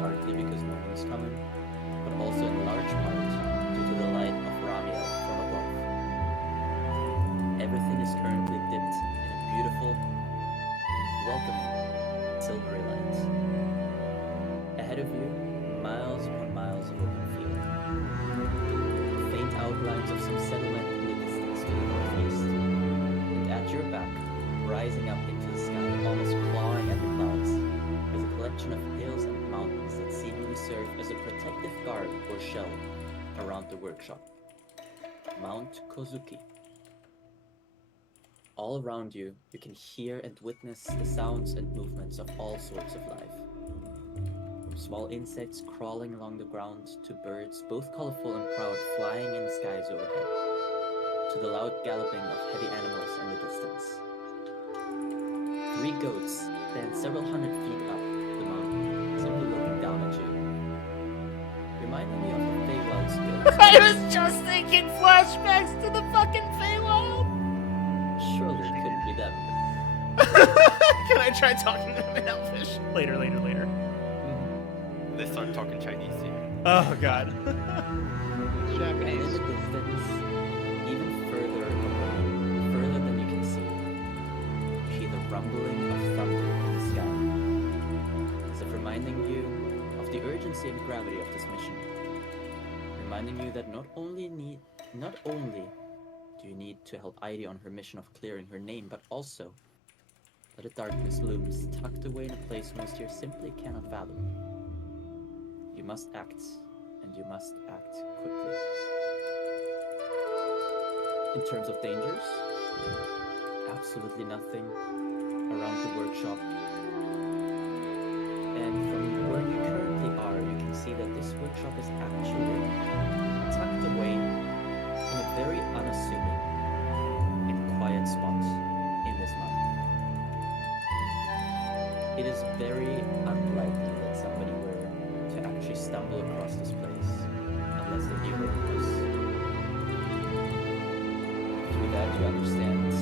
partly because no one is coming, but also in large part due to the light of Ramiel from above. Everything is currently dipped in a beautiful, welcoming, silvery light. Ahead of you, miles upon miles of open field. Faint outlines of some settlement in the distance to the northeast. And at your back, shell around the workshop. Mount Kozuki. All around you, you can hear and witness the sounds and movements of all sorts of life. From small insects crawling along the ground to birds, both colorful and proud, flying in the skies overhead, to the loud galloping of heavy animals in the distance. 3 goats stand several hundred feet up the mountain, simply looking down at you. Reminding you of the Feywild's goats. I was just thinking flashbacks to the fucking Feywild. Surely it couldn't be them. Can I try talking to them in Elfish? Later. They start talking Chinese to you. Oh god. It's And in Japanese. the distance, even further away, further than you can see, you hear the rumbling of thunder in the sky, as if reminding you of the urgency and gravity of this mission. Reminding you that not only do you need to help Heidi on her mission of clearing her name, but also that a darkness looms tucked away in a place most here simply cannot fathom. You must act, and you must act quickly. In terms of dangers, absolutely nothing around the workshop. And from where you currently are, you can see that this workshop is actually tucked away in a very unassuming and quiet spot in this mountain. It is very unlikely that somebody were to actually stumble across this place unless they knew where it was. Through that, you understand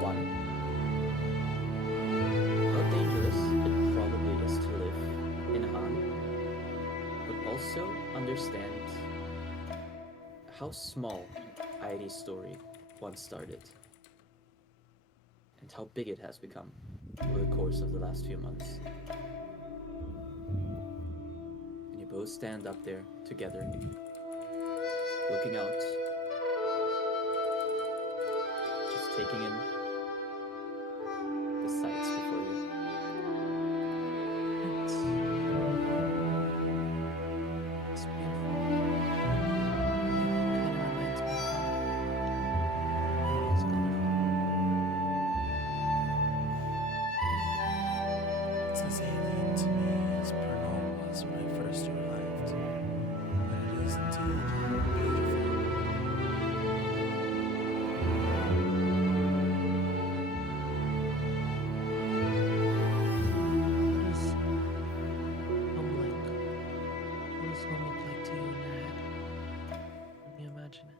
1. How dangerous it probably is to live in Han, but also understand how small Heidi's story once started and how big it has become over the course of the last few months. And you both stand up there together, looking out, just taking in the sights before you. It's beautiful. Kind of reminds me of home. It's colorful. It's as alien to me as Pernod was when I first arrived. But it is indeed beautiful. What is home like? What does home look like to you in your head? When you imagine it?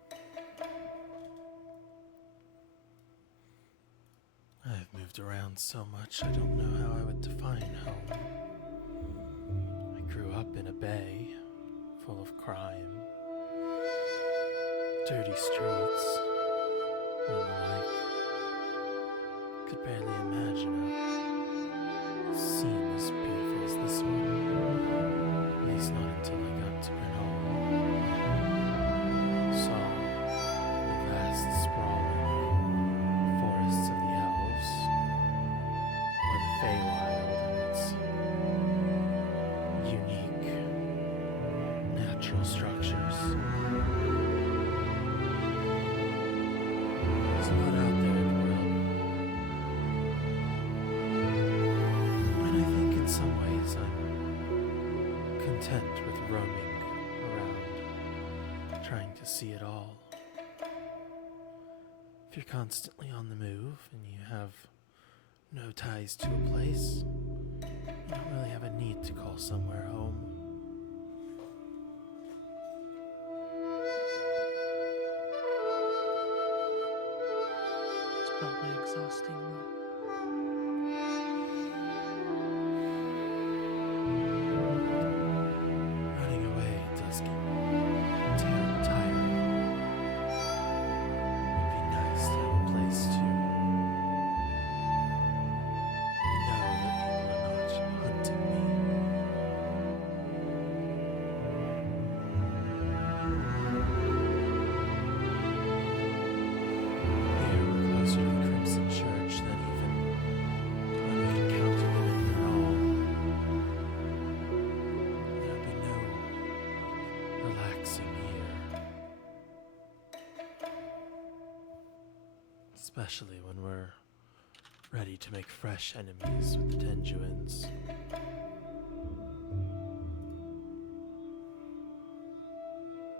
I've moved around so much I don't know how I would define home. I grew up in a bay full of crime, dirty streets, and the like. Could barely imagine a scene as beautiful as this one. At least not until I got to Grenoble. Saw the vast sprawling forests of the elves, or the Feywild and its unique natural structures. There's a lot out there in the world. And I think in some ways I'm content with roaming around, trying to see it all. If you're constantly on the move and you have no ties to a place, you don't really have a need to call somewhere home. It's probably exhausting though. Running away does get tiring. It'd be nice to have a place to know that people are not hunting me. Here we're closer to the Crimson Church than even Especially when we're ready to make fresh enemies with the Tenjuans.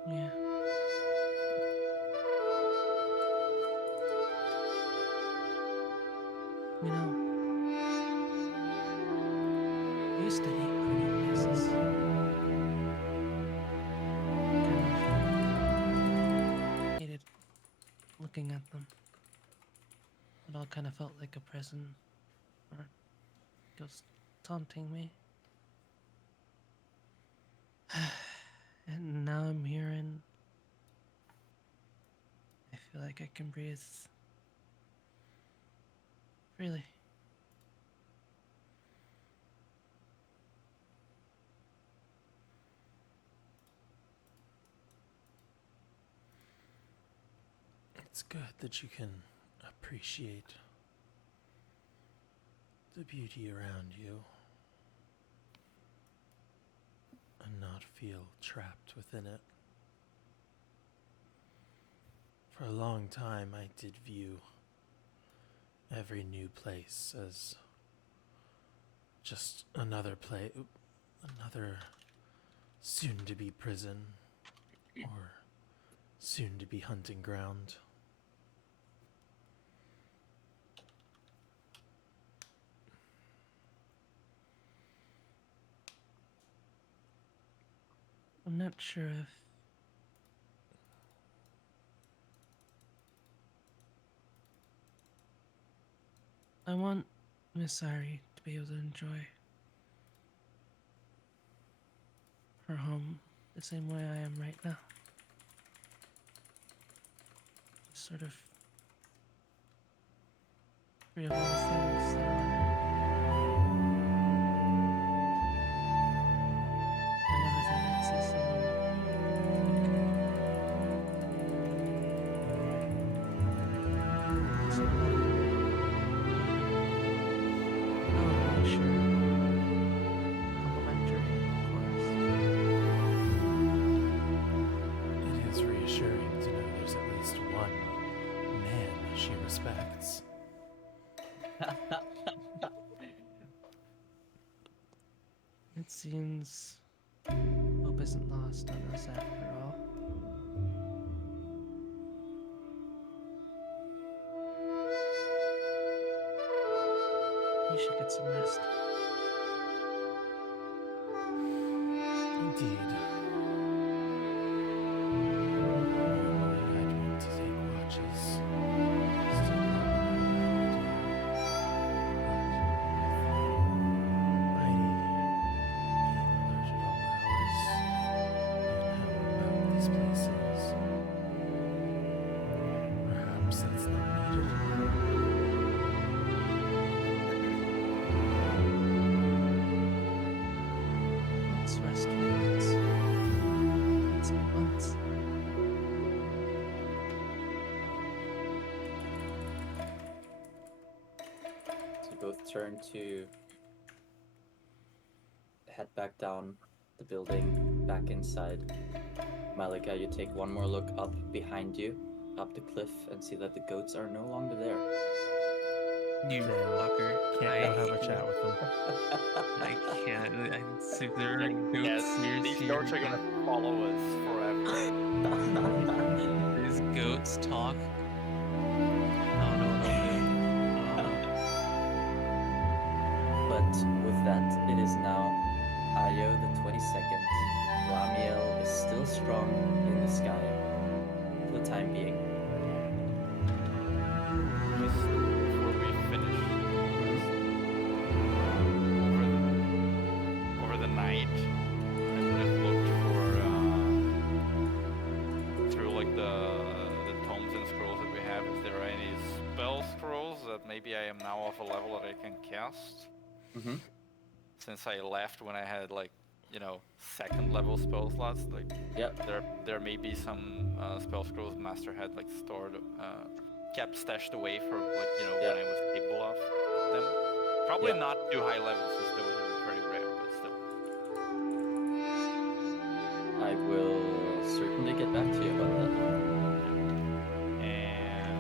Yeah. You know, I used to hate pretty places. Kind of hated looking at them. It all kind of felt like a prison or ghost taunting me. And now I'm here and I feel like I can breathe freely. It's good that you can appreciate the beauty around you and not feel trapped within it. For a long time, I did view every new place as just another another soon-to-be prison or soon-to-be hunting ground. I'm not sure if I want Miss Ari to be able to enjoy her home the same way I am right now. Sort of free of all the things that are and everything that's easy. It is reassuring to know there's at least one man she respects. It seems hope isn't lost on us after all. You should get some rest. Indeed. Normally I'd want to take watches. Still Mighty being alert at all hours and how remote this place is. Perhaps that's not needed. Let's rest for once. Let's be once. So you both turn to head back down the building, back inside. Malika, you take one more look up behind you, up the cliff, and see that the goats are no longer there. You Damn. fucker. Can't go have a chat with them. I can't. I sit there and goats Yes, here. these goats are gonna follow us forever. These goats talk. Oh no. But with that, it is now Ayo the 22nd. Ramiel is still strong in the sky for the time being. Just before we finish, over the night, I would have looked for through like the tomes and scrolls that we have. If there are any spell scrolls that maybe I am now off a level that I can cast. Mm-hmm. Since I left when I had like, you know, second level spell slots, like Yep. there may be some spell scrolls Master had like stored, kept stashed away for like, you know, Yeah. when I was capable of them. Probably Yeah. not too high levels since those are very rare, but still. I will certainly get back to you about that. And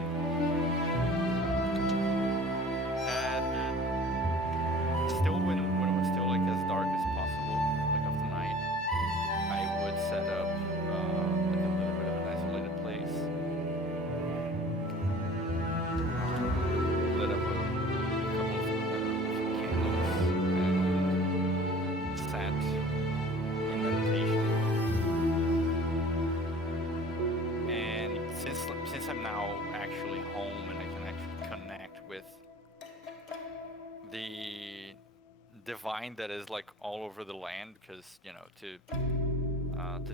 divine that is like all over the land, because you know to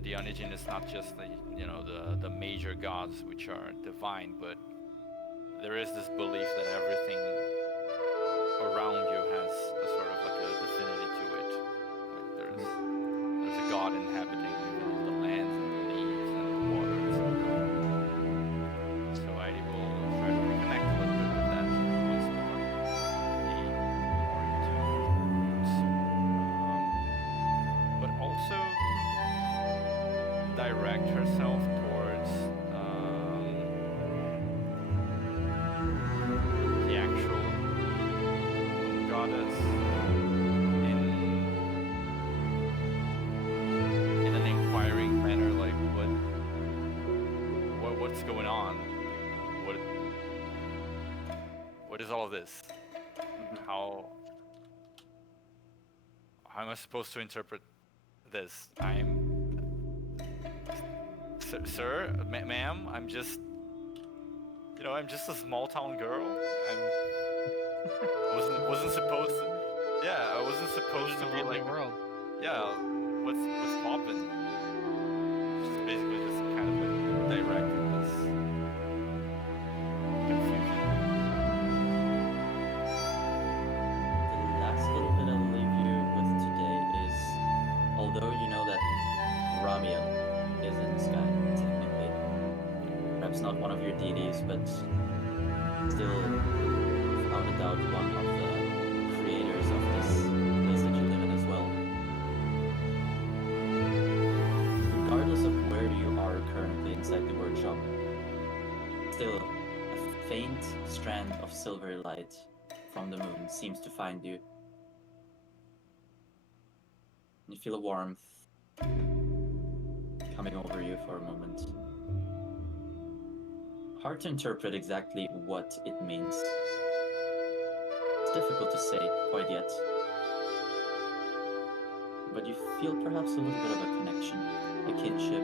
the Onijin it's not just the the major gods which are divine, but there is this belief that everything around you has a sort of like a divinity to it. Like there's a god inhabiting the lands and the leaves and the waters. So I will try to reconnect a little bit with that once more. Be more into roots. But also direct herself towards the actual moon goddess in an inquiring manner, like what's going on? What is all of this? How am I supposed to interpret this? Sir, ma'am, I'm just, I'm just a small town girl. I wasn't supposed to. Yeah, I wasn't supposed to be like. world. Yeah, what's poppin'? Just basically just kind of like directing this confusion. The last little bit I'll leave you with today is, although you know that Ramiel is in the sky, technically, perhaps not one of your deities, but still, without a doubt, one of the creators of this place that you live in as well. Regardless of where you are currently inside the workshop, still, a faint strand of silver light from the moon seems to find you. You feel a warmth coming over you for a moment. Hard to interpret exactly what it means. It's difficult to say quite yet. But you feel perhaps a little bit of a connection, a kinship,